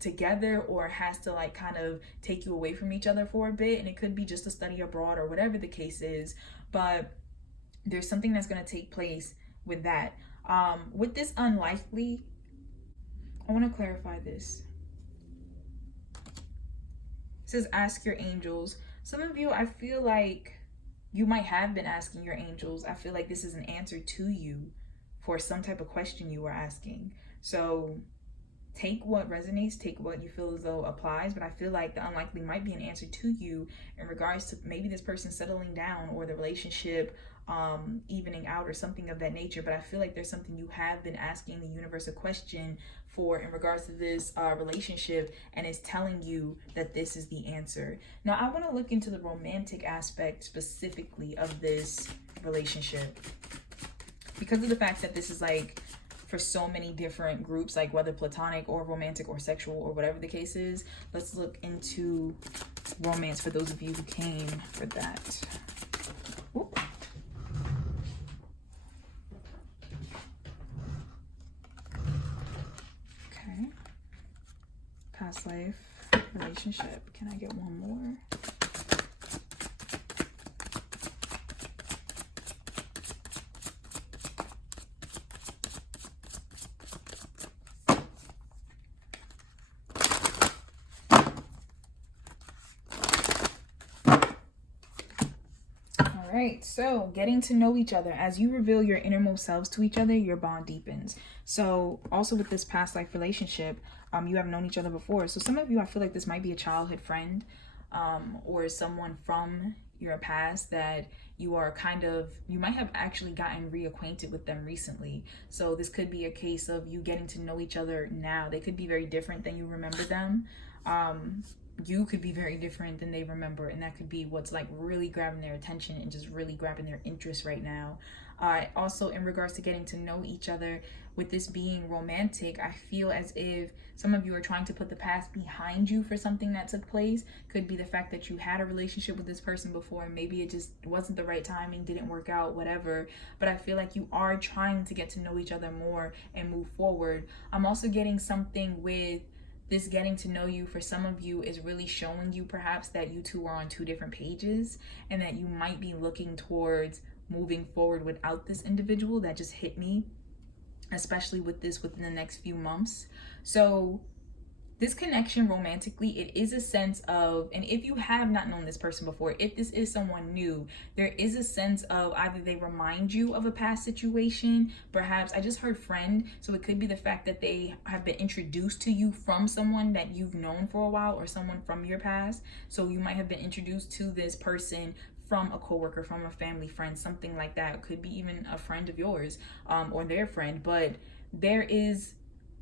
together or has to like kind of take you away from each other for a bit. And it could be just a study abroad or whatever the case is, but there's something that's going to take place with that. With this unlikely, I want to clarify this. It says ask your angels. Some of you, I feel like you might have been asking your angels. I feel like this is an answer to you for some type of question you were asking. So take what resonates, take what you feel as though applies, but I feel like the unlikely might be an answer to you in regards to maybe this person settling down or the relationship evening out or something of that nature. But I feel like there's something you have been asking the universe a question for in regards to this relationship, and it's telling you that this is the answer. Now, I want to look into the romantic aspect specifically of this relationship, because of the fact that this is like for so many different groups, like whether platonic or romantic or sexual or whatever the case is. Let's look into romance for those of you who came for that. Oop. Okay. past life relationship. Can I get one more? Right, so getting to know each other. As you reveal your innermost selves to each other, your bond deepens. So also with this past life relationship, you have known each other before. So some of you, I feel like this might be a childhood friend, or someone from your past that you are you might have actually gotten reacquainted with them recently. So this could be a case of you getting to know each other now. They could be very different than you remember them. You could be very different than they remember, and that could be what's like really grabbing their attention and just really grabbing their interest right now. Also, in regards to getting to know each other, with this being romantic, I feel as if some of you are trying to put the past behind you for something that took place. Could be the fact that you had a relationship with this person before, and maybe it just wasn't the right timing, didn't work out, whatever. But I feel like you are trying to get to know each other more and move forward. I'm also getting something with this getting to know you. For some of you, is really showing you perhaps that you two are on two different pages, and that you might be looking towards moving forward without this individual. That just hit me, especially with this within the next few months. So this connection romantically, it is a sense of, and if you have not known this person before, if this is someone new, there is a sense of either they remind you of a past situation, perhaps, I just heard friend, so it could be the fact that they have been introduced to you from someone that you've known for a while, or someone from your past. So you might have been introduced to this person from a coworker, from a family friend, something like that. It could be even a friend of yours, or their friend. But there is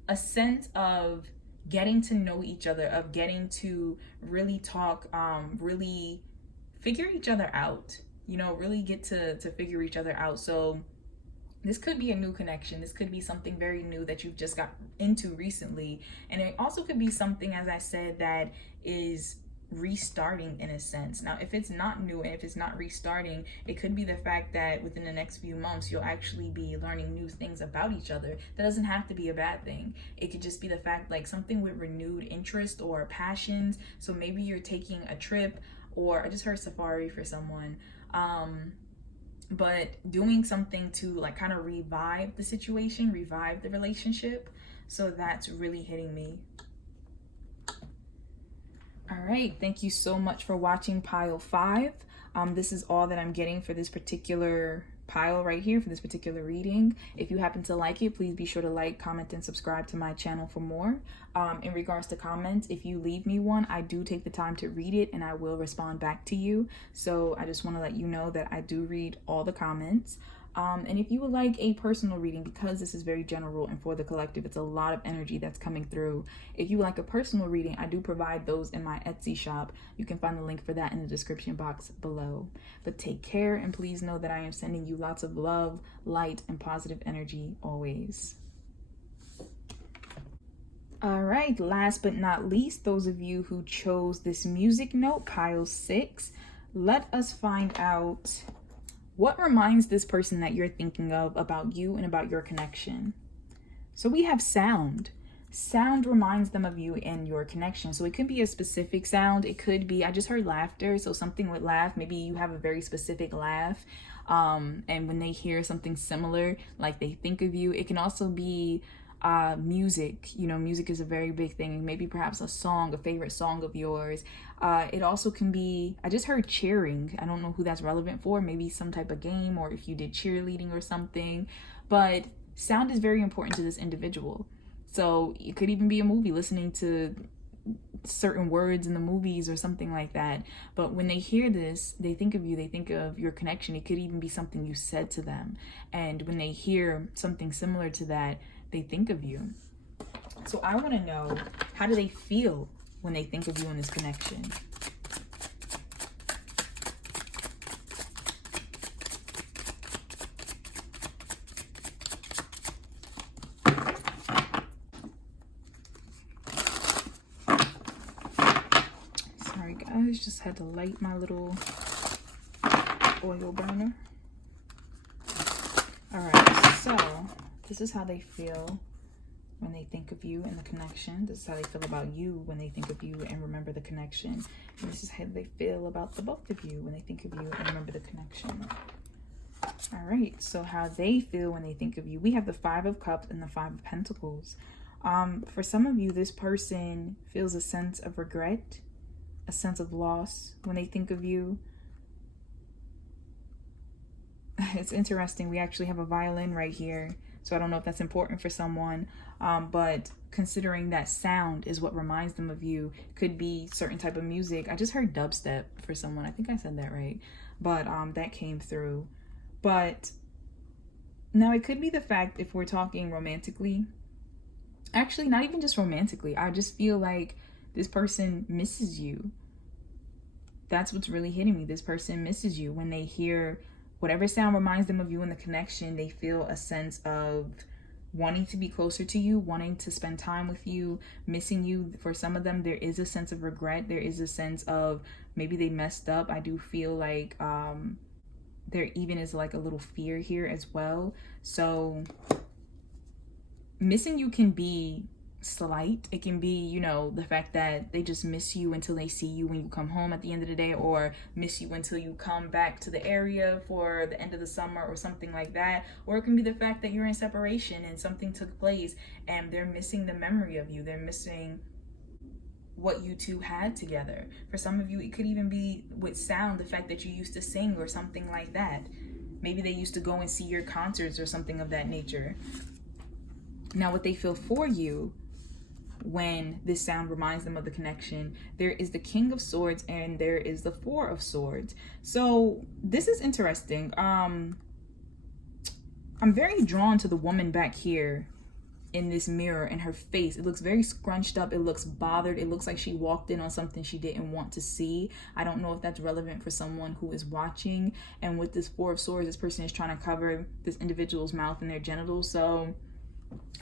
a sense of getting to know each other, of getting to really talk, really figure each other out, really get to figure each other out. So this could be a new connection. This could be something very new that you've just got into recently. And it also could be something, as I said, that is restarting in a sense. Now, if it's not new and if it's not restarting, it could be the fact that within the next few months you'll actually be learning new things about each other. That doesn't have to be a bad thing. It could just be the fact, like, something with renewed interest or passions. So maybe you're taking a trip, or I just heard safari for someone, but doing something to like kind of revive the situation, revive the relationship. So that's really hitting me. All right, thank you so much for watching pile 5. This is all that I'm getting for this particular pile right here, for this particular reading. If you happen to like it, please be sure to like, comment, and subscribe to my channel for more. In regards to comments, if you leave me one, I do take the time to read it and I will respond back to you. So I just want to let you know that I do read all the comments. And if you would like a personal reading, because this is very general and for the collective, it's a lot of energy that's coming through. If you would like a personal reading, I do provide those in my Etsy shop. You can find the link for that in the description box below. But take care, and please know that I am sending you lots of love, light, and positive energy always. All right, last but not least, those of you who chose this music note, pile 6, let us find out what reminds this person that you're thinking of about you and about your connection. So we have sound. Sound reminds them of you and your connection. So it could be a specific sound. It could be, I just heard laughter. So something with laugh. Maybe you have a very specific laugh. And when they hear something similar, like they think of you. It can also be music. Music is a very big thing. Maybe perhaps a song, a favorite song of yours. It also can be, I just heard cheering. I don't know who that's relevant for. Maybe some type of game, or if you did cheerleading or something. But sound is very important to this individual. So it could even be a movie, listening to certain words in the movies or something like that. But when they hear this, they think of you, they think of your connection. It could even be something you said to them. And when they hear something similar to that, they think of you. So I want to know, how do they feel when they think of you in this connection? Sorry guys, just had to light my little oil burner. All right, so this is how they feel when they think of you and the connection. This is how they feel about you when they think of you and remember the connection. And this is how they feel about the both of you when they think of you and remember the connection. All right, so how they feel when they think of you. We have the Five of Cups and the Five of Pentacles. For some of you, this person feels a sense of regret, a sense of loss when they think of you. It's interesting. We actually have a violin right here. So I don't know if that's important for someone. But considering that sound is what reminds them of you, could be certain type of music. I just heard dubstep for someone. I think I said that right. But that came through. But now it could be the fact, if we're talking romantically, actually not even just romantically, I just feel like this person misses you. That's what's really hitting me. This person misses you. When they hear whatever sound reminds them of you and the connection, they feel a sense of wanting to be closer to you, wanting to spend time with you, missing you. For some of them, there is a sense of regret. There is a sense of maybe they messed up. I do feel like there even is like a little fear here as well. So missing you can be slight. It can be, you know, the fact that they just miss you until they see you when you come home at the end of the day, or miss you until you come back to the area for the end of the summer or something like that. Or it can be the fact that you're in separation and something took place and they're missing the memory of you. They're missing what you two had together. For some of you, it could even be with sound, the fact that you used to sing or something like that. Maybe they used to go and see your concerts or something of that nature. Now, what they feel for you when this sound reminds them of the connection, there is the King of Swords and there is the Four of Swords. So this is interesting. I'm very drawn to the woman back here in this mirror and her face. It looks very scrunched up. It looks bothered. It looks like she walked in on something she didn't want to see. I don't know if that's relevant for someone who is watching. And with this Four of Swords, this person is trying to cover this individual's mouth and their genitals. So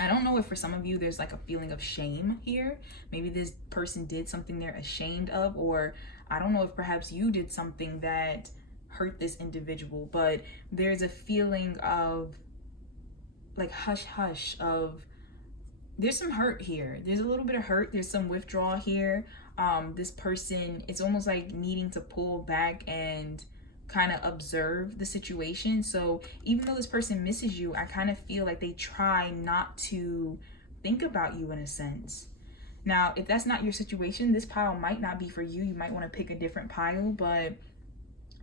I don't know if for some of you there's like a feeling of shame here. Maybe this person did something they're ashamed of, or I don't know if perhaps you did something that hurt this individual, but there's a feeling of like hush hush, of there's some hurt here. There's a little bit of hurt. There's some withdrawal here. This person, it's almost like needing to pull back and kind of observe the situation. So even though this person misses you, I kind of feel like they try not to think about you in a sense. Now, if that's not your situation, this pile might not be for you. You might want to pick a different pile, but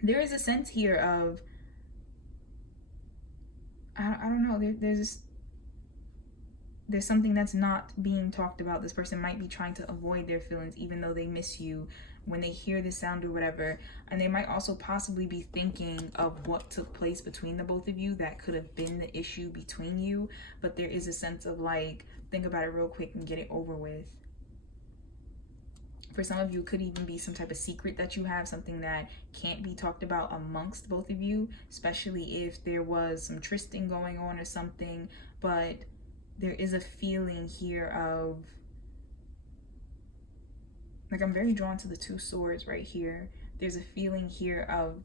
there is a sense here of, I don't know, there's something that's not being talked about. This person might be trying to avoid their feelings even though they miss you when they hear this sound or whatever. And they might also possibly be thinking of what took place between the both of you that could have been the issue between you. But there is a sense of like, think about it real quick and get it over with. For some of you, it could even be some type of secret that you have, something that can't be talked about amongst both of you, especially if there was some trysting going on or something. But there is a feeling here of, like, I'm very drawn to the Two Swords right here. There's a feeling here of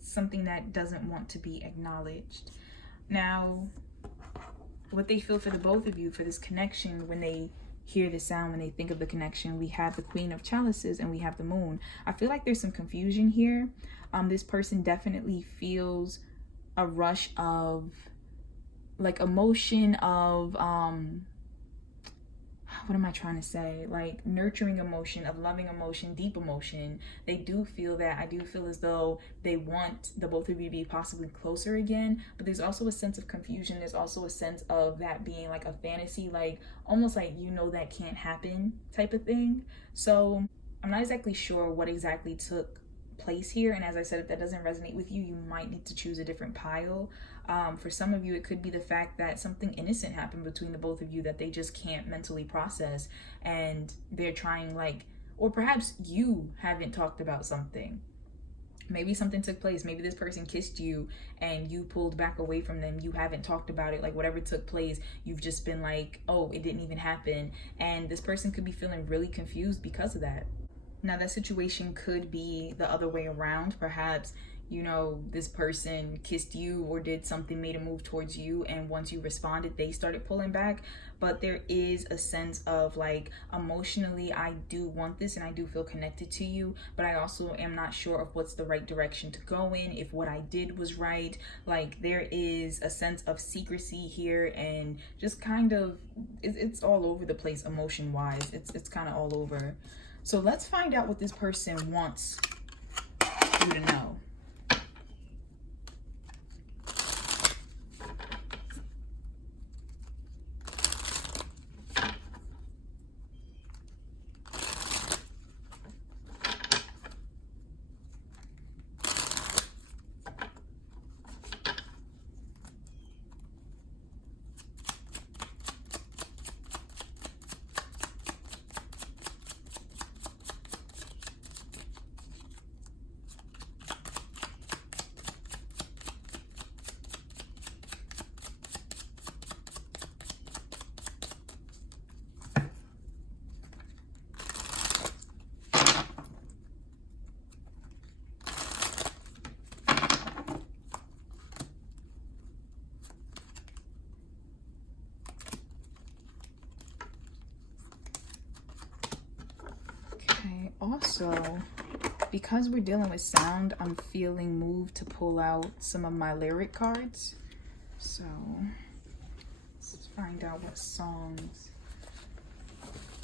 something that doesn't want to be acknowledged. Now, what they feel for the both of you, for this connection, when they hear the sound, when they think of the connection, we have the Queen of Chalices and we have the Moon. I feel like there's some confusion here. This person definitely feels a rush of like emotion of what am I trying to say? Like nurturing emotion, of loving emotion, deep emotion. They do feel that. I do feel as though they want the both of you to be possibly closer again, but there's also a sense of confusion. There's also a sense of that being like a fantasy, like almost like, you know, that can't happen type of thing. So I'm not exactly sure what exactly took place here. And as I said, if that doesn't resonate with you, you might need to choose a different pile. For some of you, it could be the fact that something innocent happened between the both of you that they just can't mentally process, and they're trying like, or perhaps you haven't talked about something. Maybe something took place. Maybe this person kissed you and you pulled back away from them. You haven't talked about it. Like whatever took place, you've just been like, oh, it didn't even happen. And this person could be feeling really confused because of that. Now that situation could be the other way around. Perhaps you know, this person kissed you or did something, made a move towards you, and once you responded, they started pulling back. But there is a sense of like, emotionally, I do want this and I do feel connected to you, but I also am not sure of what's the right direction to go in, if what I did was right. Like, there is a sense of secrecy here, and just kind of, it's all over the place emotion wise. It's kind of all over. So let's find out what this person wants you to know. Okay, also, because we're dealing with sound, I'm feeling moved to pull out some of my lyric cards. So let's find out what songs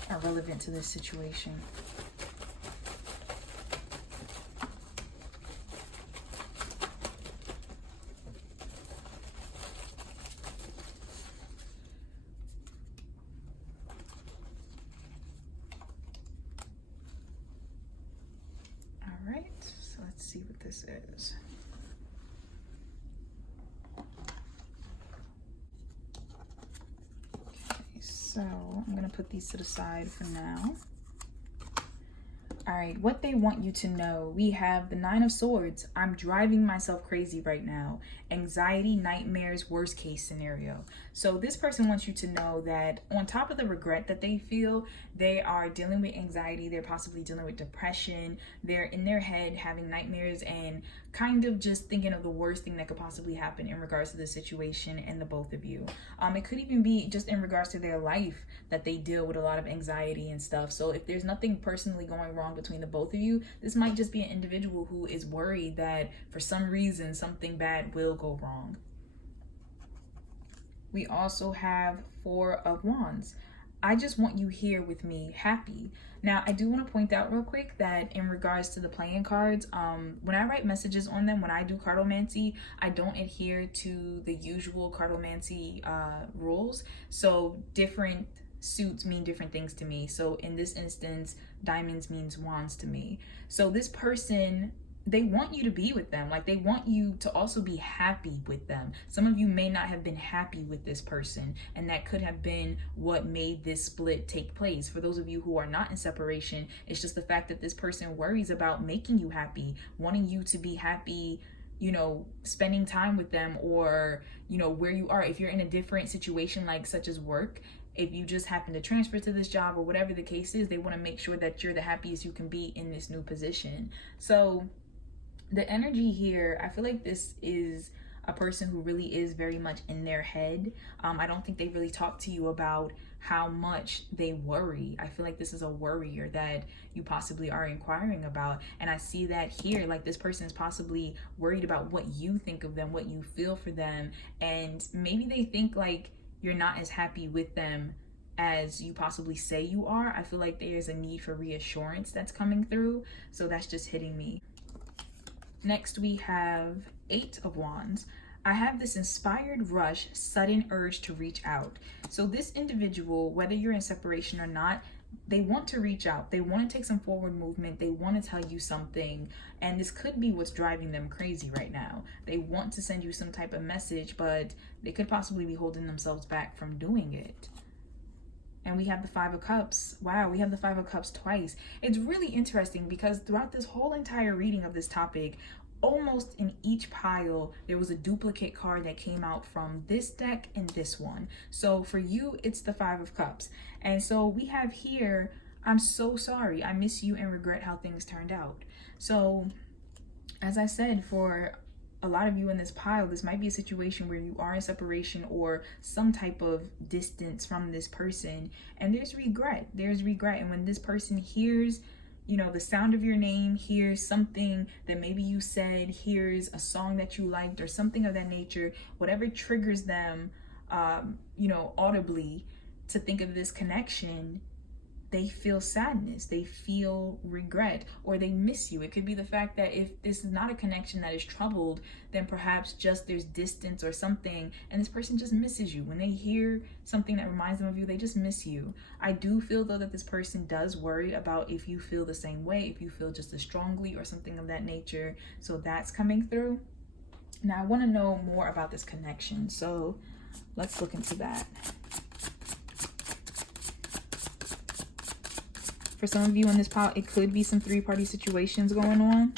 are relevant to this situation. All right, so let's see what this is. So I'm gonna put these to the side for now. All right, what they want you to know. We have the Nine of Swords. I'm driving myself crazy right now. Anxiety, nightmares, worst case scenario. So this person wants you to know that on top of the regret that they feel, they are dealing with anxiety. They're possibly dealing with depression. They're in their head having nightmares and kind of just thinking of the worst thing that could possibly happen in regards to the situation and the both of you. It could even be just in regards to their life that they deal with a lot of anxiety and stuff. So if there's nothing personally going wrong between the both of you, this might just be an individual who is worried that for some reason something bad will go wrong. We also have Four of Wands. I just want you here with me, happy. Now, I do want to point out real quick that in regards to the playing cards, when I write messages on them, when I do cartomancy, I don't adhere to the usual cartomancy rules. So different suits mean different things to me. So in this instance, diamonds means wands to me. So this person, they want you to be with them. Like, they want you to also be happy with them. Some of you may not have been happy with this person, and that could have been what made this split take place. For those of you who are not in separation, it's just the fact that this person worries about making you happy, wanting you to be happy, you know, spending time with them, or, you know, where you are. If you're in a different situation, like such as work, if you just happen to transfer to this job or whatever the case is, they want to make sure that you're the happiest you can be in this new position. So the energy here, I feel like this is a person who really is very much in their head. I don't think they really talk to you about how much they worry. I feel like this is a worrier that you possibly are inquiring about. And I see that here, like, this person is possibly worried about what you think of them, what you feel for them. And maybe they think like you're not as happy with them as you possibly say you are. I feel like there's a need for reassurance that's coming through. So that's just hitting me. Next, we have Eight of Wands. I have this inspired rush, sudden urge to reach out. So this individual, whether you're in separation or not, they want to reach out. They want to take some forward movement. They want to tell you something. And this could be what's driving them crazy right now. They want to send you some type of message, but they could possibly be holding themselves back from doing it. And we have the Five of Cups. Wow, we have the Five of Cups twice. It's really interesting because throughout this whole entire reading of this topic, almost in each pile, there was a duplicate card that came out from this deck and this one. So for you, it's the Five of Cups. And so we have here, I'm so sorry. I miss you and regret how things turned out. So as I said, for a lot of you in this pile, this might be a situation where you are in separation or some type of distance from this person, and there's regret. And when this person hears, the sound of your name, hears something that maybe you said, hears a song that you liked or something of that nature, whatever triggers them, audibly to think of this connection, they feel sadness, they feel regret, or they miss you. It could be the fact that if this is not a connection that is troubled, then perhaps just there's distance or something, and this person just misses you. When they hear something that reminds them of you, they just miss you. I do feel, though, that this person does worry about if you feel the same way, if you feel just as strongly or something of that nature. So that's coming through. Now, I want to know more about this connection, so let's look into that. For some of you in this pile, it could be some three-party situations going on,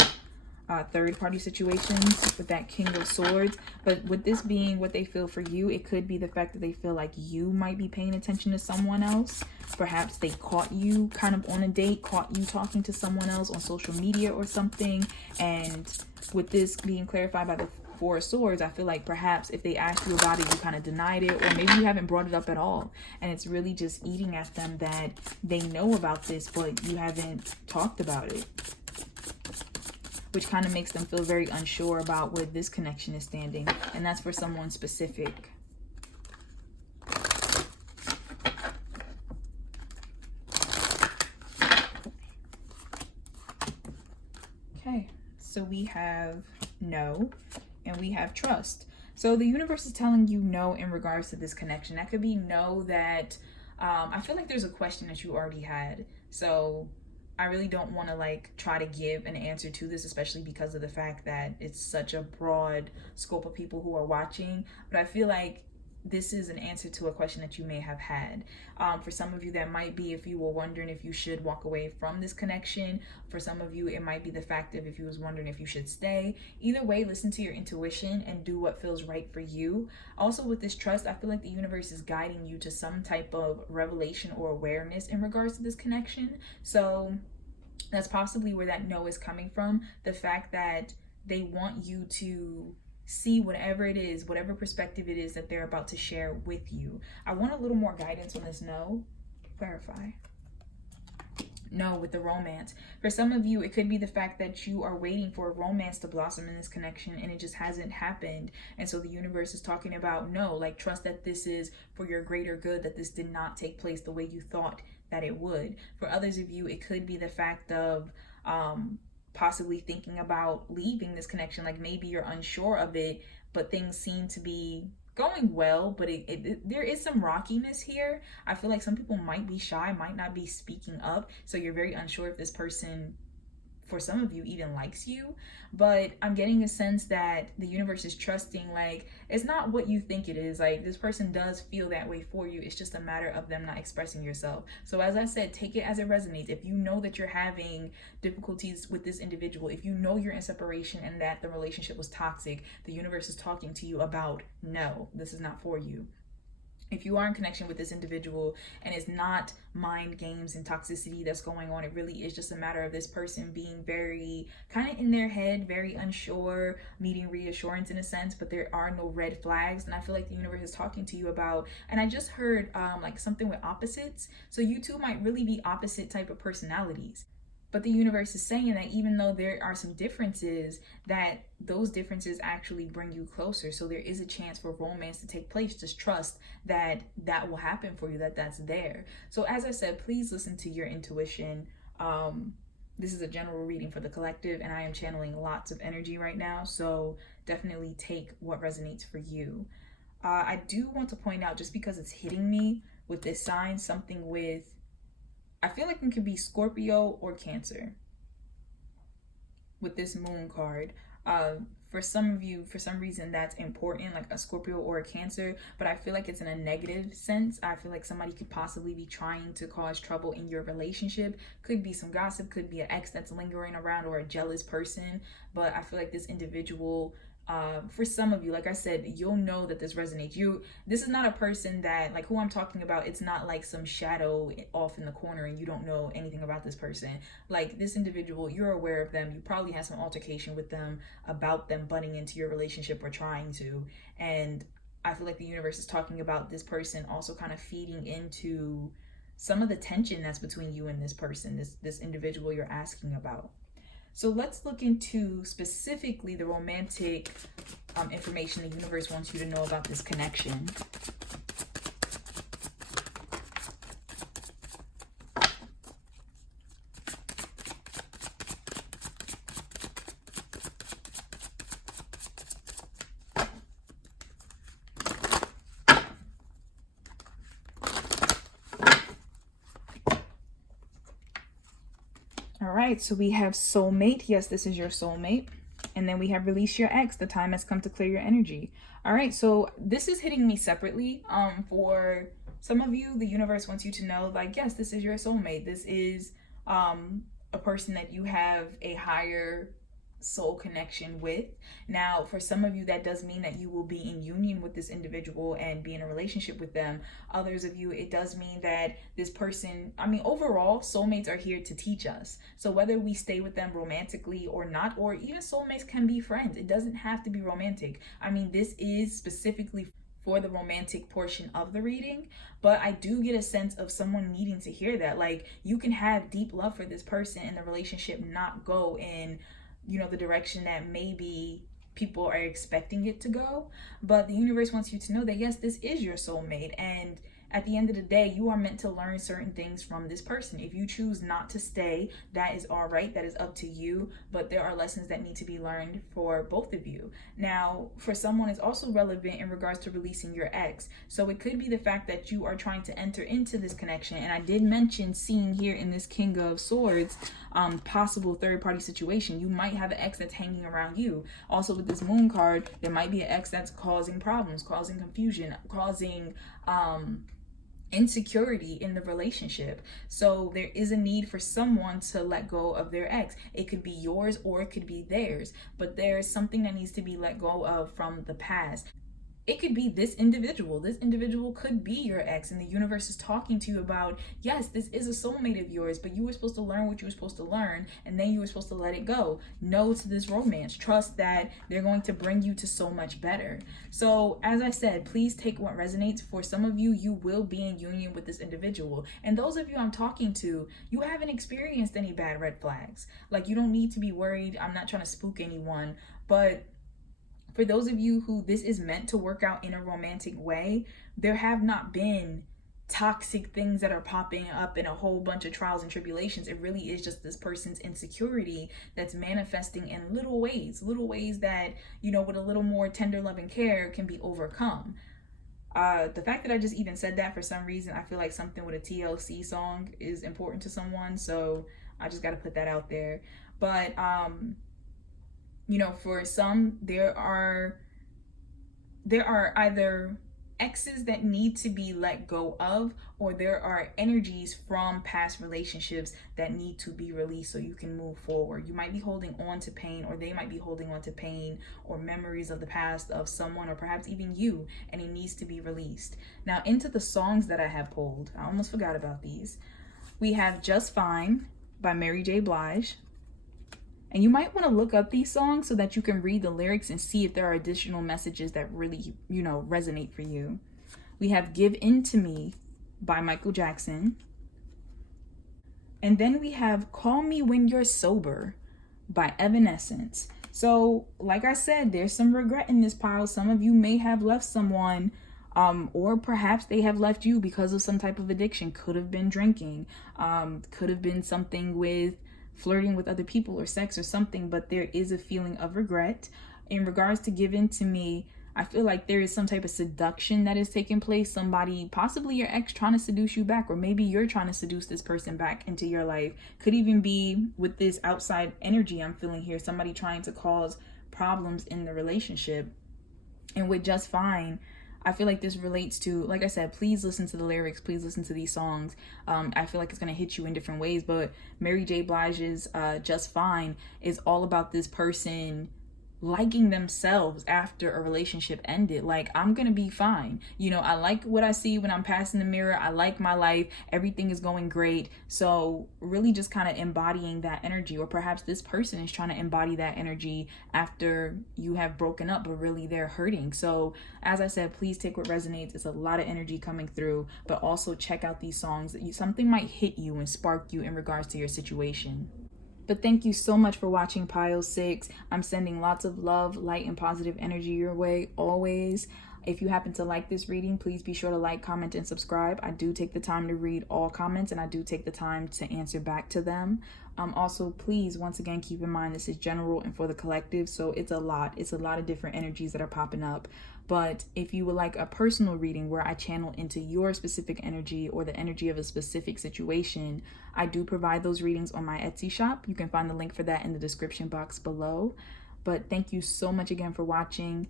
third-party situations with that King of Swords. But with this being what they feel for you, it could be the fact that they feel like you might be paying attention to someone else. Perhaps they caught you kind of on a date, caught you talking to someone else on social media or something. And with this being clarified by the Four of Swords, I feel like perhaps if they asked you about it, you kind of denied it, or maybe you haven't brought it up at all, and it's really just eating at them that they know about this, but you haven't talked about it, which kind of makes them feel very unsure about where this connection is standing, and that's for someone specific. Okay, so we have no, and we have trust. So the universe is telling you no in regards to this connection. That could be no that I feel like there's a question that you already had. So I really don't want to try to give an answer to this, especially because of the fact that it's such a broad scope of people who are watching. But I feel like this is an answer to a question that you may have had. For some of you, that might be if you were wondering if you should walk away from this connection. For some of you, it might be the fact of if you was wondering if you should stay. Either way, listen to your intuition and do what feels right for you. Also, with this trust, I feel like the universe is guiding you to some type of revelation or awareness in regards to this connection. So that's possibly where that no is coming from. The fact that they want you to see whatever it is, whatever perspective it is that they're about to share with you. I want a little more guidance on this no. Clarify. No, with the romance. For some of you, it could be the fact that you are waiting for a romance to blossom in this connection and it just hasn't happened. And so the universe is talking about no, trust that this is for your greater good, that this did not take place the way you thought that it would. For others of you, it could be the fact of possibly thinking about leaving this connection. Maybe you're unsure of it, but things seem to be going well, but there is some rockiness here. I feel like some people might be shy, might not be speaking up, so you're very unsure if this person, for some of you, even likes you. But I'm getting a sense that the universe is trusting, it's not what you think it is. This person does feel that way for you. It's just a matter of them not expressing yourself. So as I said, take it as it resonates. If you know that you're having difficulties with this individual, if you know you're in separation and that the relationship was toxic, the universe is talking to you about no, this is not for you. If you are in connection with this individual and it's not mind games and toxicity that's going on, it really is just a matter of this person being very kind of in their head, very unsure, needing reassurance in a sense, but there are no red flags. And I feel like the universe is talking to you about, and I just heard something with opposites. So you two might really be opposite type of personalities. But the universe is saying that even though there are some differences, that those differences actually bring you closer. So there is a chance for romance to take place. Just trust that that will happen for you, that that's there. So as I said, please listen to your intuition. This is a general reading for the collective, and I am channeling lots of energy right now. So definitely take what resonates for you. I do want to point out, just because it's hitting me with this sign, something with, I feel like it could be Scorpio or Cancer with this moon card. For some of you, for some reason, that's important, like a Scorpio or a Cancer, but I feel like it's in a negative sense. I feel like somebody could possibly be trying to cause trouble in your relationship. Could be some gossip, could be an ex that's lingering around or a jealous person, but I feel like this individual For some of you, like I said, you'll know that this resonates. This is not a person that, like, who I'm talking about, it's not like some shadow off in the corner and you don't know anything about this person. Like, this individual, you're aware of them. You probably had some altercation with them about them butting into your relationship or trying to. And I feel like the universe is talking about this person also kind of feeding into some of the tension that's between you and this person, this individual you're asking about. So let's look into specifically the romantic information the universe wants you to know about this connection. All right, so we have soulmate. Yes, this is your soulmate. And then we have release your ex. The time has come to clear your energy. All right, so this is hitting me separately. For some of you, the universe wants you to know, like, yes, this is your soulmate. This is a person that you have a higher soul connection with. Now, for some of you, that does mean that you will be in union with this individual and be in a relationship with them. Others of you, it does mean that this person, I mean, overall, soulmates are here to teach us. So whether we stay with them romantically or not, or even soulmates can be friends, it doesn't have to be romantic. I mean, this is specifically for the romantic portion of the reading, but I do get a sense of someone needing to hear that. Like, you can have deep love for this person and the relationship not go in, you know, the direction that maybe people are expecting it to go. But the universe wants you to know that, yes, this is your soulmate. And at the end of the day, you are meant to learn certain things from this person. If you choose not to stay, that is all right. That is up to you. But there are lessons that need to be learned for both of you. Now, for someone, it's also relevant in regards to releasing your ex. So it could be the fact that you are trying to enter into this connection. And I did mention seeing here in this King of Swords, possible third-party situation. You might have an ex that's hanging around you. Also, with this Moon card, there might be an ex that's causing problems, causing confusion, causing insecurity in the relationship. So there is a need for someone to let go of their ex. It could be yours or it could be theirs, but there's something that needs to be let go of from the past. It could be this individual. This individual could be your ex, and the universe is talking to you about, yes, this is a soulmate of yours, but you were supposed to learn what you were supposed to learn, and then you were supposed to let it go. No to this romance. Trust that they're going to bring you to so much better. So, as I said, please take what resonates. For some of you, you will be in union with this individual. And those of you I'm talking to, you haven't experienced any bad red flags. Like, you don't need to be worried. I'm not trying to spook anyone, but for those of you who this is meant to work out in a romantic way, there have not been toxic things that are popping up in a whole bunch of trials and tribulations. It really is just this person's insecurity that's manifesting in little ways that, you know, with a little more tender love and care can be overcome. The fact that I just even said that, for some reason, I feel like something with a TLC song is important to someone. So I just got to put that out there. But, you know, for some, there are either exes that need to be let go of, or there are energies from past relationships that need to be released so you can move forward. You might be holding on to pain, or they might be holding on to pain or memories of the past of someone, or perhaps even you, and it needs to be released. Now, into the songs that I have pulled, I almost forgot about these. We have Just Fine by Mary J. Blige. And you might want to look up these songs so that you can read the lyrics and see if there are additional messages that really, you know, resonate for you. We have Give In To Me by Michael Jackson. And then we have Call Me When You're Sober by Evanescence. So, like I said, there's some regret in this pile. Some of you may have left someone, or perhaps they have left you because of some type of addiction. Could have been drinking, could have been something with flirting with other people or sex or something, but there is a feeling of regret. In regards to Give In To Me, I feel like there is some type of seduction that is taking place. Somebody, possibly your ex, trying to seduce you back, or maybe you're trying to seduce this person back into your life. Could even be with this outside energy I'm feeling here, somebody trying to cause problems in the relationship. And with Just Fine, I feel like this relates to, like I said, please listen to the lyrics, please listen to these songs. I feel like it's going to hit you in different ways, but Mary J. Blige's Just Fine is all about this person liking themselves after a relationship ended. Like, I'm gonna be fine. You know, I like what I see when I'm passing the mirror. I like my life. Everything is going great. So really just kind of embodying that energy, or perhaps this person is trying to embody that energy after you have broken up, but really they're hurting. So as I said, please take what resonates. It's a lot of energy coming through, but also check out these songs. Something might hit you and spark you in regards to your situation. But thank you so much for watching Pile 6. I'm sending lots of love, light, and positive energy your way always. If you happen to like this reading, please be sure to like, comment, and subscribe. I do take the time to read all comments, and I do take the time to answer back to them. Also, please, once again, keep in mind this is general and for the collective, so it's a lot. It's a lot of different energies that are popping up. But if you would like a personal reading where I channel into your specific energy or the energy of a specific situation, I do provide those readings on my Etsy shop. You can find the link for that in the description box below. But thank you so much again for watching.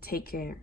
Take care.